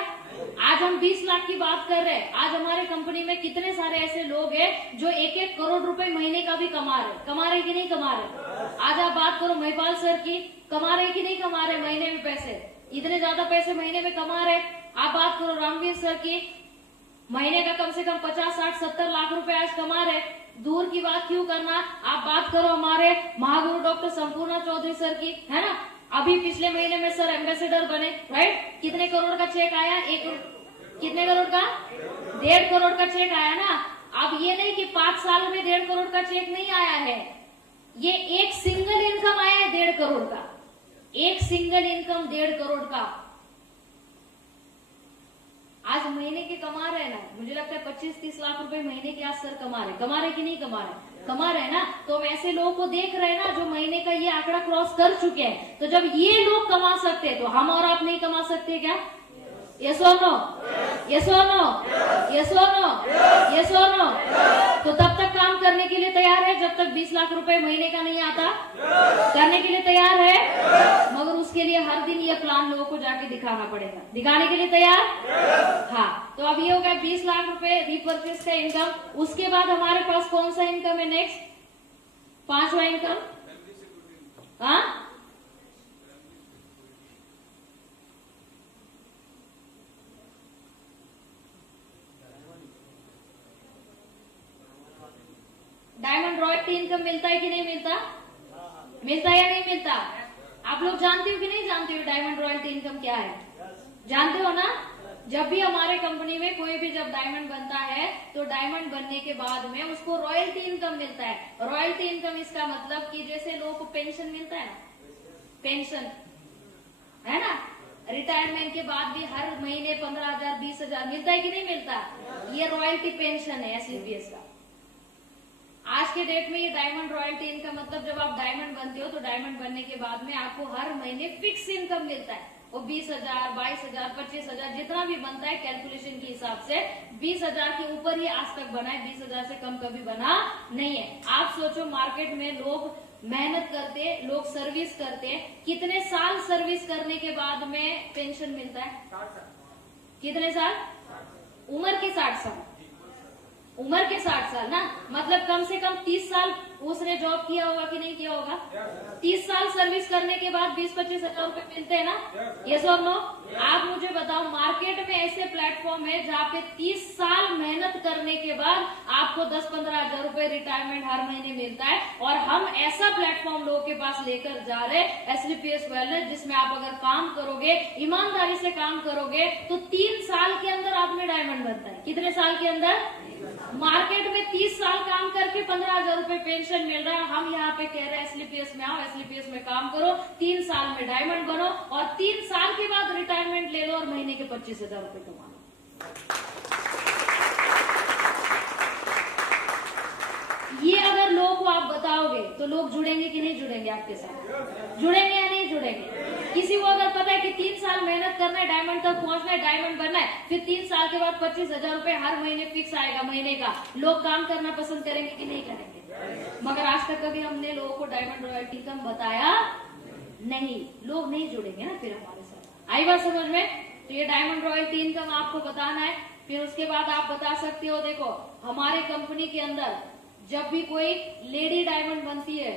आज हम 20 लाख की बात कर रहे हैं। आज हमारे कंपनी में कितने सारे ऐसे लोग हैं जो 1-1 करोड़ रुपए महीने का भी कमा रहे कि नहीं कमा रहे? आज आप बात करो महिपाल सर की, कमा रहे कि नहीं कमा रहे महीने में पैसे? इतने ज्यादा पैसे महीने में कमा रहे। आप बात करो रामवीर सर की, महीने का कम से कम 50, 60, 70 लाख रुपए आज कमा रहे। दूर की बात क्यों करना, आप बात करो हमारे महागुरु डॉक्टर संपूर्णा चौधरी सर की, है ना? अभी पिछले महीने में सर एम्बेसडर बने, राइट? कितने करोड़ का चेक आया? कितने करोड़ का? 1.5 करोड़ का चेक आया ना। अब ये नहीं कि 5 साल में 1.5 करोड़ का चेक नहीं आया है, ये एक सिंगल इनकम आया है 1.5 करोड़ का। एक सिंगल इनकम 1.5 करोड़ का आज महीने के कमा रहे ना। मुझे लगता है 25-30 लाख रुपए महीने के आज सर कमा रहे कि नहीं कमा रहे? कमा रहे ना। तो हम ऐसे लोगों को देख रहे हैं ना जो महीने का ये आंकड़ा क्रॉस कर चुके हैं। तो जब ये लोग कमा सकते हैं तो हम और आप नहीं कमा सकते क्या? यस और नो? यस और नो? यस और नो? यस और नो? तो तब तक काम करने के लिए तैयार है जब तक 20 लाख रुपए महीने का नहीं आता? करने के लिए तैयार है, मगर उसके लिए हर दिन ये प्लान लोगों को जाके दिखाना पड़ेगा। दिखाने के लिए तैयार? हाँ। तो अब ये हो गया 20 लाख रुपए रीपरचेस का इनकम। उसके बाद हमारे पास कौन सा इनकम है नेक्स्ट? 5वां इनकम। हाँ, डायमंड रॉयल्टी इनकम मिलता है कि नहीं मिलता? मिलता है या नहीं मिलता? आप लोग जानते हो कि नहीं जानते हो डायमंड रॉयल्टी इनकम क्या है? जानते हो ना? जब भी हमारे कंपनी में कोई भी जब डायमंड बनता है तो डायमंड बनने के बाद में उसको रॉयल्टी इनकम मिलता है। रॉयल्टी इनकम इसका मतलब कि जैसे लोगों को पेंशन मिलता है ना, पेंशन है ना, रिटायरमेंट के बाद भी हर महीने 15,000 20,000 मिलता है कि नहीं मिलता? ये रॉयल्टी पेंशन है SLPS का। आज के डेट में ये डायमंड रॉयल्टी इनकम मतलब जब आप डायमंड बनते हो तो डायमंड बनने के बाद में आपको हर महीने फिक्स इनकम मिलता है। वो 20,000, 22,000, 25,000 जितना भी बनता है कैलकुलेशन के हिसाब से 20,000 के ऊपर ही आज तक बना है, 20,000 से कम कभी बना नहीं है। आप सोचो मार्केट में लोग मेहनत करते, लोग सर्विस करते, कितने साल सर्विस करने के बाद में पेंशन मिलता है? 60 साल। कितने साल? उम्र के 60 साल। उम्र के 60 साल ना, मतलब कम से कम 30 साल उसने जॉब किया होगा कि नहीं किया होगा? 30 साल सर्विस करने के बाद 20-25 हजार रुपए मिलते हैं ना? यस और नो? आप मुझे बताओ, मार्केट में ऐसे प्लेटफॉर्म है जहाँ पे 30 साल मेहनत करने के बाद आपको 10-15 हजार रुपए रिटायरमेंट हर महीने मिलता है, और हम ऐसा प्लेटफॉर्म लोगों के पास लेकर जा रहे हैं, SLPS वेलनेस, जिसमें आप अगर काम करोगे, ईमानदारी से काम करोगे, तो 3 साल के अंदर आपने डायमंड बनता है। कितने साल के अंदर? मार्केट में 30 साल काम करके 15 हजार रुपए पेंशन मिल रहा है, हम यहाँ पे कह रहे हैं SLPS में आओ, SLPS में काम करो, 3 साल में डायमंड बनो, और 3 साल के बाद रिटायरमेंट ले लो और महीने के 25 हजार रुपए कमा लो। ये अगर लोगों को आप बताओगे तो लोग जुड़ेंगे कि नहीं जुड़ेंगे आपके साथ? जुड़ेंगे या नहीं जुड़ेंगे? किसी को अगर पता है कि 3 साल मेहनत करना है, डायमंड तक पहुंचना है, डायमंड बनना है, फिर 3 साल के बाद 25 हजार रुपए हर महीने फिक्स आएगा महीने का, लोग काम करना पसंद करेंगे कि नहीं करेंगे? मगर आज तक कभी हमने लोगों को डायमंड रॉयल्टी कम बताया नहीं, लोग नहीं जुड़ेंगे ना फिर हमारे साथ। आई बात समझ में? तो ये डायमंड रॉयल्टी इनकम आपको बताना है। फिर उसके बाद आप बता सकते हो, देखो हमारे कंपनी के अंदर जब भी कोई लेडी डायमंड बनती है,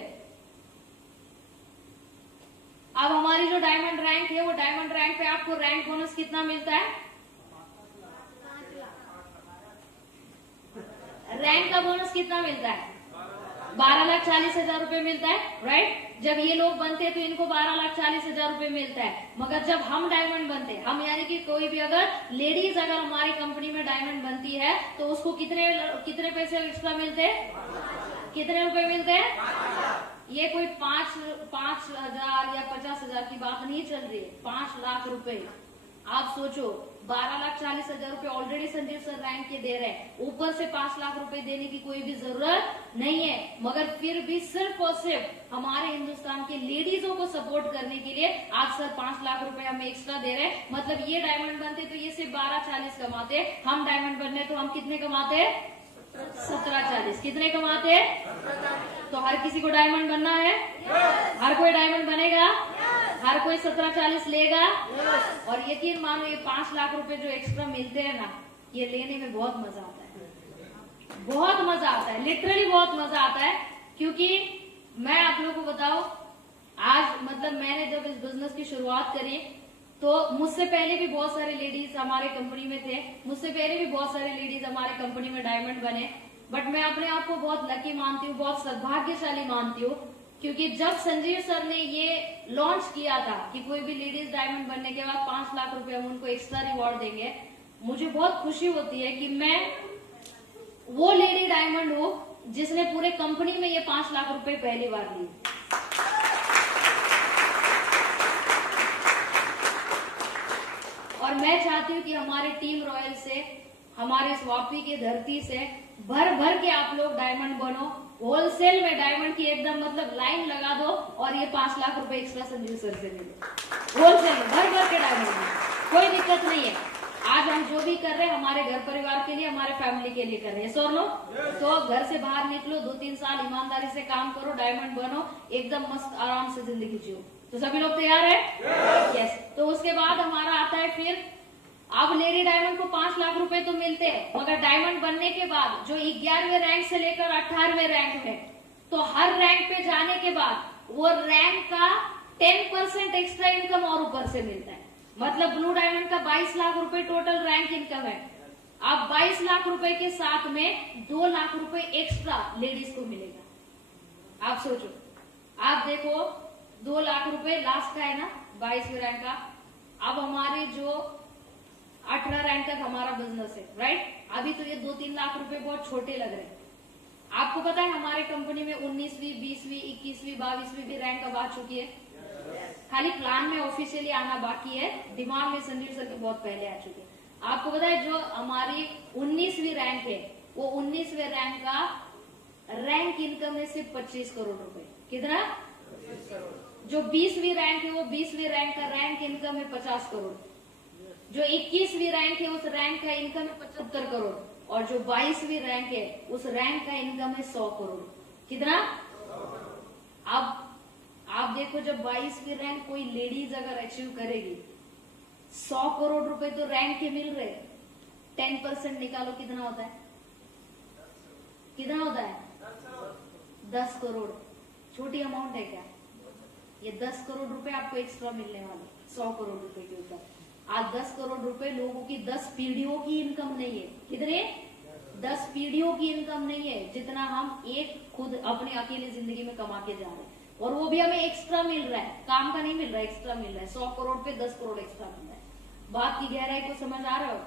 अब हमारी जो डायमंड रैंक है, वो डायमंड रैंक पे आपको रैंक बोनस कितना मिलता है? रैंक का बोनस कितना मिलता है? 12,40,000 रुपए मिलता है, राइट? जब ये लोग बनते हैं तो इनको 12,40,000 रुपए मिलता है। मगर जब हम डायमंड बनते हैं, हम यानी कि कोई भी अगर लेडीज अगर हमारी कंपनी में डायमंड बनती है तो उसको कितने पैसे एक्स्ट्रा मिलते हैं? कितने रुपए मिलते हैं? ये कोई 5,000 या 50,000 की बात नहीं चल रही है, 5 लाख रुपए। आप सोचो, 12,40,000 रुपए ऑलरेडी संजीव सर रैंक के दे रहे हैं, ऊपर से 5 लाख रुपए देने की कोई भी जरूरत नहीं है। मगर फिर भी सिर्फ और सिर्फ हमारे हिंदुस्तान के लेडीजों को सपोर्ट करने के लिए आज सर 5 लाख रुपए हमें एक्स्ट्रा दे रहे हैं। मतलब ये डायमंड बनते तो ये सिर्फ 12,40 कमाते, हम डायमंड बनने तो हम कितने कमाते? 17,40। कितने कमाते हैं? तो हर किसी को डायमंड बनना है? हर कोई डायमंड बनेगा? हर कोई 17,40 लेगा? और यकीन मानो, ये 5 लाख रुपए जो एक्स्ट्रा मिलते हैं ना, ये लेने में बहुत मजा आता है, बहुत मजा आता है, लिटरली बहुत मजा आता है। क्योंकि मैं आप लोगों को बताऊं, आज मतलब मैंने जब इस बिजनेस की शुरुआत करी तो मुझसे पहले भी बहुत सारे लेडीज हमारे कंपनी में थे, मुझसे पहले भी बहुत सारे लेडीज हमारे कंपनी में डायमंड बने। बट मैं अपने आप को बहुत लकी मानती हूँ, बहुत सौभाग्यशाली मानती हूँ, क्योंकि जब संजीव सर ने ये लॉन्च किया था कि कोई भी लेडीज डायमंड बनने के बाद 5 लाख रुपए हम उनको एक्स्ट्रा रिवॉर्ड देंगे, मुझे बहुत खुशी होती है कि मैं वो लेडी डायमंड हूँ जिसने पूरे कंपनी में ये 5 लाख रुपए पहली बार ली। और मैं चाहती हूँ कि हमारे टीम रॉयल से, हमारे इस वापी की धरती से भर भर के आप लोग डायमंड बनो, होलसेल में डायमंड की एकदम मतलब लाइन लगा दो, और ये 5 लाख रुपए एक्स्ट्रा संजीव सर से मिले। होलसेल में भर भर के डायमंड में कोई दिक्कत नहीं है। आज हम जो भी कर रहे हैं हमारे घर परिवार के लिए, हमारे फैमिली के लिए कर रहे हैं। सो लो, तो घर से बाहर निकलो, 2-3 साल ईमानदारी से काम करो, डायमंड बनो, एकदम मस्त आराम से जिंदगी जियो। तो सभी लोग तैयार है? यस। तो उसके बाद हमारा आता है फिर, अब लेडी डायमंड को 5 लाख रुपए तो मिलते हैं, मगर डायमंड बनने के बाद जो 11वें रैंक से लेकर 18वें रैंक है, तो हर रैंक पे जाने के बाद वो रैंक का 10% एक्स्ट्रा इनकम और ऊपर से मिलता है। मतलब ब्लू डायमंड का 22 लाख रुपए टोटल रैंक इनकम है। अब 22 लाख रुपए के साथ में 2 लाख रुपए एक्स्ट्रा लेडीज को मिलेगा। आप सोचो, आप देखो 2 लाख रुपए लास्ट का है ना, 22वें रैंक का। अब हमारे जो 18 रैंक तक हमारा बिजनेस है, राइट? अभी तो ये 2-3 लाख रुपए बहुत छोटे लग रहे हैं। आपको पता है हमारे कंपनी में 19वीं, 20वीं, 21वीं, 22वीं भी रैंक अब आ चुकी है। खाली प्लान में ऑफिशियली आना बाकी है, दिमाग में संजीव सर के बहुत पहले आ चुकी है। आपको पता है जो हमारी 19वीं रैंक है, वो 19वें रैंक का रैंक इनकम है सिर्फ 25 करोड़ रुपए। कितना? 25 करोड़। जो 20वीं रैंक है, वो 20वीं रैंक का रैंक इनकम है 50 करोड़। जो 21वीं रैंक है, उस रैंक का इनकम है 75 करोड़। और जो 22वीं रैंक है, उस रैंक का इनकम है 100 करोड़। कितना? अब आप देखो, जब 22वीं रैंक कोई लेडीज अगर अचीव करेगी, 100 करोड़ रुपए तो रैंक के मिल रहे, 10% निकालो कितना होता है? कितना होता है? 10 करोड़। छोटी अमाउंट है क्या? ये 10 करोड़ रुपए आपको एक्स्ट्रा मिलने वाले 100 करोड़ रुपए के ऊपर। आज 10 करोड़ रुपए लोगों की 10 पीढ़ियों की इनकम नहीं है। कितने? 10 पीढ़ियों की इनकम नहीं है जितना हम एक खुद अपने अकेले जिंदगी में कमा के जा रहे हैं। और वो भी हमें एक्स्ट्रा मिल रहा है, काम का नहीं मिल रहा है, एक्स्ट्रा मिल रहा है। 100 करोड़ पे 10 करोड़ एक्स्ट्रा मिल रहा है। बात की गहराई को समझ आ रहा हो?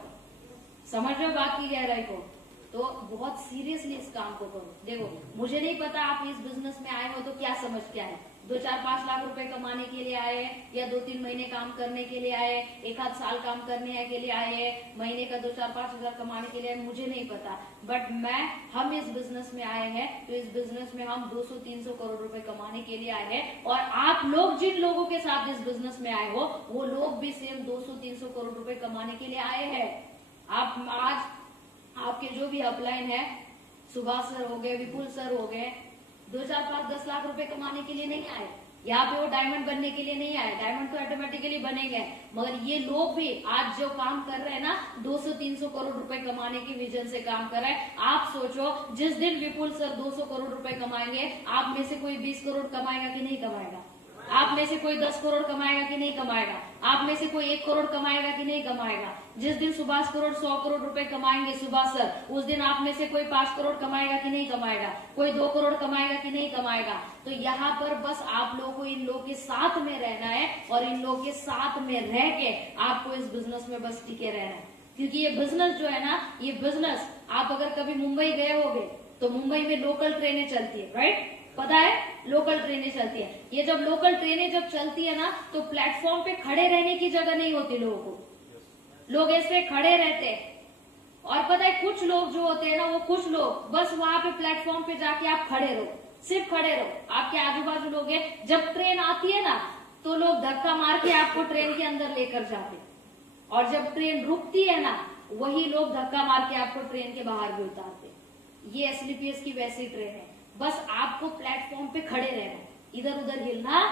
समझ रहे हो बात की गहराई को? तो बहुत सीरियसली इस काम को करो। देखो, मुझे नहीं पता आप इस बिजनेस में आए हो तो क्या समझ के आए, 2-4-5 लाख रुपए कमाने के लिए आए हैं, या 2-3 महीने काम करने के लिए आए, 1-आध साल काम करने के लिए आए हैं, महीने का 2-4-5 हजार कमाने के लिए आए, मुझे नहीं पता। बट हम इस बिजनेस में आए हैं तो इस बिजनेस में हम 200-300 करोड़ रुपए कमाने के लिए आए हैं। और आप लोग जिन लोगों के साथ इस बिजनेस में आए हो वो लोग भी सेम 200-300 करोड़ रुपए कमाने के लिए आए हैं। आप आज आपके जो भी अपलाइन है, सुभाष सर हो गए, विपुल सर हो गए, 2-4-5-10 लाख रुपए कमाने के लिए नहीं आए। यहाँ पे वो डायमंड बनने के लिए नहीं आए, डायमंड तो ऑटोमेटिकली बनेंगे। मगर ये लोग भी आज जो काम कर रहे हैं ना, 200-300 करोड़ रुपए कमाने की विजन से काम कर रहे हैं। आप सोचो, जिस दिन विपुल सर 200 करोड़ रुपए कमाएंगे, आप में से कोई 20 करोड़ कमाएगा कि नहीं कमाएगा? आप में से कोई 10 करोड़ कमाएगा कि नहीं कमाएगा? आप में से कोई 1 करोड़ कमाएगा कि नहीं कमाएगा? जिस दिन सुभाष करोड़ 100 करोड़ रुपए कमाएंगे सुभाष सर, उस दिन आप में से कोई 5 करोड़ कमाएगा कि नहीं कमाएगा? कोई 2 करोड़ कमाएगा कि नहीं कमाएगा? तो यहाँ पर बस आप लोगों को इन लोगों के साथ में रहना है, और इन लोगों के साथ में रह के आपको इस बिजनेस में बस टिके रहना है। क्योंकि ये बिजनेस जो है ना, ये बिजनेस, आप अगर कभी मुंबई गए होगे तो मुंबई में लोकल ट्रेनें चलती है, राइट? पता है, लोकल ट्रेनें चलती है। ये जब लोकल ट्रेनें जब चलती है ना, तो प्लेटफॉर्म पे खड़े रहने की जगह नहीं होती लोगों को, लोग ऐसे खड़े रहते हैं। और पता है, कुछ लोग जो होते हैं ना, वो कुछ लोग बस वहां पे प्लेटफॉर्म पे जाके आप खड़े रहो, सिर्फ खड़े रहो। आपके आजू बाजू लोग हैं, जब ट्रेन आती है ना तो लोग धक्का मार के आपको ट्रेन के अंदर लेकर जाते, और जब ट्रेन रुकती है ना, वही लोग धक्का मार के आपको ट्रेन के बाहर भी उतारते। ये एसलीपीएस की वैसी ट्रेन है। बस आपको प्लेटफॉर्म पे खड़े रहना, इधर उधर हिलना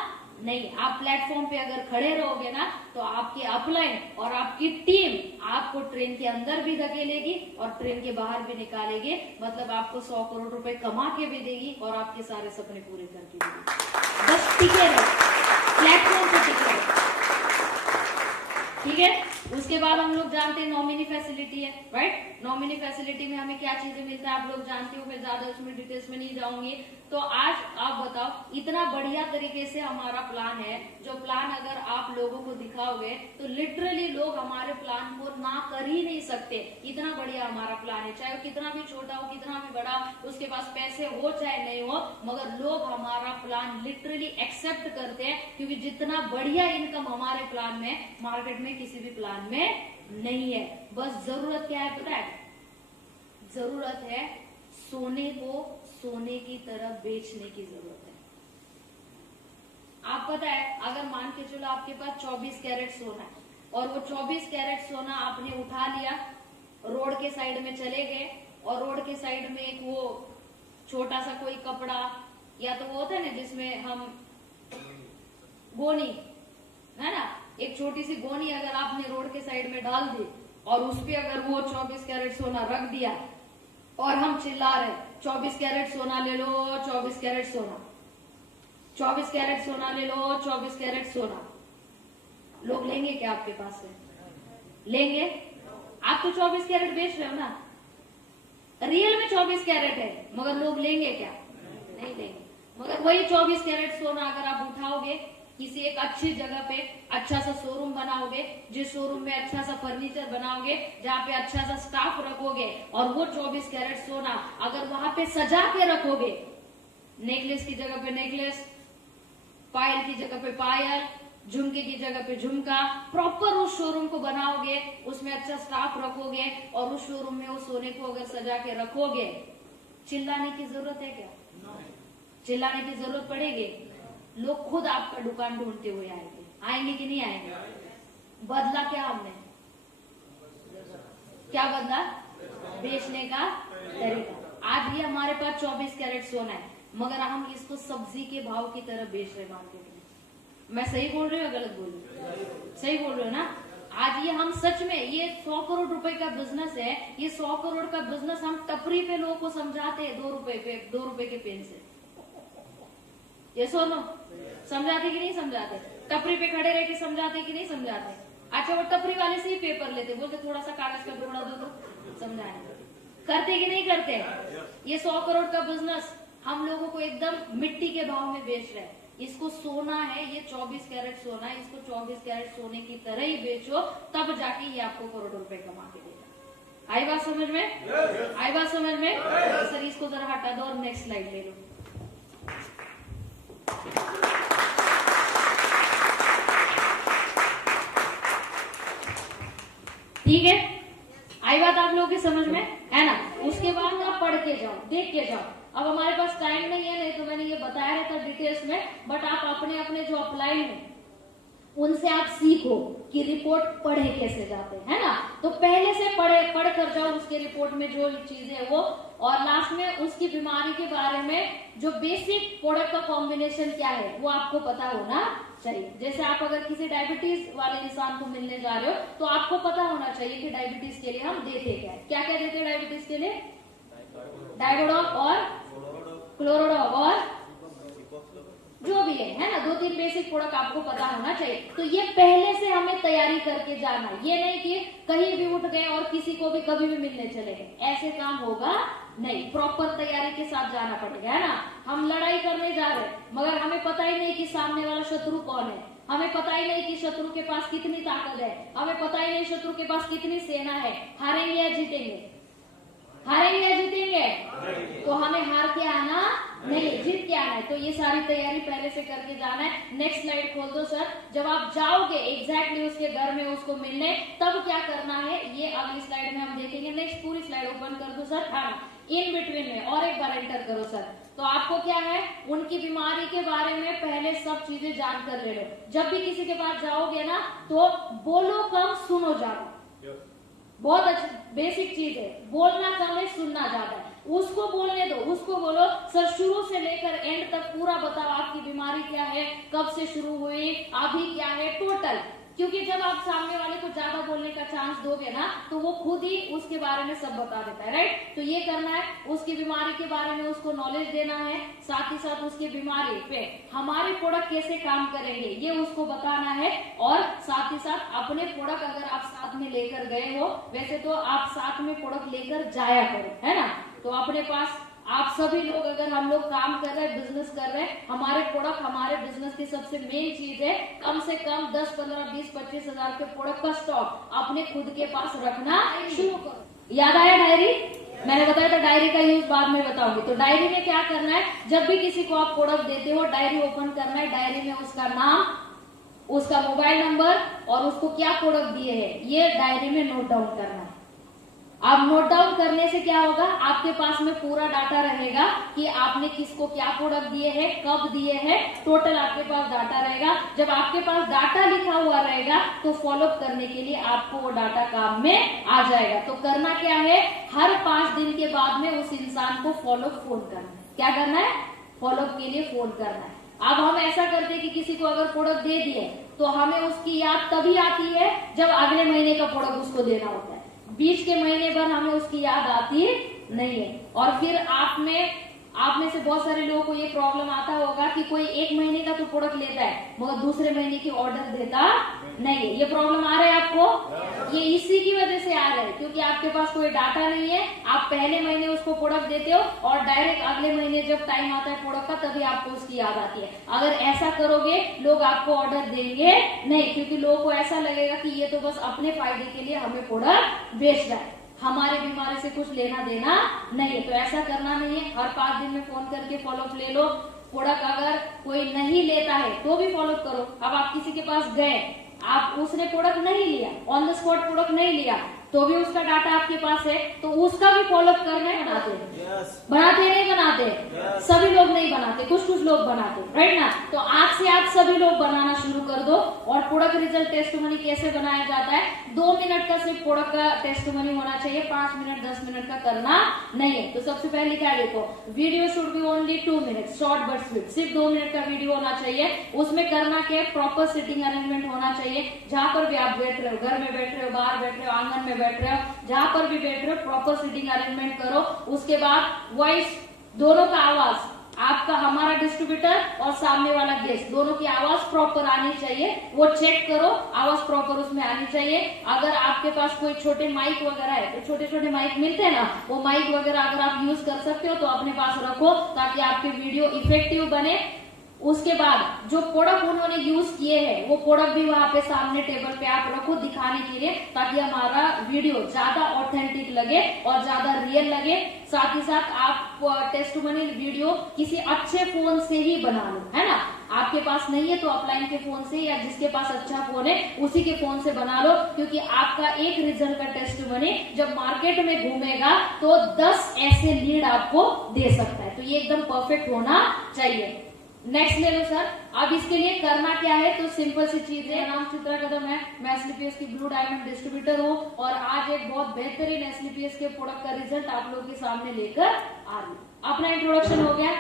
नहीं। आप प्लेटफॉर्म पे अगर खड़े रहोगे ना, तो आपके अपलाइन और आपकी टीम आपको ट्रेन के अंदर भी धकेलेगी और ट्रेन के बाहर भी निकालेगी। मतलब आपको 100 करोड़ रुपए कमा के भी देगी और आपके सारे सपने पूरे करके देगी। बस टिके रहो, प्लेटफॉर्म पे टिके रहो, ठीक है? उसके बाद हम लोग जानते हैं नॉमिनी फैसिलिटी है, राइट? नॉमिनी फैसिलिटी में हमें क्या चीजें मिलता है आप लोग जानते हो, मैं ज्यादा उसमें डिटेल्स में नहीं जाऊंगी। तो आज आप बताओ, इतना बढ़िया तरीके से हमारा प्लान है, जो प्लान अगर आप लोगों को दिखाओगे तो लिटरली लोग हमारे प्लान को ना कर ही नहीं सकते। इतना बढ़िया हमारा प्लान है, चाहे वो कितना भी छोटा हो, कितना भी बड़ा हो, उसके पास पैसे हो चाहे नहीं हो, मगर लोग हमारा प्लान लिटरली एक्सेप्ट करते हैं। क्योंकि जितना बढ़िया इनकम हमारे प्लान में, मार्केट में किसी भी प्लान में नहीं है। बस जरूरत क्या है पता है? जरूरत है सोने को सोने की तरह बेचने की जरूरत है। आप पता है, अगर मान के चलो आपके पास 24 कैरेट सोना है, और वो 24 कैरेट सोना आपने उठा लिया, रोड के साइड में चले गए, और रोड के साइड में एक वो छोटा सा कोई कपड़ा, या तो वो होता है ना जिसमें हम गोनी, है ना, एक छोटी सी गोनी अगर आपने रोड के साइड में डाल दी, और उस पे अगर वो 24 कैरेट सोना रख दिया, और हम चिल्ला रहे 24 कैरेट सोना ले लो, 24 कैरेट सोना, 24 कैरेट सोना ले लो, 24 कैरेट सोना, लोग लेंगे क्या आपके पास से? लेंगे? आप तो 24 कैरेट बेच रहे हो ना, रियल में 24 कैरेट है, मगर लोग लेंगे क्या? नहीं लेंगे। मगर वही 24 कैरेट सोना अगर आप उठाओगे, किसी एक अच्छी जगह पे अच्छा सा शोरूम बनाओगे, जिस शोरूम में अच्छा सा फर्नीचर बनाओगे, जहाँ पे अच्छा सा स्टाफ रखोगे, और वो 24 कैरेट सोना अगर वहां पे सजा के रखोगे, नेकलेस की जगह पे नेकलेस, पायल की जगह पे पायल, झुमके की जगह पे झुमका, प्रॉपर उस शोरूम को बनाओगे, उसमें अच्छा स्टाफ रखोगे, और उस शोरूम में उस सोने को अगर सजा के रखोगे, चिल्लाने की जरूरत है क्या? चिल्लाने की जरूरत पड़ेगी? लोग खुद आपका दुकान ढूंढते हुए आएंगे, आएंगे कि नहीं आएंगे? बदला क्या हमने? क्या बदला? बेचने का तरीका। आज ये हमारे पास 24 कैरेट सोना है, मगर हम इसको सब्जी के भाव की तरह बेच रहे मार्केट में। मैं सही बोल रही हूँ या गलत बोल रही हूँ? सही बोल रही हूँ ना? आज ये हम सच में, ये 100 करोड़ रुपए का बिजनेस है, ये 100 करोड़ का बिजनेस हम टपरी पे लोगों को समझाते हैं 2 रुपए के पेन से। ये सुनो, समझाते कि नहीं समझाते? टपरी पे खड़े रह के समझाते कि नहीं समझाते? अच्छा, वो टपरी वाले से ही पेपर लेते, बोलते थोड़ा सा कागज का टुकड़ा दो तो समझाने। करते कि नहीं करते? ये 100 करोड़ का बिजनेस हम लोगों को एकदम मिट्टी के भाव में बेच रहे हैं। इसको सोना है, ये 24 कैरेट सोना है, इसको 24 कैरेट सोने की तरह ही बेचो, तब जाके ये आपको करोड़ों रुपए कमा के देगा। आई बात समझ में? आई बात समझ में? सर इसको जरा हटा दो और नेक्स्ट स्लाइड ले लो। ठीक है, आई बात आप लोगों की समझ में, है ना? उसके बाद आप पढ़ के जाओ, देख के जाओ। अब हमारे पास टाइम नहीं है, नहीं तो मैंने ये बताया रहता डिटेल्स में, बट आप अपने अपने जो अप्लाई है उनसे आप सीखो कि रिपोर्ट पढ़े कैसे जाते हैं, है ना? तो पहले से पढ़ कर जाओ उसके रिपोर्ट में जो चीजें है वो, और लास्ट में उसकी बीमारी के बारे में जो बेसिक प्रोडक्ट का कॉम्बिनेशन क्या है वो आपको पता होना चाहिए। जैसे आप अगर किसी डायबिटीज वाले इंसान को मिलने जा रहे हो तो आपको पता होना चाहिए कि डायबिटीज के लिए हम देते क्या क्या देते हैं। डायबिटीज के लिए डायबोडॉक और क्लोरोडॉक और जो भी है ना, 2-3 बेसिक प्रोडक्ट आपको पता होना चाहिए। तो ये पहले से हमें तैयारी करके जाना, ये नहीं कि कहीं भी उठ गए और किसी को भी कभी भी मिलने चले गए, ऐसे काम होगा नहीं। प्रॉपर तैयारी के साथ जाना पड़ेगा, है ना? हम लड़ाई करने जा रहे हैं मगर हमें पता ही नहीं कि सामने वाला शत्रु कौन है, हमें पता ही नहीं कि शत्रु के पास कितनी ताकत है, हमें पता ही नहीं शत्रु के पास कितनी सेना है। हारेंगे या जीतेंगे? हारेंगे या जीतेंगे? तो हमें हार के आना नहीं, जीत के आना है। तो ये सारी तैयारी पहले से करके जाना है। नेक्स्ट स्लाइड खोल दो सर। जब आप जाओगे एग्जैक्टली उसके घर में उसको मिलने, तब क्या करना है ये अगली स्लाइड में हम देखेंगे। नेक्स्ट पूरी स्लाइड ओपन कर दो सर। हाँ, इन बिटवीन में और एक बार एंटर करो सर। तो आपको क्या है, उनकी बीमारी के बारे में पहले सब चीजें जान कर ले लो। जब भी किसी के पास जाओगे ना तो बोलो कम, सुनो ज्यादा। बहुत अच्छी बेसिक चीज है, बोलना कम है, सुनना ज्यादा है। उसको बोलने दो, उसको बोलो सर शुरू से लेकर एंड तक पूरा बताओ आपकी बीमारी क्या है, कब से शुरू हुई, अभी क्या है टोटल। क्योंकि जब आप सामने वाले को ज्यादा बोलने का चांस दोगे ना तो वो खुद ही उसके बारे में सब बता देता है, राइट? तो ये करना है, उसकी बीमारी के बारे में उसको नॉलेज देना है, साथ ही साथ उसकी बीमारी पे हमारे प्रोडक्ट कैसे काम करेंगे ये उसको बताना है। और साथ ही साथ अपने प्रोडक्ट अगर आप साथ में लेकर गए हो, वैसे तो आप साथ में प्रोडक्ट लेकर जाया करो, है ना? तो अपने पास आप सभी लोग, अगर हम लोग काम कर रहे हैं, बिजनेस कर रहे हैं, हमारे प्रोडक्ट हमारे बिजनेस की सबसे मेन चीज है, कम से कम 10, 15, 20, 25 हजार के प्रोडक्ट का स्टॉक अपने खुद के पास रखना शुरू करो। याद आया डायरी? मैंने बताया था डायरी का यूज बाद में बताऊंगी। तो डायरी में क्या करना है, जब भी किसी को आप प्रोडक्ट देते हो डायरी ओपन करना है। डायरी में उसका नाम, उसका मोबाइल नंबर और उसको क्या प्रोडक्ट दिए हैं ये डायरी में नोट डाउन करना है। आप नोट डाउन करने से क्या होगा, आपके पास में पूरा डाटा रहेगा कि आपने किसको क्या प्रोडक्ट दिए हैं, कब दिए हैं, टोटल आपके पास डाटा रहेगा। जब आपके पास डाटा लिखा हुआ रहेगा तो फॉलोअप करने के लिए आपको वो डाटा काम में आ जाएगा। तो करना क्या है, हर 5 दिन के बाद में उस इंसान को फॉलोअप फोन करना है। क्या करना है? फॉलोअप के लिए फोन करना है। अब हम ऐसा करते हैं कि किसी को अगर प्रोडक्ट दे दिए तो हमें उसकी याद तभी आती है जब अगले महीने का प्रोडक्ट उसको देना होता है। बीच के महीने भर हमें उसकी याद आती नहीं है। और फिर आप में से बहुत सारे लोगों को ये प्रॉब्लम आता होगा कि कोई 1 महीने का तो प्रोडक्ट लेता है मगर दूसरे महीने की ऑर्डर देता नहीं है। ये प्रॉब्लम आ रहा है आपको, ये इसी की वजह से आ रहा है क्योंकि आपके पास कोई डाटा नहीं है। आप पहले महीने उसको प्रोडक्ट देते हो और डायरेक्ट अगले महीने जब टाइम आता है प्रोडक्ट का तभी आपको उसकी याद आती है। अगर ऐसा करोगे लोग आपको ऑर्डर देंगे नहीं, क्योंकि लोगों को ऐसा लगेगा कि ये तो बस अपने फायदे के लिए हमें प्रोडक्ट बेच रहा है, हमारे बीमारी से कुछ लेना देना नहीं है। तो ऐसा करना नहीं है। हर 5 दिन में फोन करके फॉलोअप ले लो। प्रोडक्ट अगर कोई नहीं लेता है तो भी फॉलोअप करो। अब आप किसी के पास गए, आप उसने प्रोडक्ट नहीं लिया, ऑन द स्पॉट प्रोडक्ट नहीं लिया, तो भी उसका डाटा आपके पास है तो उसका भी फॉलोअप करना है। बनाते बनाते नहीं बनाते सभी लोग नहीं बनाते, कुछ लोग बनाते, राइट ना? तो आज से आप सभी लोग बनाना शुरू कर दो। और प्रोडक्ट रिजल्ट टेस्टिमनी कैसे बनाया जाता है, 2 मिनट का सिर्फ प्रोडक्ट का टेस्टिमनी होना चाहिए, 5 मिनट 10 मिनट का करना नहीं है। तो सबसे पहले क्या देखो, video should be only 2 minute, short but sweet, सिर्फ 2 मिनट का वीडियो होना चाहिए। उसमें करना क्या, प्रॉपर सिटिंग अरेंजमेंट होना चाहिए। जहां पर भी आप बैठ रहे हो, घर में बैठ रहे हो, बाहर बैठ रहे हो, आंगन में बैठ रहे हो, जहां पर भी बैठ रहे हो, प्रॉपर सिटिंग अरेंजमेंट करो। उसके बाद वॉइस, दोनों का आवाज आपका हमारा डिस्ट्रीब्यूटर और सामने वाला गेस्ट दोनों की आवाज प्रॉपर आनी चाहिए, वो चेक करो, आवाज प्रॉपर उसमें आनी चाहिए। अगर आपके पास कोई छोटे माइक वगैरह है तो छोटे छोटे माइक मिलते हैं ना, वो माइक वगैरह अगर आप यूज कर सकते हो तो अपने पास रखो ताकि आपके वीडियो इफेक्टिव बने। उसके बाद जो प्रोडक्ट उन्होंने यूज किए हैं वो प्रोडक्ट भी वहां पे सामने टेबल पे आप रखो दिखाने के लिए, ताकि हमारा वीडियो ज्यादा ऑथेंटिक लगे और ज्यादा रियल लगे। साथ ही साथ आप टेस्टिमोनियल वीडियो किसी अच्छे फोन से ही बना लो, है ना। आपके पास नहीं है तो ऑफलाइन के फोन से या जिसके पास अच्छा फोन है उसी के फोन से बना लो, क्योंकि आपका एक रिजल्ट का टेस्टिमोनी जब मार्केट में घूमेगा तो 10 ऐसे लीड आपको दे सकता है। तो ये एकदम परफेक्ट होना चाहिए। नेक्स्ट ले लो सर। अब इसके लिए करना क्या है, तो सिंपल सी चीज है। नाम चित्रा कदम है, मैं एसलीपीएस की ब्लू डायमंड डिस्ट्रीब्यूटर हूँ और आज एक बहुत बेहतरीन एसलीपीएस के प्रोडक्ट का रिजल्ट आप लोगों के सामने लेकर आ रही हूँ। अपना इंट्रोडक्शन हो गया,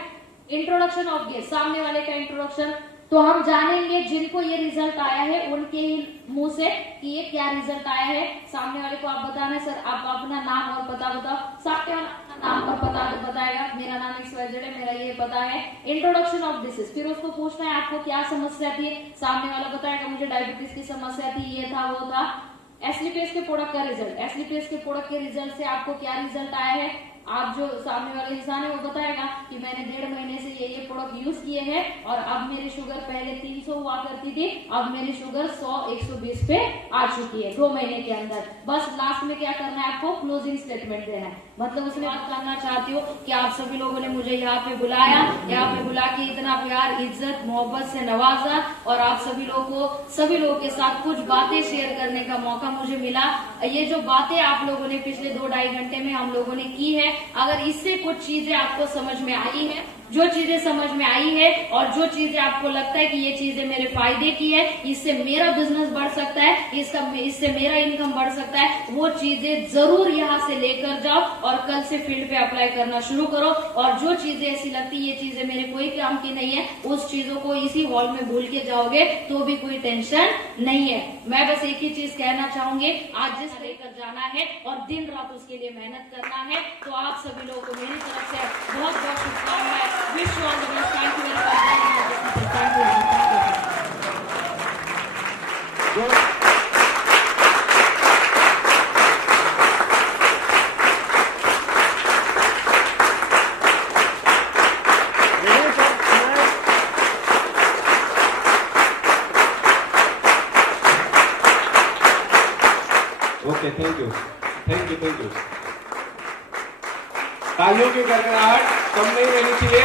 इंट्रोडक्शन ऑफ गेस्ट, सामने वाले का इंट्रोडक्शन। तो हम जानेंगे जिनको ये रिजल्ट आया है उनके ही मुंह से कि ये क्या रिजल्ट आया है। सामने वाले को आप बताना है सर आप अपना नाम और पता बताओ। सामने वाला अपना नाम और पता बताएगा, मेरा नाम XYZ है, मेरा ये पता है। इंट्रोडक्शन ऑफ डिसीज, फिर उसको पूछना है आपको क्या समस्या थी, सामने वाला बताएगा मुझे डायबिटीज की समस्या थी, ये था वो था। एसलीपीएस के प्रोडक्ट का रिजल्ट, एसलीपीएस के प्रोडक्ट के रिजल्ट से आपको क्या रिजल्ट आया है, आप जो सामने वाले इंसान है वो बताएगा कि मैंने 1.5 महीने से ये प्रोडक्ट यूज किए हैं और अब मेरी शुगर पहले 300 हुआ करती थी, अब मेरी शुगर 100-120 पे आ चुकी है 2 महीने के अंदर। बस लास्ट में क्या करना है आपको, क्लोजिंग स्टेटमेंट देना है। मतलब उसने बात करना चाहती हो कि आप सभी लोगों ने मुझे यहाँ पे बुलाया, यहाँ पे बुला के इतना प्यार इज्जत मोहब्बत से नवाजा और आप सभी लोगों के साथ कुछ बातें शेयर करने का मौका मुझे मिला। ये जो बातें आप लोगों ने पिछले 2-2.5 घंटे में हम लोगों ने की है, अगर इससे कुछ चीजें आपको समझ में आई है, जो चीजें समझ में आई है और जो चीजें आपको लगता है कि ये चीजें मेरे फायदे की है, इससे मेरा बिजनेस बढ़ सकता है, इससे मेरा इनकम बढ़ सकता है, वो चीजें जरूर यहाँ से लेकर जाओ और कल से फील्ड पे अप्लाई करना शुरू करो। और जो चीजें ऐसी लगती ये चीजें मेरे कोई काम की नहीं है, उस चीजों को इसी हॉल में भूल के जाओगे तो भी कोई टेंशन नहीं है। मैं बस एक ही चीज कहना चाहूंगी, आज जिस लेकर जाना है और दिन रात उसके लिए मेहनत करना है। तो आप सभी लोगों को मेरी तरफ से बहुत बहुत शुभकामनाएं। Wish you all the best. Thank you very much. Thank you. Okay, thank you. तालियों की गड़गड़ाहट कम नहीं रहनी चाहिए।